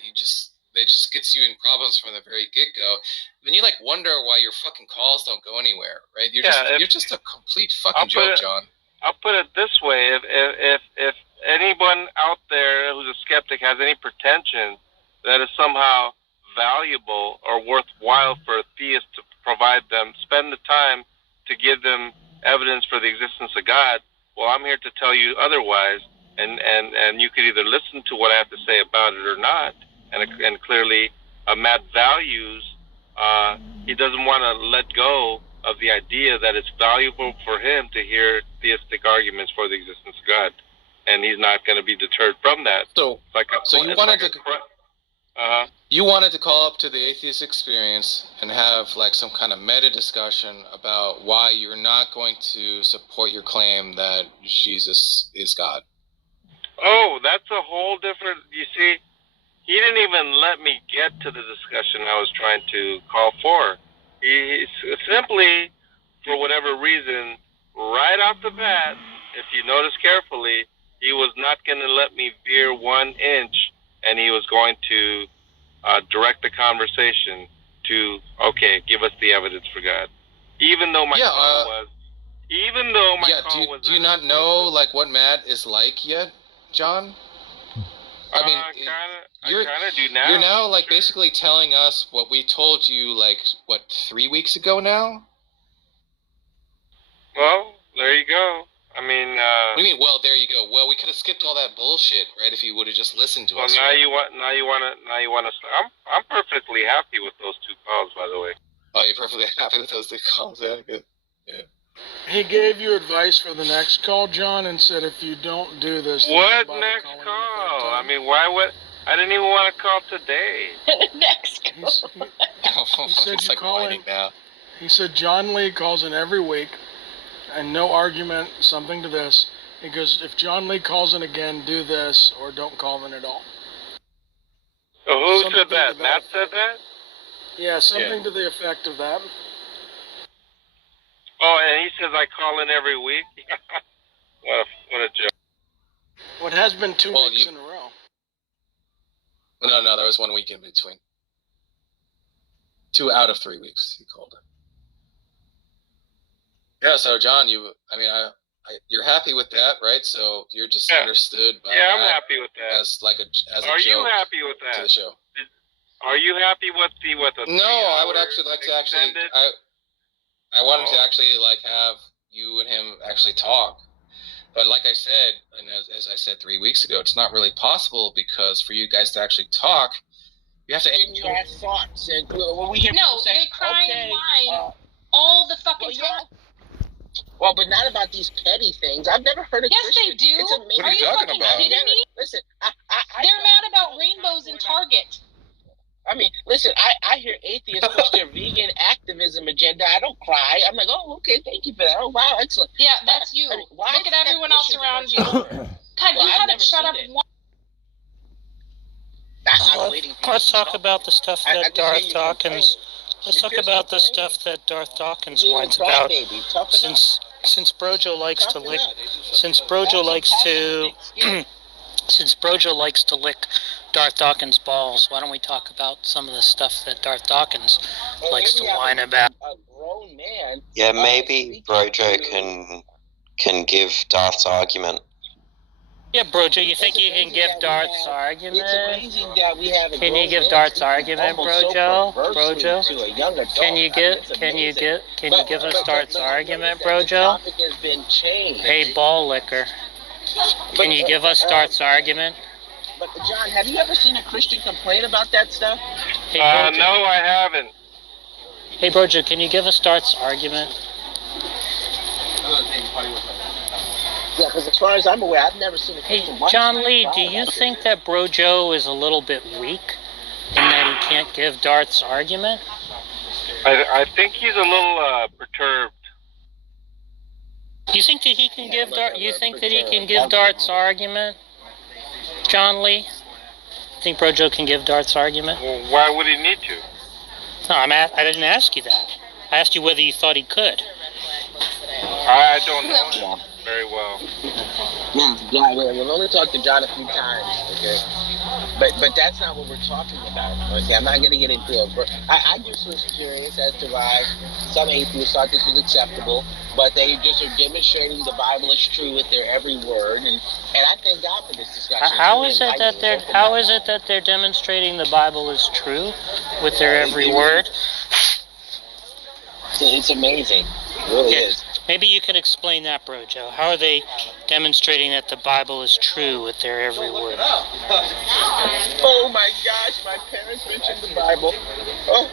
just gets you in problems from the very get-go. Then you like wonder why your fucking calls don't go anywhere, right? You're just a complete fucking joke, John. I'll put it this way: if anyone out there who's a skeptic has any pretension that is somehow valuable or worthwhile for a theist to provide them, spend the time to give them evidence for the existence of God, well, I'm here to tell you otherwise, and you could either listen to what I have to say about it or not. And clearly, Matt values. He doesn't want to let go of the idea that it's valuable for him to hear theistic arguments for the existence of God, and he's not going to be deterred from that. So you wanted to call up to the atheist experience and have like some kind of meta discussion about why you're not going to support your claim that Jesus is God. Oh, that's a whole different. You see, he didn't even let me get to the discussion I was trying to call for. He simply, for whatever reason, right off the bat, if you notice carefully, he was not going to let me veer 1 inch, and he was going to direct the conversation to, okay, give us the evidence for God. Even though my call was... Do you not know like what Matt is like yet, John? I mean, I kind of do now. You're now like basically telling us what we told you like 3 weeks ago now. Well, there you go. I mean, what do you mean? Well, there you go. Well, we could have skipped all that bullshit, right? If you would have just listened to us. Now you want to. I'm perfectly happy with those 2 calls, by the way. Oh, you're perfectly happy with those 2 calls. Yeah, good. Yeah. He gave you advice for the next call, John, and said if you don't do this... What next call? I mean, why would... I didn't even want to call today. Next call. He said it's like whining now. He said John Lee calls in every week, and no argument, something to this. He goes, if John Lee calls in again, do this, or don't call in at all. So who said that? Matt said that? Yeah, something to the effect of that. Oh, and he says I call in every week? What a joke. Well, it has been 2 weeks in a row. No, there was 1 week in between. 2 out of 3 weeks he called it. Yeah, so John, you're happy with that, right? So you're just understood by I'm happy with that. As a Are joke you happy with that? to the show. Are you happy with the No, I would actually like to I wanted to actually like have you and him actually talk. But like I said, and as I said 3 weeks ago, it's not really possible because for you guys to actually talk, you have to... You have thoughts. And, we hear they cry and whine all the fucking time. Well, but not about these petty things. I've never heard of Christian. Yes, they do. Are you fucking kidding me? Listen, they're mad about rainbows in Target. I mean, listen, I hear atheists push their vegan activism agenda. I don't cry. I'm like, oh, okay, thank you for that. Oh, wow, excellent. Yeah, that's you. I mean, why Look is at it that everyone else Christians are around much you. lower? God, Well, you I've haven't never shut seen up it. one. I'm waiting for you Let's to talk talk. about the stuff I that just hear Darth you Dawkins. complaining. Let's You're talk just about the complaining. stuff that Darth Dawkins You're being a whines about. crybaby. Toughen up. Since Brojo likes to Toughen lick, up. since Have Brojo some likes passion to, with thick skin. since Brojo likes to lick Darth Dawkins' balls, why don't we talk about some of the stuff that Darth Dawkins likes to whine about? A grown man. Yeah, maybe Brojo can give Darth's argument. Yeah, Brojo, you think you can give Darth's argument? It's amazing that we have a Can you grown give man Darth's speaking argument, almost so Brojo? perversely Brojo? to a young adult. Can you I mean, give it's can you amazing. give us Darth's argument, The Brojo? topic has been changed. Hey, ball licker. Can you give us Darth's argument? But John, have you ever seen a Christian complain about that stuff? Hey, Brojo. No, I haven't. Hey, Brojo, can you give us Darth's argument? Yeah, because as far as I'm aware, I've never seen a Christian. Hey, John Lee, do you think that Brojo is a little bit weak in that he can't give Darth's argument? I think he's a little perturbed. You think that he can give Darth's argument, John Lee? Think Brojo can give Darth's argument? Well, why would he need to? No, I didn't ask you that. I asked you whether you thought he could. I don't know him very well. Yeah, we've only talked to John a few times, okay? But that's not what we're talking about, okay? I'm not going to get into it. But I just was curious as to why some atheists thought this was acceptable, but they just are demonstrating the Bible is true with their every word, and I thank God for this discussion. How is it that they're demonstrating the Bible is true with their every word? It's amazing. It really is. Maybe you could explain that, Brojo. How are they demonstrating that the Bible is true with their every word? Oh my gosh, my parents mentioned the Bible. Oh.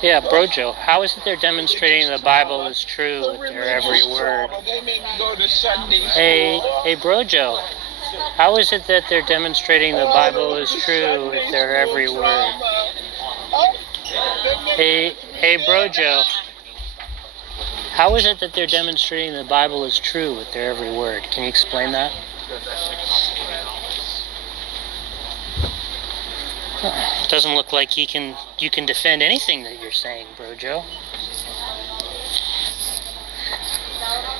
Yeah, Brojo, how is it they're demonstrating the Bible is true with their every word? Hey, Brojo, how is it that they're demonstrating the Bible is true with their every word? Hey, Brojo, how is it that they're demonstrating the Bible is true with their every word? Can you explain that? It doesn't look like you can defend anything that you're saying, Brojo.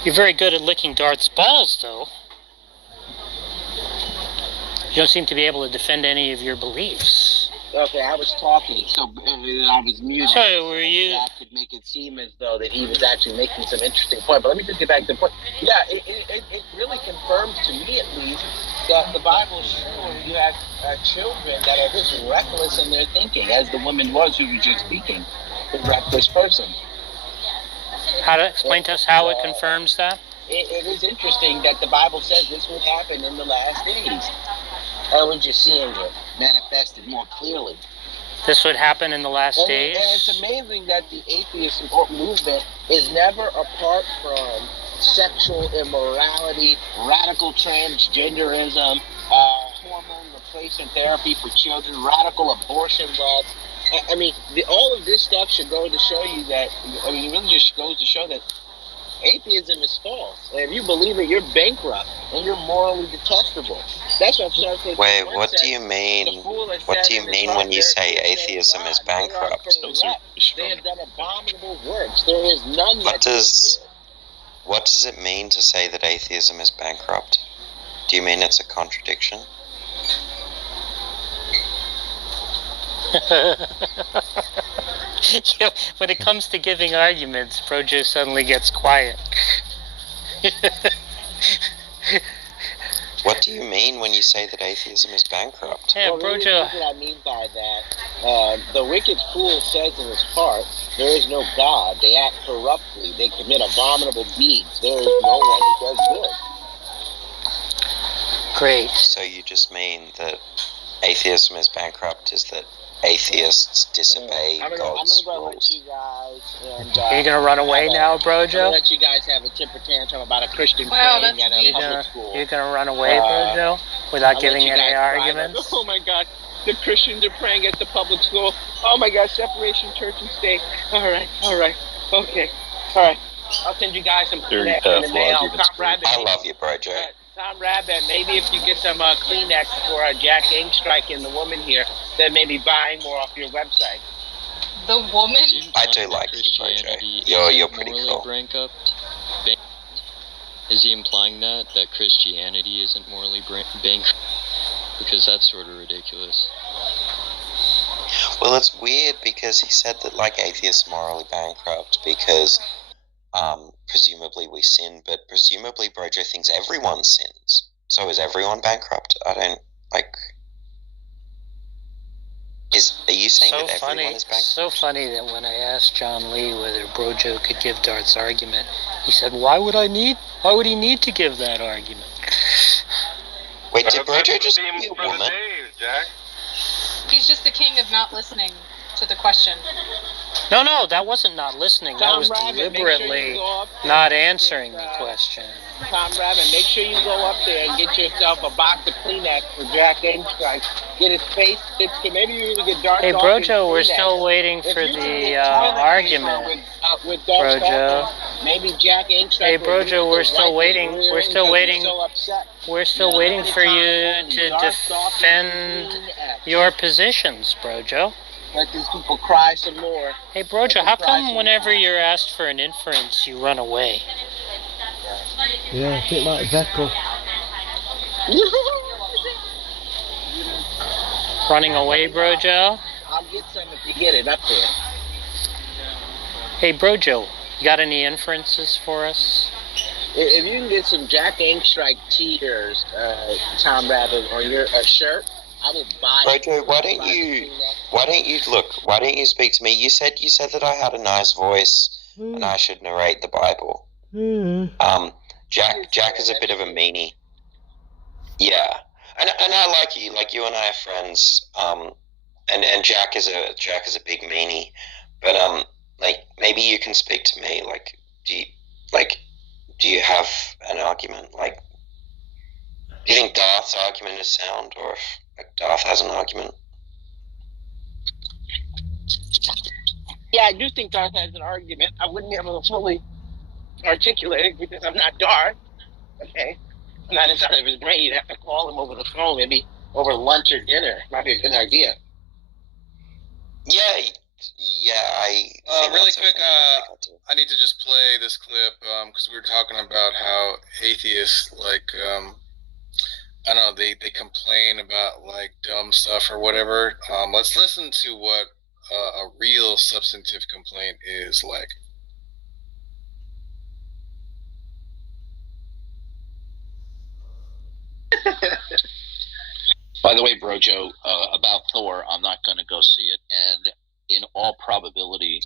You're very good at licking Darth's balls, though. You don't seem to be able to defend any of your beliefs. Okay, I was talking, so I was muted. Sorry, were you? That could make it seem as though that he was actually making some interesting point. But let me just get back to the point. Yeah, it really confirms to me, at least, that the Bible is true. And you have children that are just reckless in their thinking, as the woman was who was just speaking, the reckless person. How to explain to us how it confirms that? It is interesting that the Bible says this would happen in the last days. We're just seeing it manifested more clearly. This would happen in the last days? And it's amazing that the atheist movement is never apart from sexual immorality, radical transgenderism, hormone replacement therapy for children, radical abortion laws. I mean, all of this stuff should go to show you that, it really just goes to show that atheism is false. And if you believe it, you're bankrupt and you're morally detestable. That's what I'm saying. Wait, what do you mean? What do you mean when you say atheism is bankrupt? They have done abominable works. There is none What does it mean to say that atheism is bankrupt? Do you mean it's a contradiction? Yeah, when it comes to giving arguments, Brojo suddenly gets quiet. What do you mean when you say that atheism is bankrupt? Yeah, well, Brojo. Here's what I mean by that. The wicked fool says in his heart, there is no God. They act corruptly. They commit abominable deeds. There is no one who does good. Great. So you just mean that atheism is bankrupt is that atheists disobey God's rules? Are you going to run away now, Brojo? I'm going to let you guys have a temper tantrum about a Christian praying at a public school. You're going to run away, Brojo, without giving any arguments? Oh my God. The Christians are praying at the public school. Oh my God, separation church and state. All right, okay, all right. I'll send you guys some Kleenex in the mail. Tom Rabbit. I love you, bro, Joe. Tom Rabbit, maybe if you get some Kleenex for Jack Angstrike and the woman here, then maybe buying more off your website. The woman? I do like you, bro, Joe. You're pretty cool. Bankrupt? Is he implying that Christianity isn't morally bankrupt? Because that's sort of ridiculous. Well, it's weird because he said that, like, atheists morally bankrupt because, presumably we sin, but presumably Brojo thinks everyone sins. So is everyone bankrupt? I don't, like... Are you saying that everyone is bankrupt? So funny that when I asked John Lee whether Brojo could give Darth's argument, he said, why would he need to give that argument? Wait, did Brojo just be a woman? He's just the king of not listening to the question. No, that wasn't not listening. That was deliberately not answering the question. Tom Rabbit, make sure you go up there and get yourself a box of Kleenex for Jack Angstrike. Get his face stitched. Maybe you even get Darth. Hey, Brojo, we're still waiting for the argument. With Brojo. Maybe Jack Angstrike. Hey, Brojo, we're still waiting. We're still waiting. We're still waiting for you to defend your positions, Brojo. Let these people cry some more. Hey, Brojo, how come whenever you're asked for an inference, you run away? Yeah, a bit like Veckle. Running away, Brojo? I'll get some if you get it up there. Hey, Brojo, you got any inferences for us? If you can get some Jack Angstrike tears, Tom Rabbit, on your shirt, I will buy it. Brojo, why don't you speak to me? You said that I had a nice voice and I should narrate the Bible. Jack is a bit of a meanie. Yeah. And I like you. Like, you and I are friends. And Jack is a big meanie. But like, maybe you can speak to me. Like, do you have an argument? Like, do you think Darth's argument is sound, or if Darth has an argument? Yeah, I do think Darth has an argument. I wouldn't be able to fully articulate it because I'm not Darth. Okay? I'm not inside of his brain. You'd have to call him over the phone, maybe over lunch or dinner. Might be a good idea. Yeah, really quick, I need to just play this clip because we were talking about how atheists, like, I don't know, they complain about, like, dumb stuff or whatever. Let's listen to what a real substantive complaint is like. By the way, Brojo, about Thor, I'm not going to go see it, and in all probability,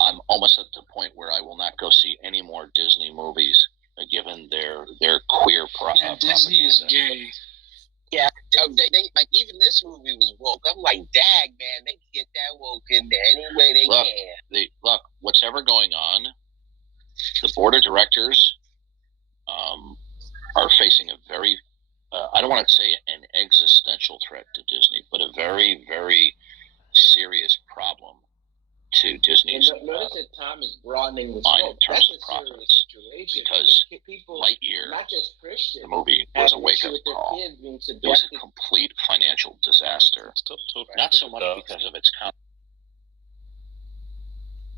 I'm almost at the point where I will not go see any more Disney movies, given their queer Disney is gay. Yeah, they like, even this movie was woke. I'm like, dag, man, they can get that woke in there any way they can. Look, what's ever going on, the board of directors are facing a very, I don't want to say an existential threat to Disney, but a very, very serious problem to Disney's notice that Tom is broadening the line scope. in terms of profits, because people, Lightyear, not just Christians, the movie, was a wake-up call. It was a complete financial disaster. Not so much because of its content.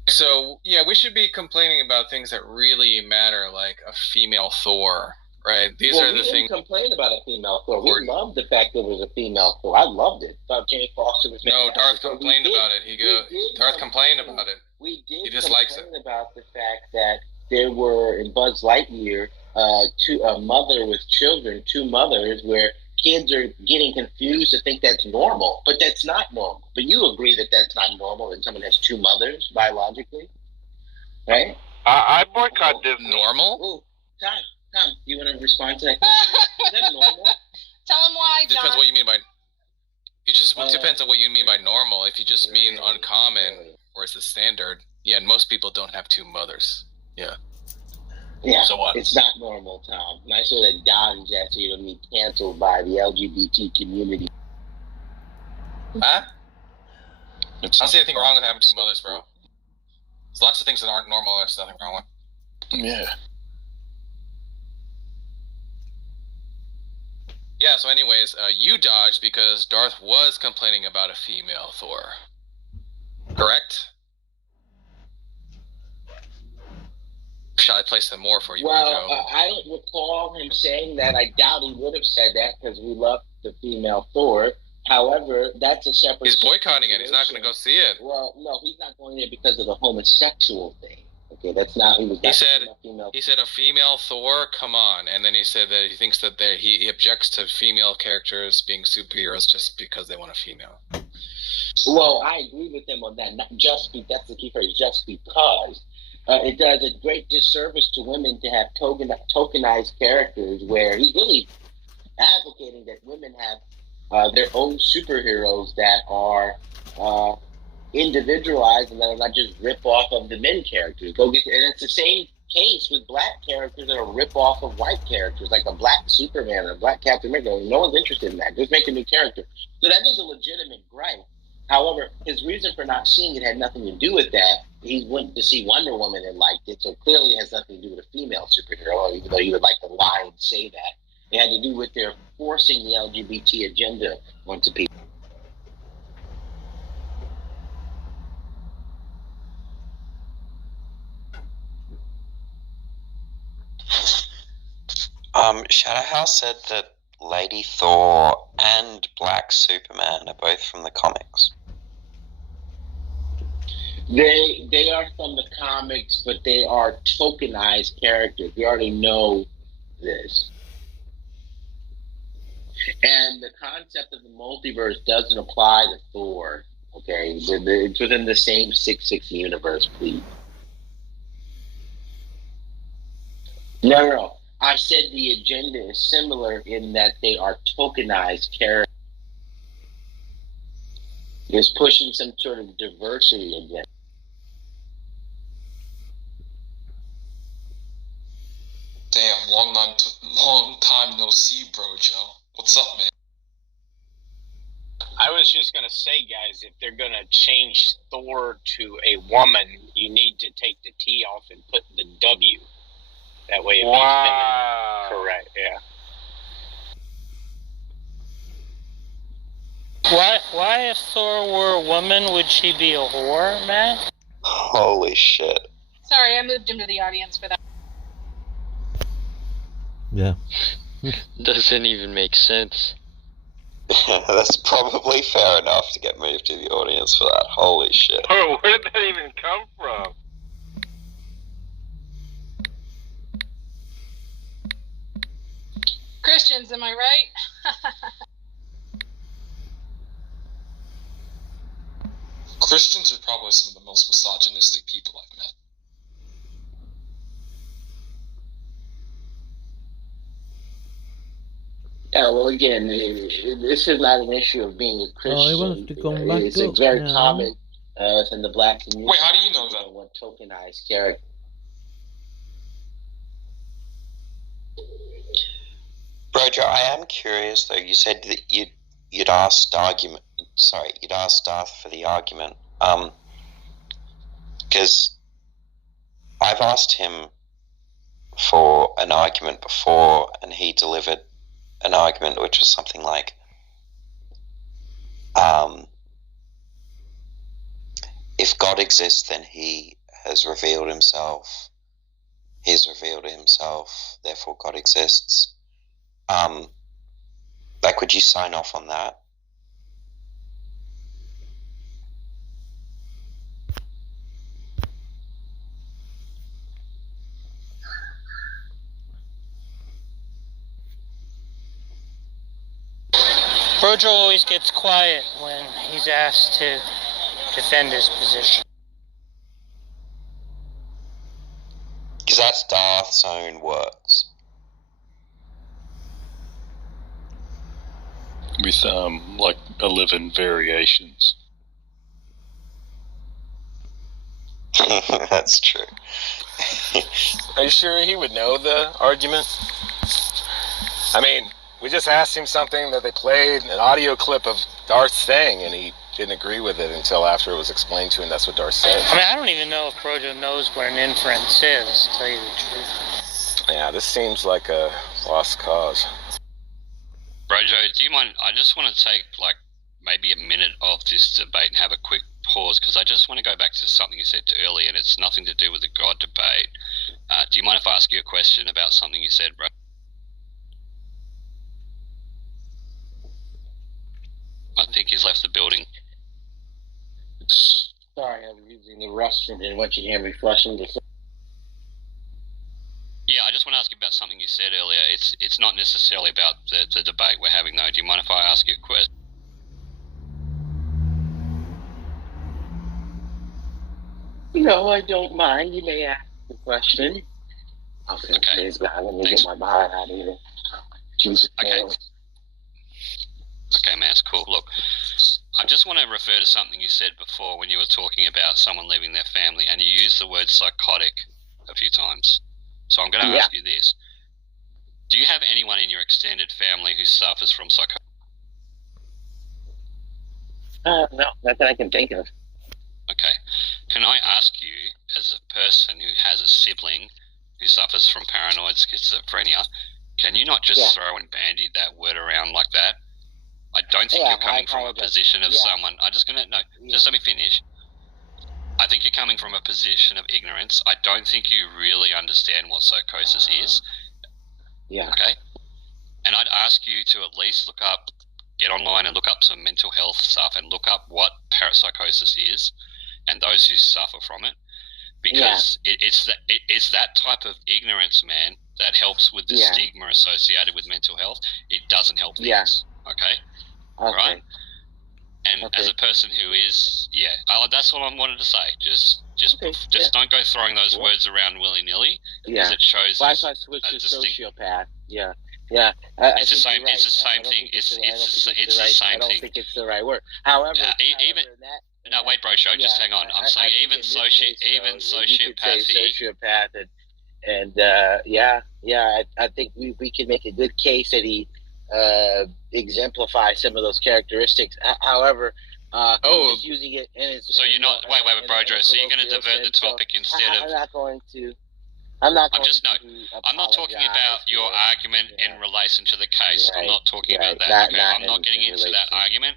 So, yeah, we should be complaining about things that really matter, like a female Thor, right? These are the things. We didn't complain about a female Thor. We loved the fact there was a female Thor. I loved it. Thought Jane Foster was fantastic. No, Darth complained about it. Darth complained about it. We did he dislikes complain about the fact that there were, in Buzz Lightyear, a mother with children, two mothers, where kids are getting confused to think that's normal, but that's not normal. But you agree that that's not normal, that someone has two mothers biologically, right? I boycott Disney. Normal? Oh, Tom, you want to respond to that question? Is that normal? Tell him why, John. Depends what you mean by. It just depends on what you mean by normal. If you just mean uncommon, or it's the standard, yeah, and most people don't have two mothers. Yeah. Yeah, so what? It's not normal, Tom. And I saw that Don Jesse to be canceled by the LGBT community. Huh? I don't see anything wrong with having two mothers, bro. There's lots of things that aren't normal. There's nothing wrong with. Yeah. Yeah. So, anyways, you dodged because Darth was complaining about a female Thor. Correct? Shall I place them more for you, Well, Joe? I don't recall him saying that. I doubt he would have said that because we love the female Thor. However, that's a separate. He's boycotting it. He's not going to go see it. Well, no, he's not going there because of the homosexual thing. Okay, that's not. He said a female Thor. Come on, and then he said that he thinks that he objects to female characters being superheroes just because they want a female. Well, I agree with him on that. Not just that's the key phrase. Just because it does a great disservice to women to have tokenized characters, where he's really advocating that women have their own superheroes that are individualized and that are not just rip off of the men characters. And it's the same case with black characters that are rip off of white characters, like a black Superman or a black Captain America. No one's interested in that. Just make a new character. So that is a legitimate gripe. However, his reason for not seeing it had nothing to do with that. He went to see Wonder Woman and liked it, so clearly it has nothing to do with a female superhero, even though he would like to lie and say that. It had to do with their forcing the LGBT agenda onto people. Shadowhouse said that Lady Thor and Black Superman are both from the comics. They are from the comics, but they are tokenized characters. We already know this. And the concept of the multiverse doesn't apply to Thor. Okay, it's within the same 616 universe, please. No. I said the agenda is similar in that they are tokenized characters. It's pushing some sort of diversity agenda. Damn, long time no see, bro, Joe. What's up, man? I was just going to say, guys, if they're going to change Thor to a woman, you need to take the T off and put the W. That way it makes feminine. Correct, yeah. Why if Thor were a woman, would she be a whore, Matt? Holy shit. Sorry, I moved him to the audience for that. Yeah. Doesn't even make sense. That's probably fair enough to get moved to the audience for that. Holy shit. Oh, where did that even come from? Christians, am I right? Christians are probably some of the most misogynistic people I've met. Yeah, well, again, this is not an issue of being a Christian. Oh, he wants to come back it's up very now. common in the black community. Wait, how do you know that? What tokenized character? Roger, I am curious though. You said that you'd asked Darth for the argument. Because I've asked him for an argument before, and he delivered an argument which was something like, if God exists, then he has revealed himself. He's revealed himself, therefore God exists. Would you sign off on that? Brojo always gets quiet when he's asked to defend his position. Because that's Darth's own words. With, like 11 variations. That's true. Are you sure he would know the argument? I mean, We just asked him something that they played an audio clip of Darth saying, and he didn't agree with it until after it was explained to him that's what Darth said. I mean, I don't even know if Brojo knows what an inference is, to tell you the truth. Yeah, this seems like a lost cause. Brojo, do you mind? I just want to take like maybe a minute of this debate and have a quick pause, because I just want to go back to something you said earlier, and it's nothing to do with the God debate. Do you mind if I ask you a question about something you said, bro? I think he's left the building. Sorry, I'm using the restroom and want you to hear me flushing the. Yeah, I just want to ask you about something you said earlier. It's not necessarily about the debate we're having, though. Do you mind if I ask you a question? No, I don't mind. You may ask the question. Okay. Praise God. Let me get my behind out of here. Jesus. Okay. Okay, man, it's cool. Look, I just want to refer to something you said before when you were talking about someone leaving their family, and you used the word psychotic a few times. So I'm going to ask you this. Do you have anyone in your extended family who suffers from psychosis? No, not that I can think of. Okay. Can I ask you, as a person who has a sibling who suffers from paranoid schizophrenia, can you not just throw and bandy that word around like that? I don't think you're coming from a position of someone. Just let me finish. I think you're coming from a position of ignorance. I don't think you really understand what psychosis is. Yeah. Okay? And I'd ask you to at least get online and look up some mental health stuff and look up what parapsychosis is and those who suffer from it. Because it's that type of ignorance, man, that helps with the stigma associated with mental health. It doesn't help things. Okay? Right? And as a person who is, that's all I wanted to say. Just don't go throwing those words around willy-nilly, because it shows I switched to sociopath. Yeah. It's the same. It's the same thing. It's the same thing. I don't thing. think it's the right word. However, wait, bro, show. Just hang on. I'm saying even sociopathy. Sociopath, and I think we can make a good case that he exemplify some of those characteristics. However, just using it in its. So you're not. Wait, Brojo. So you're going to divert the topic instead of. I'm not going to. I'm not talking about your argument in relation to the case. I'm not talking about that. Okay, I'm not getting into that argument.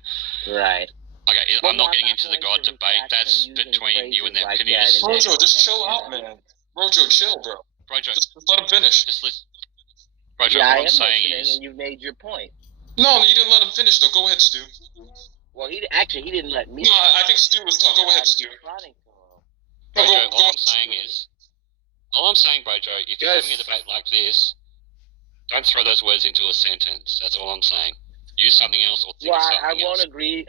Right. Okay, I'm not getting into the God debate. That's between you and them. Can you just? Brojo, just chill out, man. Brojo, chill, bro. Brojo, just let him finish. Brojo, what I'm saying is, and you made your point. No, you didn't let him finish, though. Go ahead, Stu. Well, he didn't let me. No, I think Stu was talking. Go ahead, Stu. Brojo, all I'm saying, Brojo, if you're having a debate like this, don't throw those words into a sentence. That's all I'm saying. Use something else or think of something else.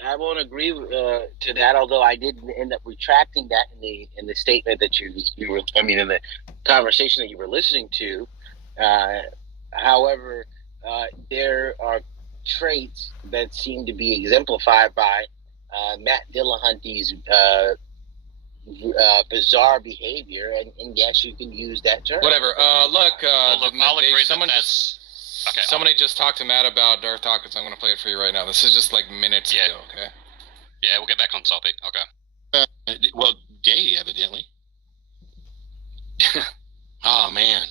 I won't agree to that. Although I did end up retracting that in the statement that you were. I mean, in the conversation that you were listening to. However, there are traits that seem to be exemplified by Matt Dillahunty's bizarre behavior, and yes, you can use that term. Whatever. I'll agree. Somebody just talked to Matt about Darth Hawkins. I'm going to play it for you right now. This is just like minutes ago. Okay. Yeah, we'll get back on topic. Okay. Well, gay, evidently. Oh man.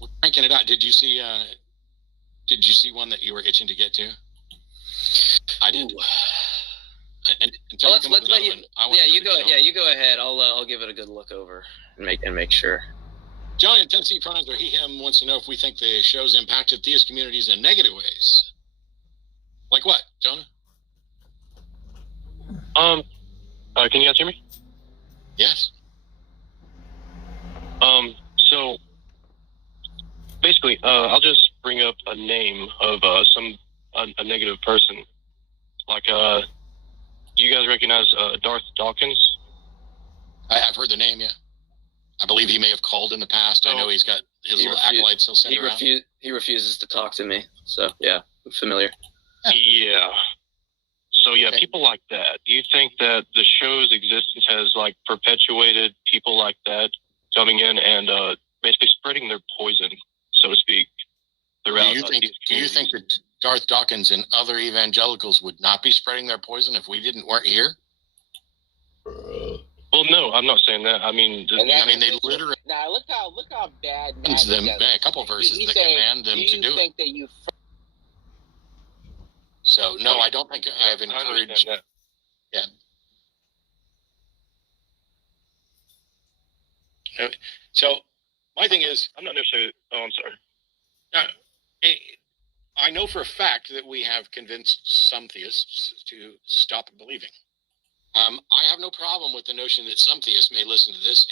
We're cranking it out. Did you see one that you were itching to get to? I did. Let's let you. You go ahead. I'll give it a good look over and make sure. John in Tennessee pronouns are he/him wants to know if we think the show's impacted theist communities in negative ways. Like what, Jonah? Can you guys hear me? Yes. So basically, I'll just bring up a name of a negative person. Like, do you guys recognize Darth Dawkins? I've heard the name, yeah. I believe he may have called in the past. I know he's got his little acolytes he'll send around. He refuses to talk to me. So, yeah, I'm familiar. Yeah. So, okay. People like that. Do you think that the show's existence has, like, perpetuated people like that coming in and basically spreading their poison, so to speak, throughout. Do you think that Darth Dawkins and other evangelicals would not be spreading their poison if we weren't here? Well, no, I'm not saying that. I mean, they literally. Now look how bad. Them a couple verses that command them to do it. That you. So no, I don't think I have encouraged. Yeah. So my thing is, I'm not necessarily. Oh, I'm sorry. I know for a fact that we have convinced some theists to stop believing. I have no problem with the notion that some theists may listen to this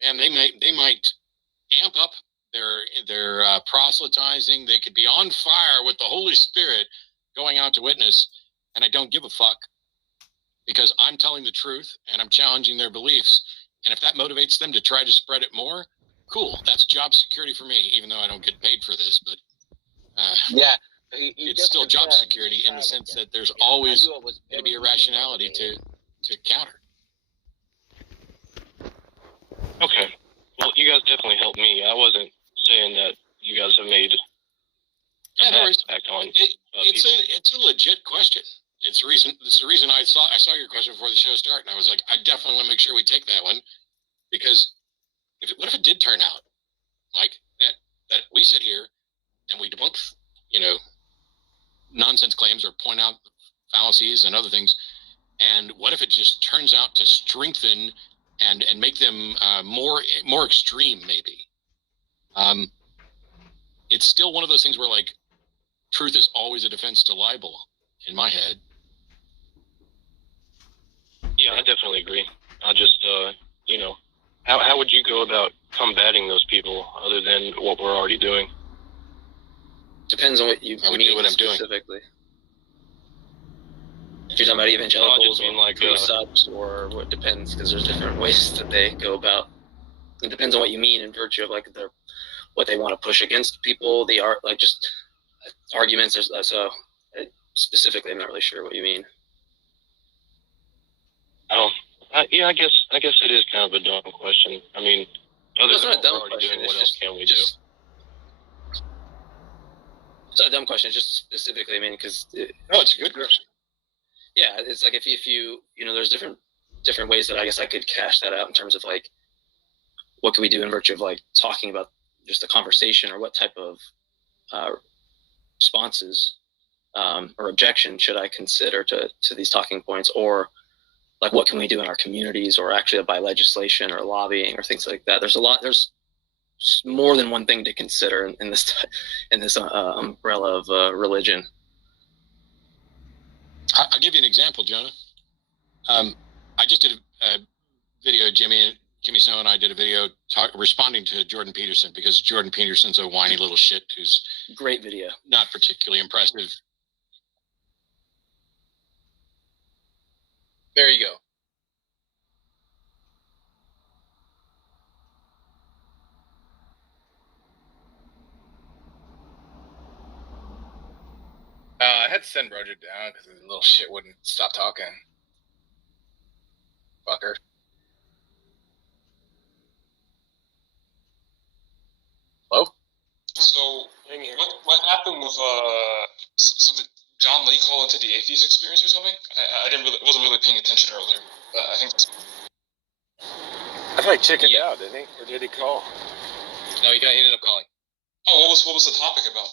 and they might amp up their proselytizing. They could be on fire with the Holy Spirit going out to witness, and I don't give a fuck because I'm telling the truth and I'm challenging their beliefs. And if that motivates them to try to spread it more, cool. That's job security for me, even though I don't get paid for this. But it's still job security in the sense that there's always going to be a rationality to counter. Okay. Well, you guys definitely helped me. I wasn't saying that you guys have made no worries. Impact on It's a legit question. It's the reason I saw your question before the show started, and I was like, I definitely want to make sure we take that one, because what if it did turn out like that we sit here and we debunk nonsense claims or point out fallacies and other things, and what if it just turns out to strengthen and make them more extreme? Maybe it's still one of those things where like truth is always a defense to libel in my head. Yeah, I definitely agree. I just how would you go about combating those people other than what we're already doing? Depends on what you mean specifically. If you're talking about evangelicals or like subs, or what, depends, because there's different ways that they go about. It depends on what you mean in virtue of like what they want to push against people. They are like just arguments. So specifically, I'm not really sure what you mean. Yeah, I guess it is kind of a dumb question. I mean, other than what we're already doing, what else can we do? It's not a dumb question. It's just specifically, I mean, because it's a good question. Yeah, it's like if you there's different ways that I guess I could cash that out in terms of like what can we do in virtue of like talking about just the conversation, or what type of responses or objection should I consider to these talking points, or like what can we do in our communities, or actually by legislation or lobbying or things like that. There's more than one thing to consider in this umbrella of religion. I'll give you an example, Jonah. I just did a video. Jimmy Snow and I did a video responding to Jordan Peterson, because Jordan Peterson's a whiny little shit who's great video, not particularly impressive. There you go. I had to send Roger down because the little shit wouldn't stop talking. Fucker. Hello? So, what happened with so John Lee call into the atheist experience or something? I wasn't really paying attention earlier, but I think. I thought he chickened out, didn't he? Or did he call? No, he ended up calling. Oh, what was the topic about?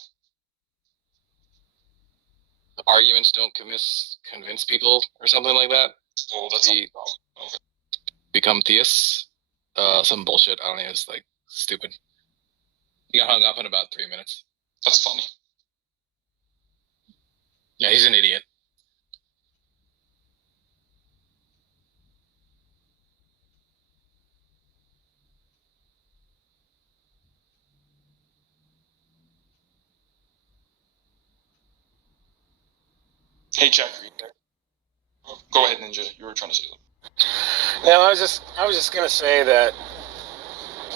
Arguments don't convince people, or something like that. Oh, that's okay. Become theists. Some bullshit. I don't know. It's like stupid. He got hung up in about 3 minutes. That's funny. Yeah, he's an idiot. Hey, Jack. Go ahead, Ninja. You were trying to say something. No, I was just gonna say that,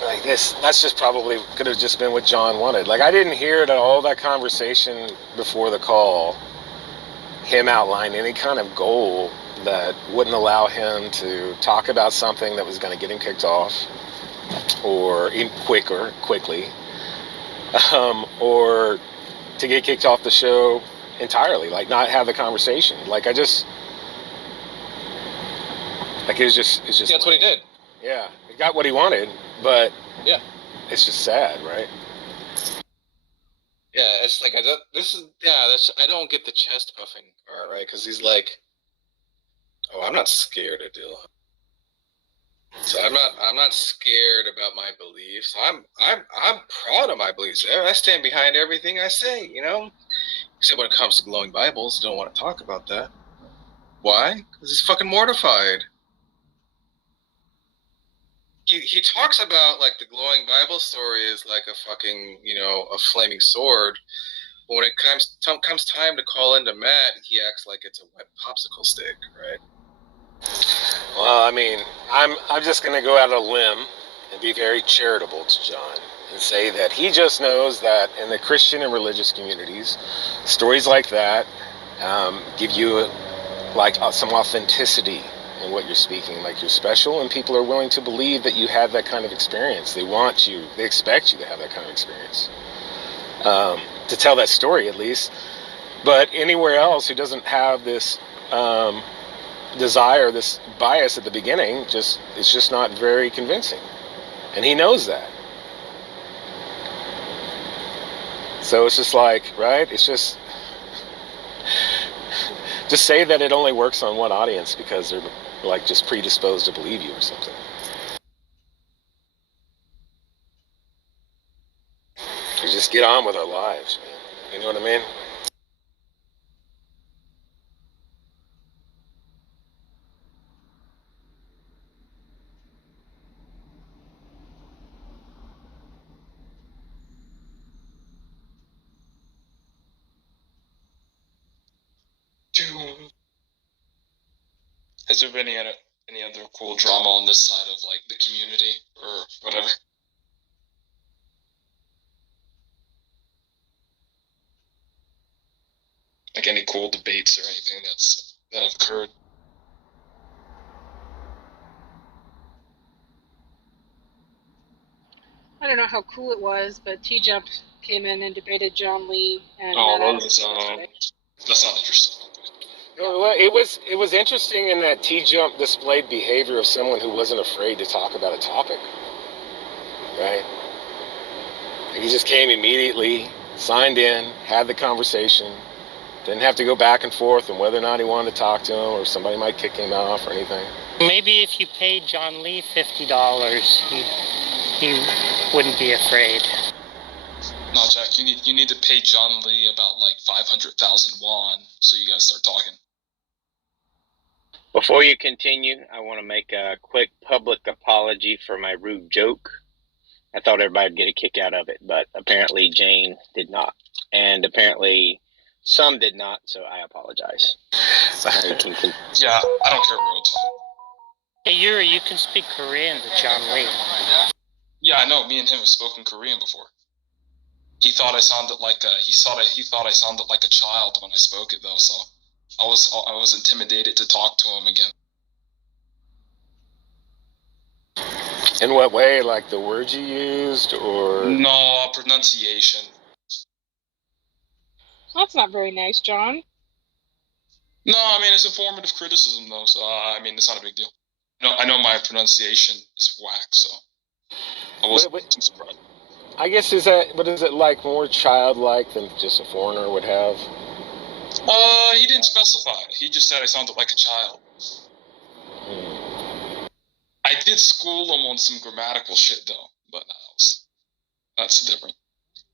like, that's just probably could have just been what John wanted. Like, I didn't hear all that conversation before the call, him outline any kind of goal that wouldn't allow him to talk about something that was going to get him kicked off, or quickly. or to get kicked off the show entirely, like not have the conversation. Like I just, like it's just. Yeah, that's what he did. Yeah, he got what he wanted, but yeah, it's just sad, right? Yeah, it's like I don't get the chest puffing part, right? Because he's like, oh, I'm not scared of Dylan. So I'm not scared about my beliefs. I'm proud of my beliefs. I stand behind everything I say, you know. Except when it comes to glowing Bibles, don't want to talk about that. Why? Because he's fucking mortified. He talks about like the glowing Bible story is like a fucking, you know, a flaming sword. But when it comes time to call into Matt, he acts like it's a wet popsicle stick, right? Well, I mean, I'm just going to go out on a limb and be very charitable to John and say that he just knows that in the Christian and religious communities, stories like that give you some authenticity in what you're speaking. Like you're special, and people are willing to believe that you have that kind of experience. They expect you to have that kind of experience. To tell that story, at least. But anywhere else who doesn't have this desire, this bias at the beginning, it's just not very convincing. And he knows that. So it's just like, right? It's just say that it only works on one audience because they're like just predisposed to believe you or something. We just get on with our lives, man. You know what I mean? Has there been any other cool drama on this side of like the community or whatever? Like any cool debates or anything that have occurred? I don't know how cool it was, but T-Jump came in and debated John Lee and that's not interesting. Well, it was interesting in that T-Jump displayed behavior of someone who wasn't afraid to talk about a topic, right? He just came immediately, signed in, had the conversation, didn't have to go back and forth on whether or not he wanted to talk to him or somebody might kick him off or anything. Maybe if you paid John Lee $50, he wouldn't be afraid. No, Jack, you need to pay John Lee about like 500,000 won so you guys start talking. Before you continue, I want to make a quick public apology for my rude joke. I thought everybody would get a kick out of it, but apparently Jane did not. And apparently some did not, so I apologize. Yeah, I don't care real talk. Hey, Yuri, you can speak Korean to John Lee. Yeah, I know. Me and him have spoken Korean before. He thought I sounded like he thought I sounded like a child when I spoke it though, so I was intimidated to talk to him again. In what way? Like the words you used, or no pronunciation? That's not very nice, John. No, I mean it's informative criticism though, so I mean it's not a big deal. I know my pronunciation is whack, so I wasn't too surprised. I guess is it like more childlike than just a foreigner would have? He didn't specify. He just said I sounded like a child. I did school him on some grammatical shit though, but that's different.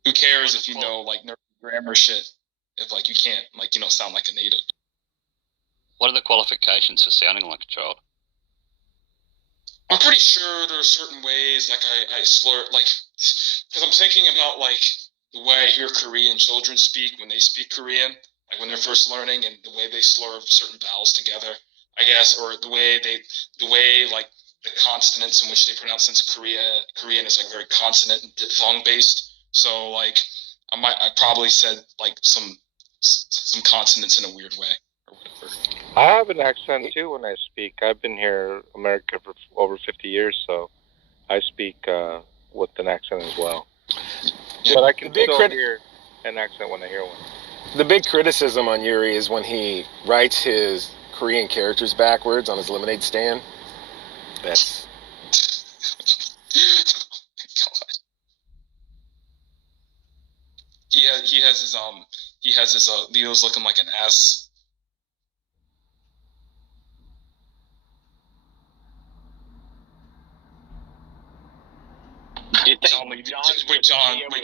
Who cares if you know like grammar shit if like you can't sound like a native? What are the qualifications for sounding like a child? I'm pretty sure there are certain ways like I slur like because I'm thinking about like the way I hear Korean children speak when they speak Korean, like when they're first learning, and the way they slur certain vowels together, I guess, or the way like the consonants in which they pronounce, since Korean is like very consonant and diphthong based. So like I probably said like some consonants in a weird way or whatever. I have an accent too when I speak. I've been here in America for over 50 years, so I speak with an accent as well. But I can The big still hear an accent when I hear one. The big criticism on Yuri is when he writes his Korean characters backwards on his lemonade stand. That's He has his Leo's looking like an ass.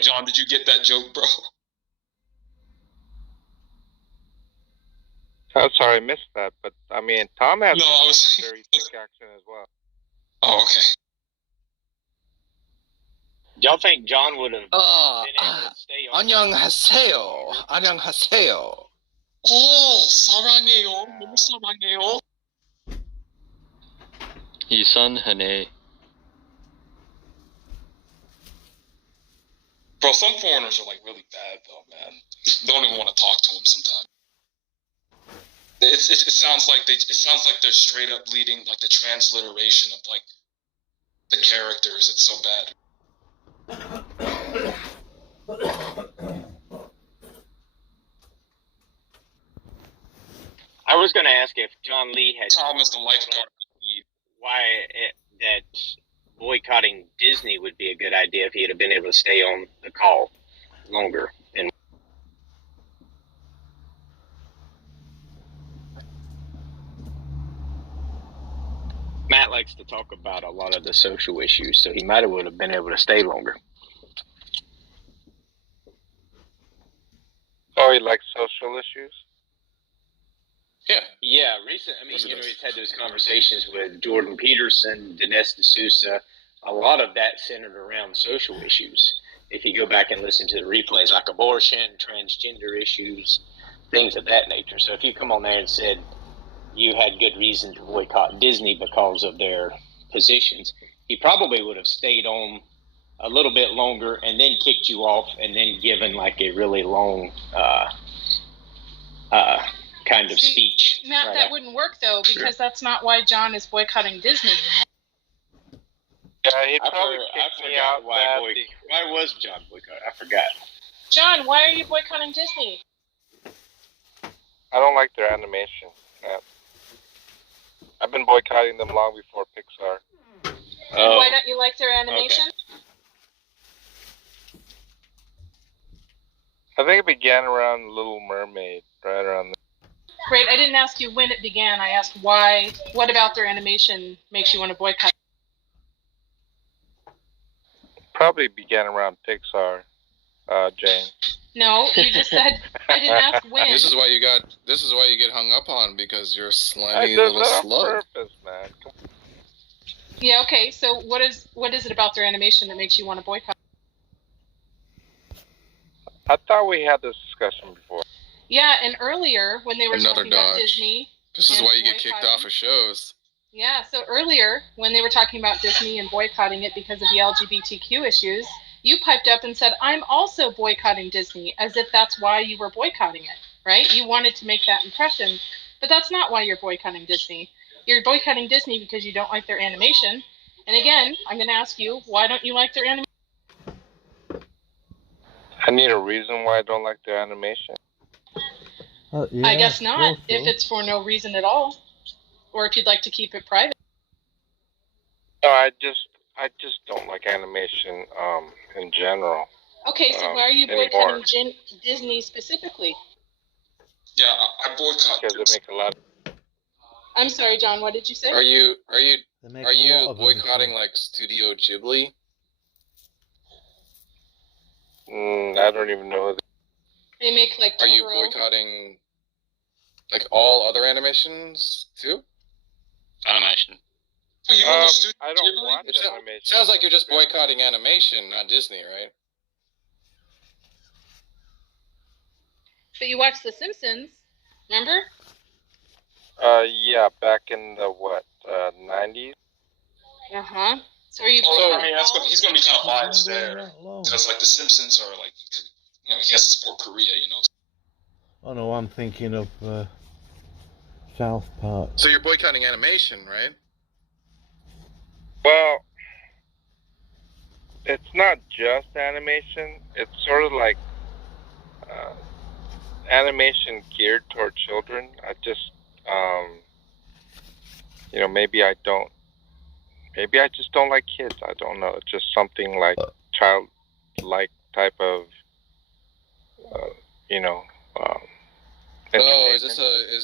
John, did you get that joke, bro? I'm sorry, I missed that. But I mean, Tom has No, I was a very thick accent as well. Oh, okay. Y'all think John would have been able to stay on? 안녕하세요. 안녕하세요. Oh, 사랑해요. 너무 사랑해요. 이산하네. Bro, some foreigners are like really bad though, man. Don't even want to talk to them sometimes. It sounds like they're straight up leading like the transliteration of like the characters. It's so bad. I was going to ask if John Lee had Tom is the lifeguard. that boycotting Disney would be a good idea if he had been able to stay on the call longer. And Matt likes to talk about a lot of the social issues, so he might have been able to stay longer. Oh, he likes social issues? Yeah, recently, I mean, he's had those conversations with Jordan Peterson, Dinesh D'Souza. A lot of that centered around social issues. If you go back and listen to the replays, like abortion, transgender issues, things of that nature. So if you come on there and said you had good reason to boycott Disney because of their positions, he probably would have stayed on a little bit longer and then kicked you off and then given like a really long kind of speech. Matt, right that after. wouldn't work though, because that's not why John is boycotting Disney. Yeah, he'd probably kick me out. Why was John boycotting? I forgot. John, why are you boycotting Disney? I don't like their animation, Matt. I've been boycotting them long before Pixar. And why don't you like their animation? I think it began around Little Mermaid, right around there. Great, I didn't ask you when it began. I asked why. What about their animation makes you want to boycott? Probably began around Pixar, Jane. No, you just said I didn't ask when. This is why you get hung up on, because you're a I slimy did little that on slug. purpose, man. Yeah, okay. So what is it about their animation that makes you want to boycott? I thought we had this discussion before. Yeah, and earlier when they were Another talking about dodge. Disney. This is and why you get kicked boycotting- off of shows. Yeah, so earlier when they were talking about Disney and boycotting it because of the LGBTQ issues, you piped up and said, I'm also boycotting Disney, as if that's why you were boycotting it, right? You wanted to make that impression, but that's not why you're boycotting Disney. You're boycotting Disney because you don't like their animation. And again, I'm going to ask you, why don't you like their animation? I need a reason why I don't like their animation. Yeah, I guess not, well, if it's for no reason at all. Or if you'd like to keep it private. No, I just don't like animation in general. Okay, so why are you anymore. boycotting Disney specifically? Yeah, I boycott because they make a lot. I'm sorry, John. What did you say? Are you They make a lot of boycotting everything. like Studio Ghibli? I don't even know. They make like. Are you Totoro. boycotting like all other animations too? Animation. I don't watch It animation. sounds like you're just boycotting animation, not Disney, right? But you watched The Simpsons, remember? Yeah, back in the 90s. Uh-huh. So are you? He's gonna be kind of biased there because like the Simpsons are like, he has to support Korea, Oh no, I'm thinking of South Park. So you're boycotting animation, right? Well, it's not just animation. It's sort of like animation geared toward children. I just, maybe I don't. Maybe I just don't like kids. I don't know. It's just something like childlike type of, Oh, is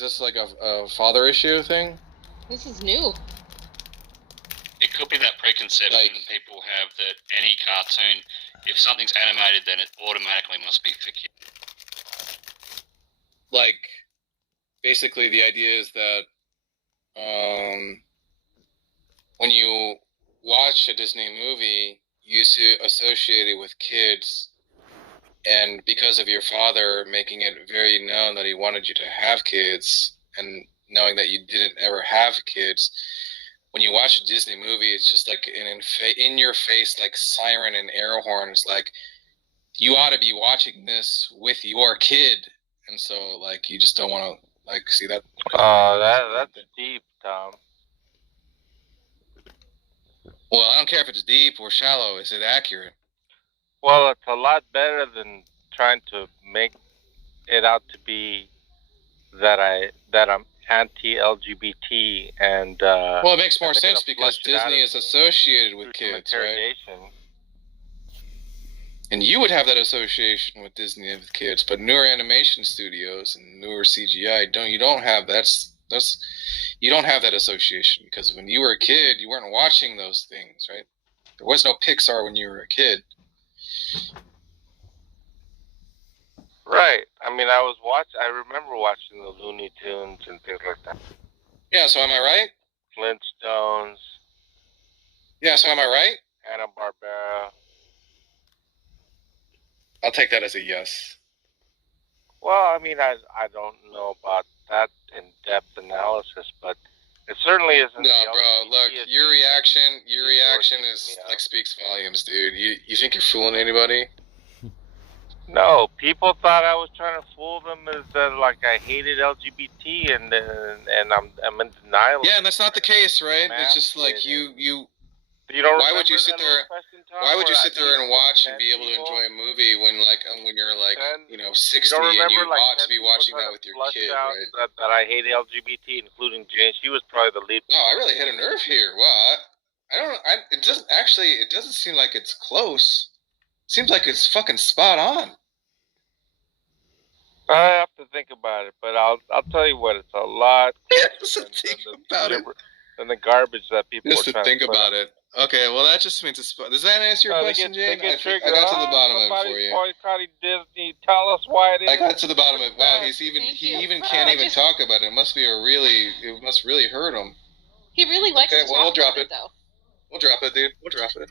this like a father issue thing? This is new. It could be that preconception people have that any cartoon, if something's animated, then it automatically must be for kids. Like, basically, the idea is that when you watch a Disney movie, you associate it with kids, and because of your father making it very known that he wanted you to have kids, and knowing that you didn't ever have kids, when you watch a Disney movie, it's just like an in-your-face, like siren and air horns, like, you ought to be watching this with your kid, and so, like, you just don't want to, like, see that. That's deep, Tom. Well, I don't care if it's deep or shallow. Is it accurate? Well, it's a lot better than trying to make it out to be that I'm anti-LGBT and. Well, it makes more sense because Disney is associated with kids, right? And you would have that association with Disney with kids, but newer animation studios and newer CGI you don't have you don't have that association, because when you were a kid, you weren't watching those things, right? There was no Pixar when you were a kid. Right. I mean, I remember watching the Looney Tunes and things like that. Yeah, so am I right? Flintstones. Yeah, so am I right? Hanna-Barbera. I'll take that as a yes. Well, I mean, I don't know about that in-depth analysis, but it certainly isn't. No, bro, look, your reaction is, like, speaks volumes, dude. You think you're fooling anybody? No, people thought I was trying to fool them as like I hated LGBT and I'm in denial. Yeah, and that's not the case, right? It's just like you don't. Why would you sit there? Why would you sit there and watch and be able to enjoy a movie when you're like 60 and you ought to be watching that with your kid, right? That I hate LGBT, including Jane. She was probably the lead. No, I really hit a nerve here. Well, it doesn't seem like it's close. It seems like it's fucking spot on. I have to think about it, but I'll tell you what, it's a lot than the garbage that people just are trying to think to put about it. Okay, well, that just means it's. Does that answer your question, Jane? I got to the bottom of it for you. Boycotting Disney. Tell us why it is. I got to the bottom of it. Wow, he can't even talk about it. It must really hurt him. He really likes to talk about it, though. We'll drop it, dude. We'll drop it.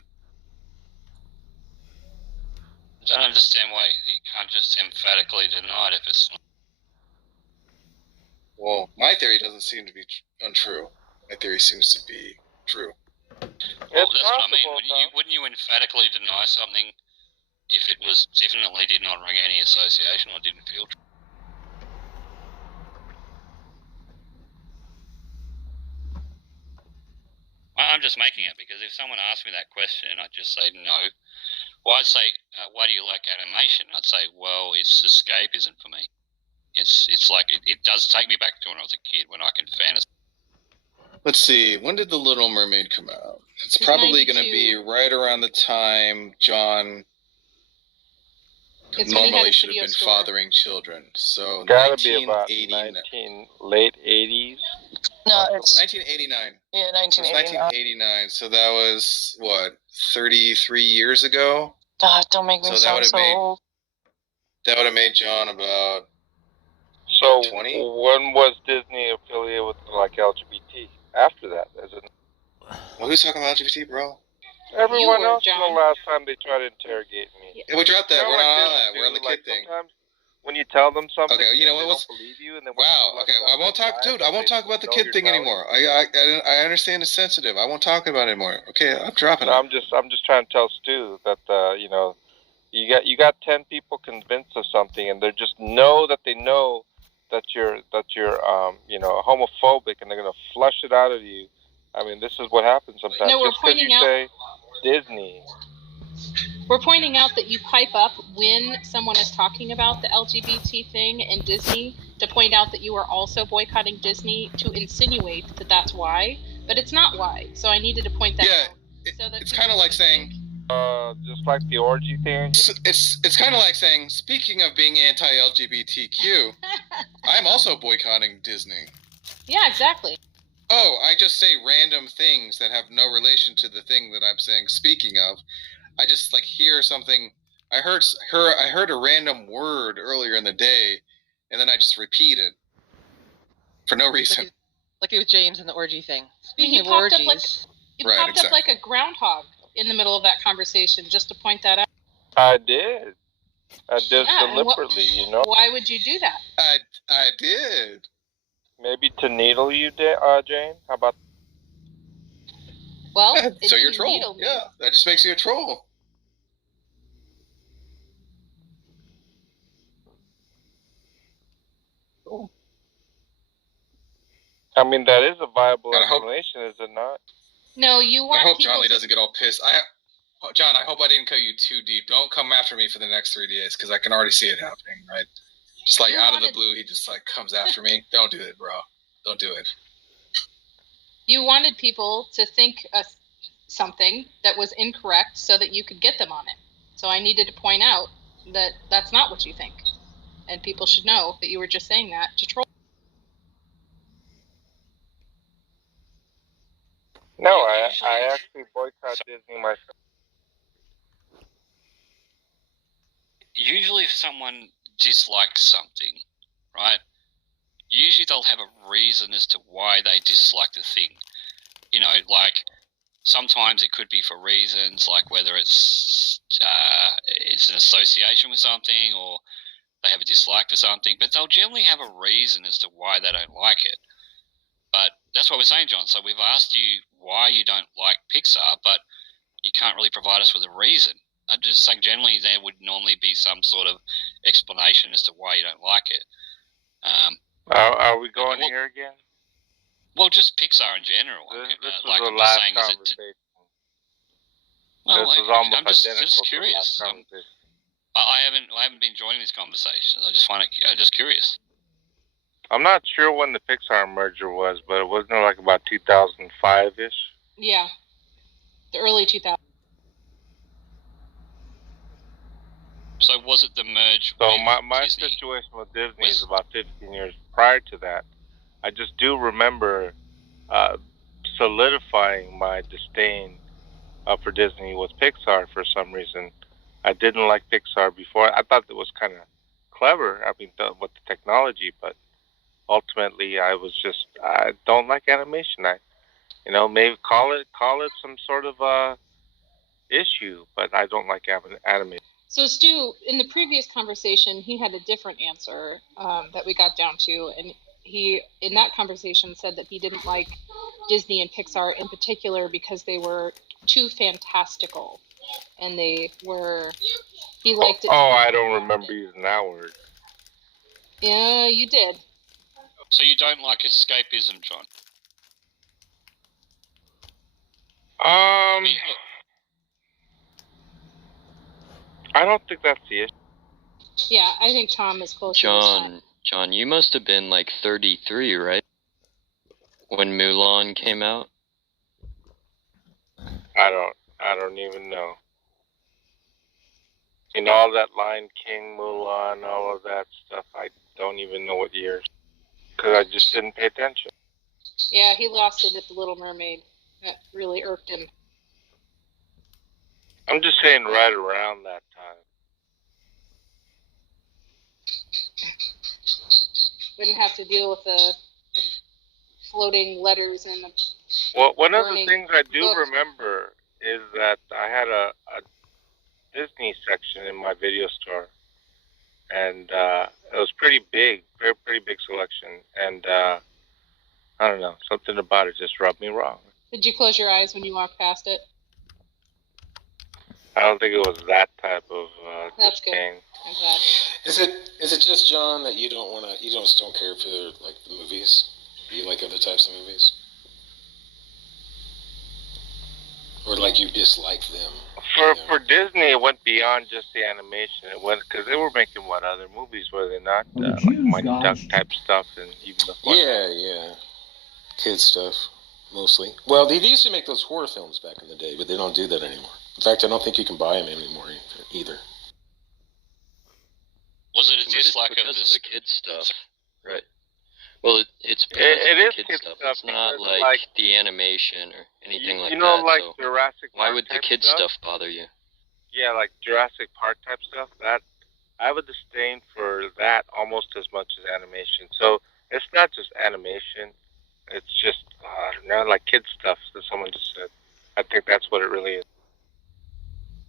I don't understand why you can't just emphatically deny it if it's not. Well, my theory doesn't seem to be untrue. My theory seems to be true. Well, that's what I mean. Wouldn't you emphatically deny something if it definitely did not ring any association or didn't feel true? I'm just making it because if someone asked me that question, I'd just say no. Well, I'd say, why do you like animation? I'd say, well, it's escapism for me. It's like it does take me back to when I was a kid when I can fantasize. Let's see. When did The Little Mermaid come out? It's probably going to be right around the time John normally should have been fathering children. So gotta be about late 80s. No, it's 1989. Yeah, 1989. So that was what, 33 years ago? God, don't make me sound so old. That would have made John about 20. When was Disney affiliated with like LGBT? After that, Well, who's talking about LGBT, bro? Everyone else. The last time they tried to interrogate me. Yeah, we dropped that. We're not on that. We're on the kid thing. When you tell them something, okay, you know what? They don't believe you, and then okay. I won't talk, dude. I won't talk about the kid thing anymore. I understand it's sensitive. I won't talk about it anymore. Okay, I'm dropping it. I'm just trying to tell Stu that you got 10 people convinced of something, and they just know that you're homophobic, and they're gonna flush it out of you. I mean, this is what happens sometimes. No, we're just because you say Disney. We're pointing out that you pipe up when someone is talking about the LGBT thing in Disney to point out that you are also boycotting Disney to insinuate that that's why, but it's not why. So I needed to point that out. It's kind of like saying, just like the orgy thing. It's kind of like saying, speaking of being anti-LGBTQ, I'm also boycotting Disney. Yeah, exactly. Oh, I just say random things that have no relation to the thing that I'm saying. Speaking of, I just like hear something. I heard a random word earlier in the day, and then I just repeat it for no reason. Like it was James and the orgy thing. Speaking of popped up orgies, up like a groundhog in the middle of that conversation, just to point that out. I did deliberately, you know. Why would you do that? I did. Maybe to needle you, Jane. How about? Well, so you're a troll. Yeah, that just makes you a troll. I mean, that is a viable explanation, is it not? No, you want. I hope John Lee doesn't get all pissed. John, I hope I didn't cut you too deep. Don't come after me for the next 3 days, because I can already see it happening, right? Just like out of the blue, he just like comes after me. Don't do it, bro. Don't do it. You wanted people to think something that was incorrect so that you could get them on it. So I needed to point out that that's not what you think. And people should know that you were just saying that to troll. No, I actually boycott Disney myself. Usually if someone dislikes something, right, usually they'll have a reason as to why they dislike the thing. You know, like sometimes it could be for reasons like whether it's an association with something or they have a dislike for something, but they'll generally have a reason as to why they don't like it. But that's what we're saying, John. So we've asked you why you don't like Pixar, but you can't really provide us with a reason. I'm just saying generally there would normally be some sort of explanation as to why you don't like it. Are we going here again? Well, just Pixar in general. This was like the I'm last just saying, conversation. Well, this was almost I'm just identical curious. to the last conversation. I haven't been joining these conversations. I'm just curious. I'm not sure when the Pixar merger was, but it wasn't like about 2005-ish. Yeah, the early 2000s. So was it the merge? So my situation with Disney is about 15 years prior to that. I just do remember solidifying my disdain for Disney with Pixar for some reason. I didn't like Pixar before. I thought it was kind of clever. I mean, with the technology, but ultimately, I don't like animation. Maybe call it some sort of issue, but I don't like animation. So Stu, in the previous conversation, he had a different answer that we got down to, and he, in that conversation, said that he didn't like Disney and Pixar in particular because they were too fantastical, and he liked it. Oh, I don't remember using that word. Yeah, you did. So you don't like escapism, John? I don't think that's the issue. Yeah, I think Tom is closer to that. John, you must have been like 33, right? When Mulan came out? I don't even know. All that Lion King, Mulan, all of that stuff, I don't even know what years. Because I just didn't pay attention. Yeah, he lost it at The Little Mermaid. That really irked him. I'm just saying right around that time. Wouldn't have to deal with the floating letters and the Well, one of the things I do remember is that I had a Disney section in my video store. And it was pretty big, pretty big selection. And I don't know, something about it just rubbed me wrong. Did you close your eyes when you walked past it? I don't think it was that type of That's good. disdain. I'm glad. Is it just, John, that you don't care for like the movies? You like other types of movies? Or like you dislike them? For Disney, it went beyond just the animation. It went because they were making other movies, were they not? Like Mighty Duck type stuff, and even the Yeah. Kid stuff, mostly. Well, they used to make those horror films back in the day, but they don't do that anymore. In fact, I don't think you can buy them anymore either. Was it a dislike of the kid stuff? Right. Well, it's because it of is the kid stuff. stuff. It's not Like the animation or anything like you know, that. like So Jurassic why Park would the type kid stuff bother you? Yeah, like Jurassic Park type stuff. That I have a disdain for that almost as much as animation. So it's not just animation. It's just I don't know, like kid stuff that someone just said. I think that's what it really is.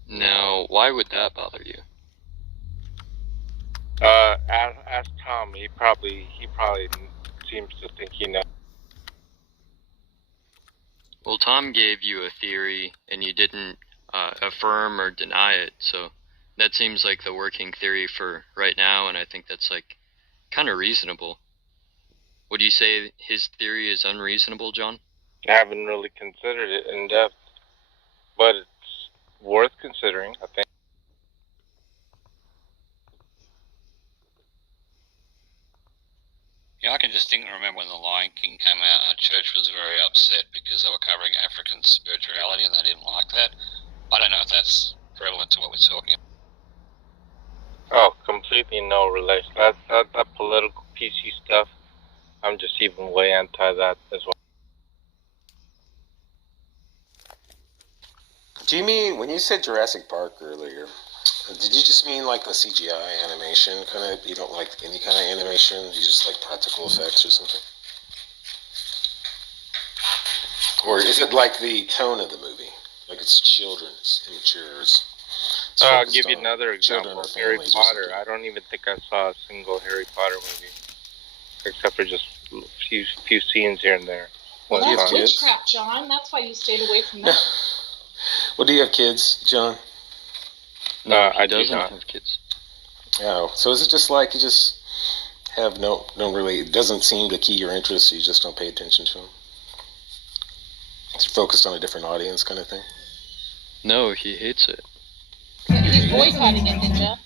Now, why would that bother you? Ask Tom. He probably seems to think he knows. Well, Tom gave you a theory, and you didn't affirm or deny it, so that seems like the working theory for right now, and I think that's like kind of reasonable. Would you say his theory is unreasonable, John? I haven't really considered it in depth, but it's worth considering, I think. Yeah, I can distinctly remember when The Lion King came out, our church was very upset because they were covering African spirituality and they didn't like that. I don't know if that's relevant to what we're talking about. Oh, completely no relation. That political PC stuff, I'm just even way anti that as well. Do you mean, when you said Jurassic Park earlier, did you just mean like the CGI animation kind of? You don't like any kind of animation? You just like practical effects or something? Or is it like the tone of the movie? Like it's children, it's immature. I'll give you another example. Harry Potter. I don't even think I saw a single Harry Potter movie, except for just a few scenes here and there. Well, that's witchcraft, John. That's why you stayed away from that. Well, do you have kids, John? No, I do not have kids. Oh, so is it just like you just have don't really, it doesn't seem to key your interest, so you just don't pay attention to them? It's focused on a different audience kind of thing? No, he hates it. He's boycotting it, Ninja.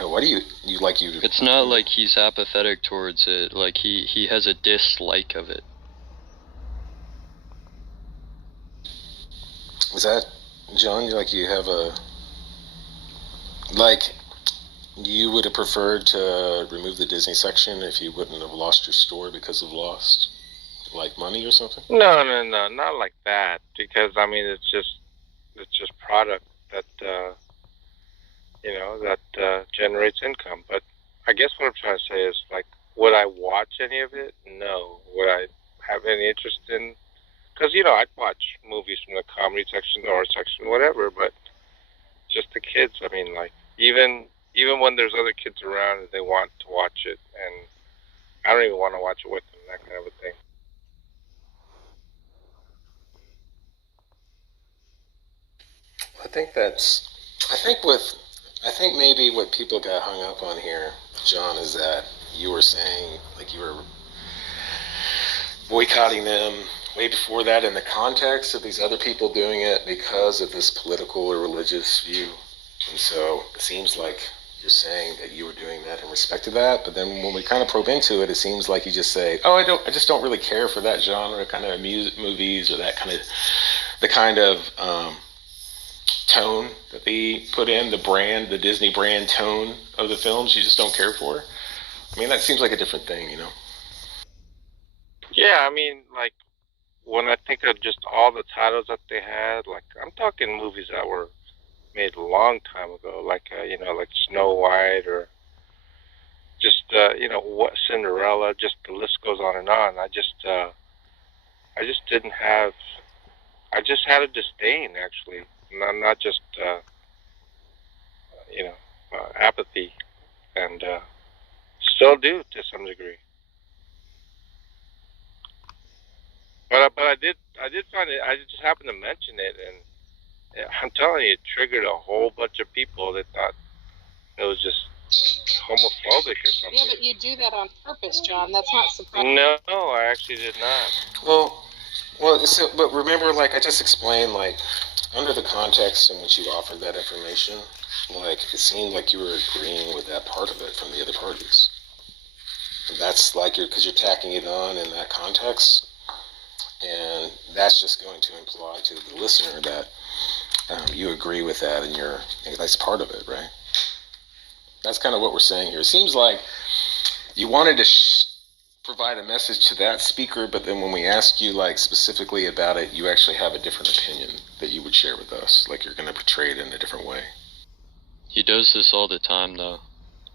What do you like you... It's not like he's apathetic towards it, like he has a dislike of it. Is that, John, like you have a... Like, you would have preferred to remove the Disney section if you wouldn't have lost your store because of Lost? Like money or something? No, not like that. Because, I mean, it's just product that, that generates income. But I guess what I'm trying to say is, like, would I watch any of it? No. Would I have any interest in... Because, I'd watch movies from the comedy section, the horror section, whatever, but just the kids, I mean, like, even when there's other kids around, they want to watch it, and I don't even want to watch it with them, that kind of a thing. I think maybe what people got hung up on here, John, is that you were saying, like, you were boycotting them way before that in the context of these other people doing it because of this political or religious view. And so it seems like you're saying that you were doing that in respect to that, but then when we kind of probe into it, it seems like you just say, oh, I just don't really care for that genre kind of music, movies, or that kind of, the kind of tone that they put in, the Disney brand tone of the films, you just don't care for. I mean, that seems like a different thing, Yeah, I mean, like, when I think of just all the titles that they had, like, I'm talking movies that were made a long time ago, like, like Snow White, or just, what Cinderella, just the list goes on and on. I just didn't have, I just had a disdain, actually, not just, apathy, and still do to some degree. But I did find it. I just happened to mention it, and I'm telling you, it triggered a whole bunch of people that thought it was just homophobic or something. Yeah, but you do that on purpose, John. That's not surprising. No, I actually did not. Well, but remember, like I just explained, like under the context in which you offered that information, like, it seemed like you were agreeing with that part of it from the other parties. And that's like because you're tacking it on in that context, and that's just going to imply to the listener that you agree with that, and that's part of it, right? That's kind of what we're saying here. It seems like you wanted to provide a message to that speaker, but then when we ask you like specifically about it, you actually have a different opinion that you would share with us. Like you're going to portray it in a different way. He does this all the time, though.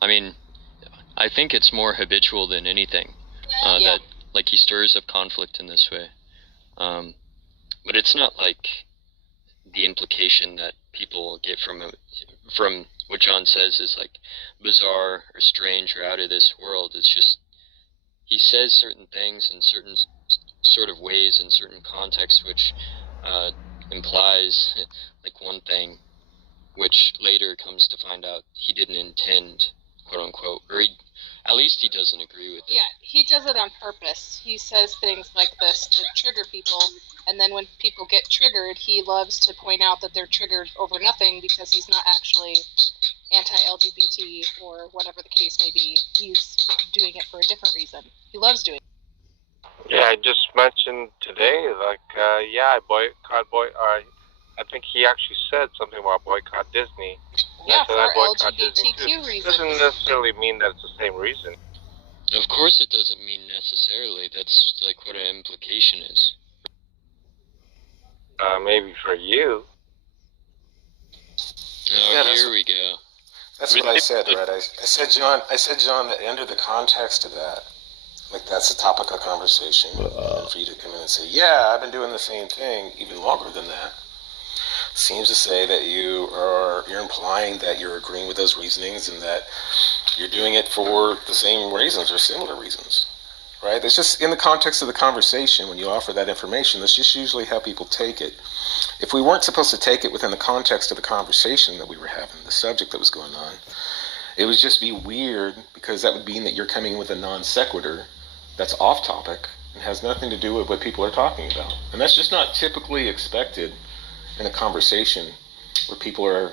I mean, I think it's more habitual than anything. That like he stirs up conflict in this way. But it's not like the implication that people get from what John says is like bizarre or strange or out of this world. It's just he says certain things in certain sort of ways in certain contexts, which implies like one thing, which later comes to find out he didn't intend, quote unquote, or at least he doesn't agree with it. Yeah, he does it on purpose. He says things like this to trigger people, and then when people get triggered, he loves to point out that they're triggered over nothing because he's not actually anti-LGBT or whatever the case may be. He's doing it for a different reason. He loves doing it. Yeah, I just mentioned today, like, I I think he actually said something about boycott Disney. Yeah, for LGBTQ reasons. Doesn't necessarily mean that it's the same reason. Of course it doesn't mean necessarily. That's like what an implication is. Maybe for you. Here we go. That's what I said, right? I said, John, that under the context of that, like that's the topic of conversation, and for you to come in and say, yeah, I've been doing the same thing even longer than that, seems to say that you're implying that you're agreeing with those reasonings and that you're doing it for the same reasons or similar reasons, right? It's just in the context of the conversation when you offer that information. That's just usually how people take it. If we weren't supposed to take it within the context of the conversation that we were having, the subject that was going on, it would just be weird because that would mean that you're coming with a non sequitur that's off topic and has nothing to do with what people are talking about. And that's just not typically expected in a conversation where people are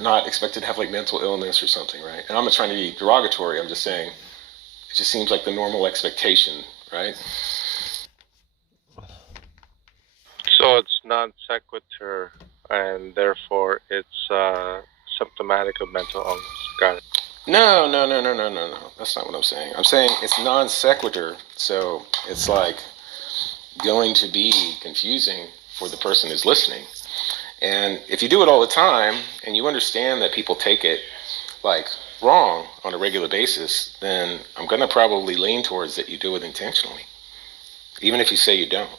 not expected to have like mental illness or something, right? And I'm not trying to be derogatory, I'm just saying it just seems like the normal expectation, right? So it's non sequitur, and therefore it's symptomatic of mental illness. Got it. No. That's not what I'm saying. I'm saying it's non sequitur, so it's like going to be confusing for the person who's listening. And if you do it all the time and you understand that people take it like wrong on a regular basis, then I'm going to probably lean towards that you do it intentionally, even if you say you don't.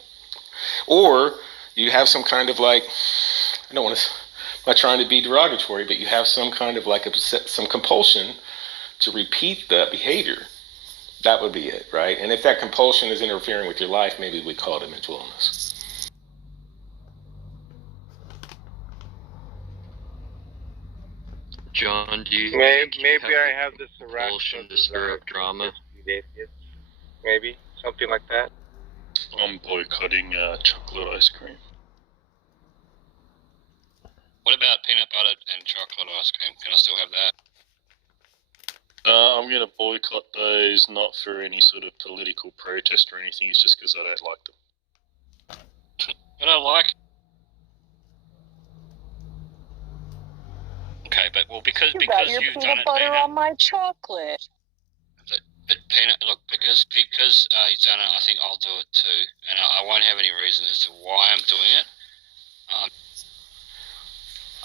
Or you have some kind of like, I'm not trying to be derogatory, but you have some kind of like some compulsion to repeat the behavior. That would be it, right? And if that compulsion is interfering with your life, maybe we call it a mental illness. John, do you maybe I have this irrational to stir up drama? Maybe something like that. I'm boycotting chocolate ice cream. What about peanut butter and chocolate ice cream? Can I still have that? I'm going to boycott those, not for any sort of political protest or anything. It's just because I don't like them. I don't like. Okay, but because your you've peanut done it, butter Peanut. on my chocolate. But Peanut, look, because he's done it, I think I'll do it too, and I won't have any reason as to why I'm doing it.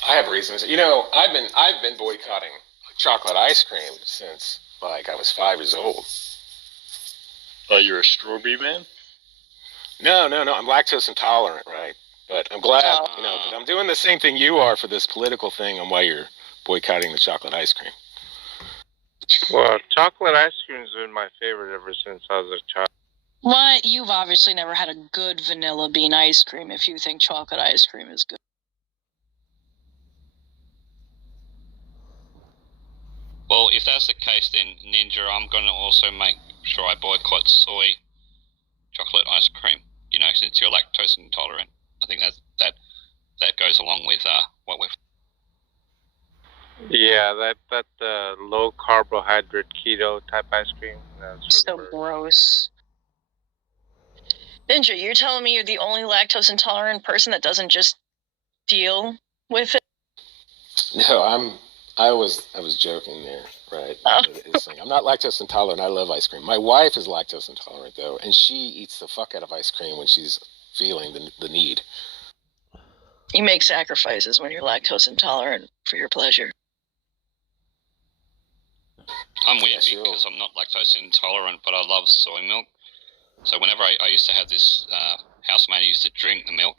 I have reasons. You know, I've been boycotting chocolate ice cream since like I was 5 years old. Oh, you're a strawberry man? No. I'm lactose intolerant, right? But I'm glad, that I'm doing the same thing you are for this political thing on why you're boycotting the chocolate ice cream. Well, chocolate ice cream has been my favorite ever since I was a child. What? You've obviously never had a good vanilla bean ice cream if you think chocolate ice cream is good. Well, if that's the case, then Ninja, I'm going to also make sure I boycott soy chocolate ice cream. You know, since you're lactose intolerant, I think that that goes along with what we've. Yeah, that low carbohydrate keto type ice cream. So gross. Ninja, you're telling me you're the only lactose intolerant person that doesn't just deal with it? No, I was joking there, right? Oh. I'm not lactose intolerant. I love ice cream. My wife is lactose intolerant though, and she eats the fuck out of ice cream when she's feeling the need. You make sacrifices when you're lactose intolerant for your pleasure. I'm weird because I'm not lactose intolerant, but I love soy milk. So whenever I used to have this housemate who used to drink the milk,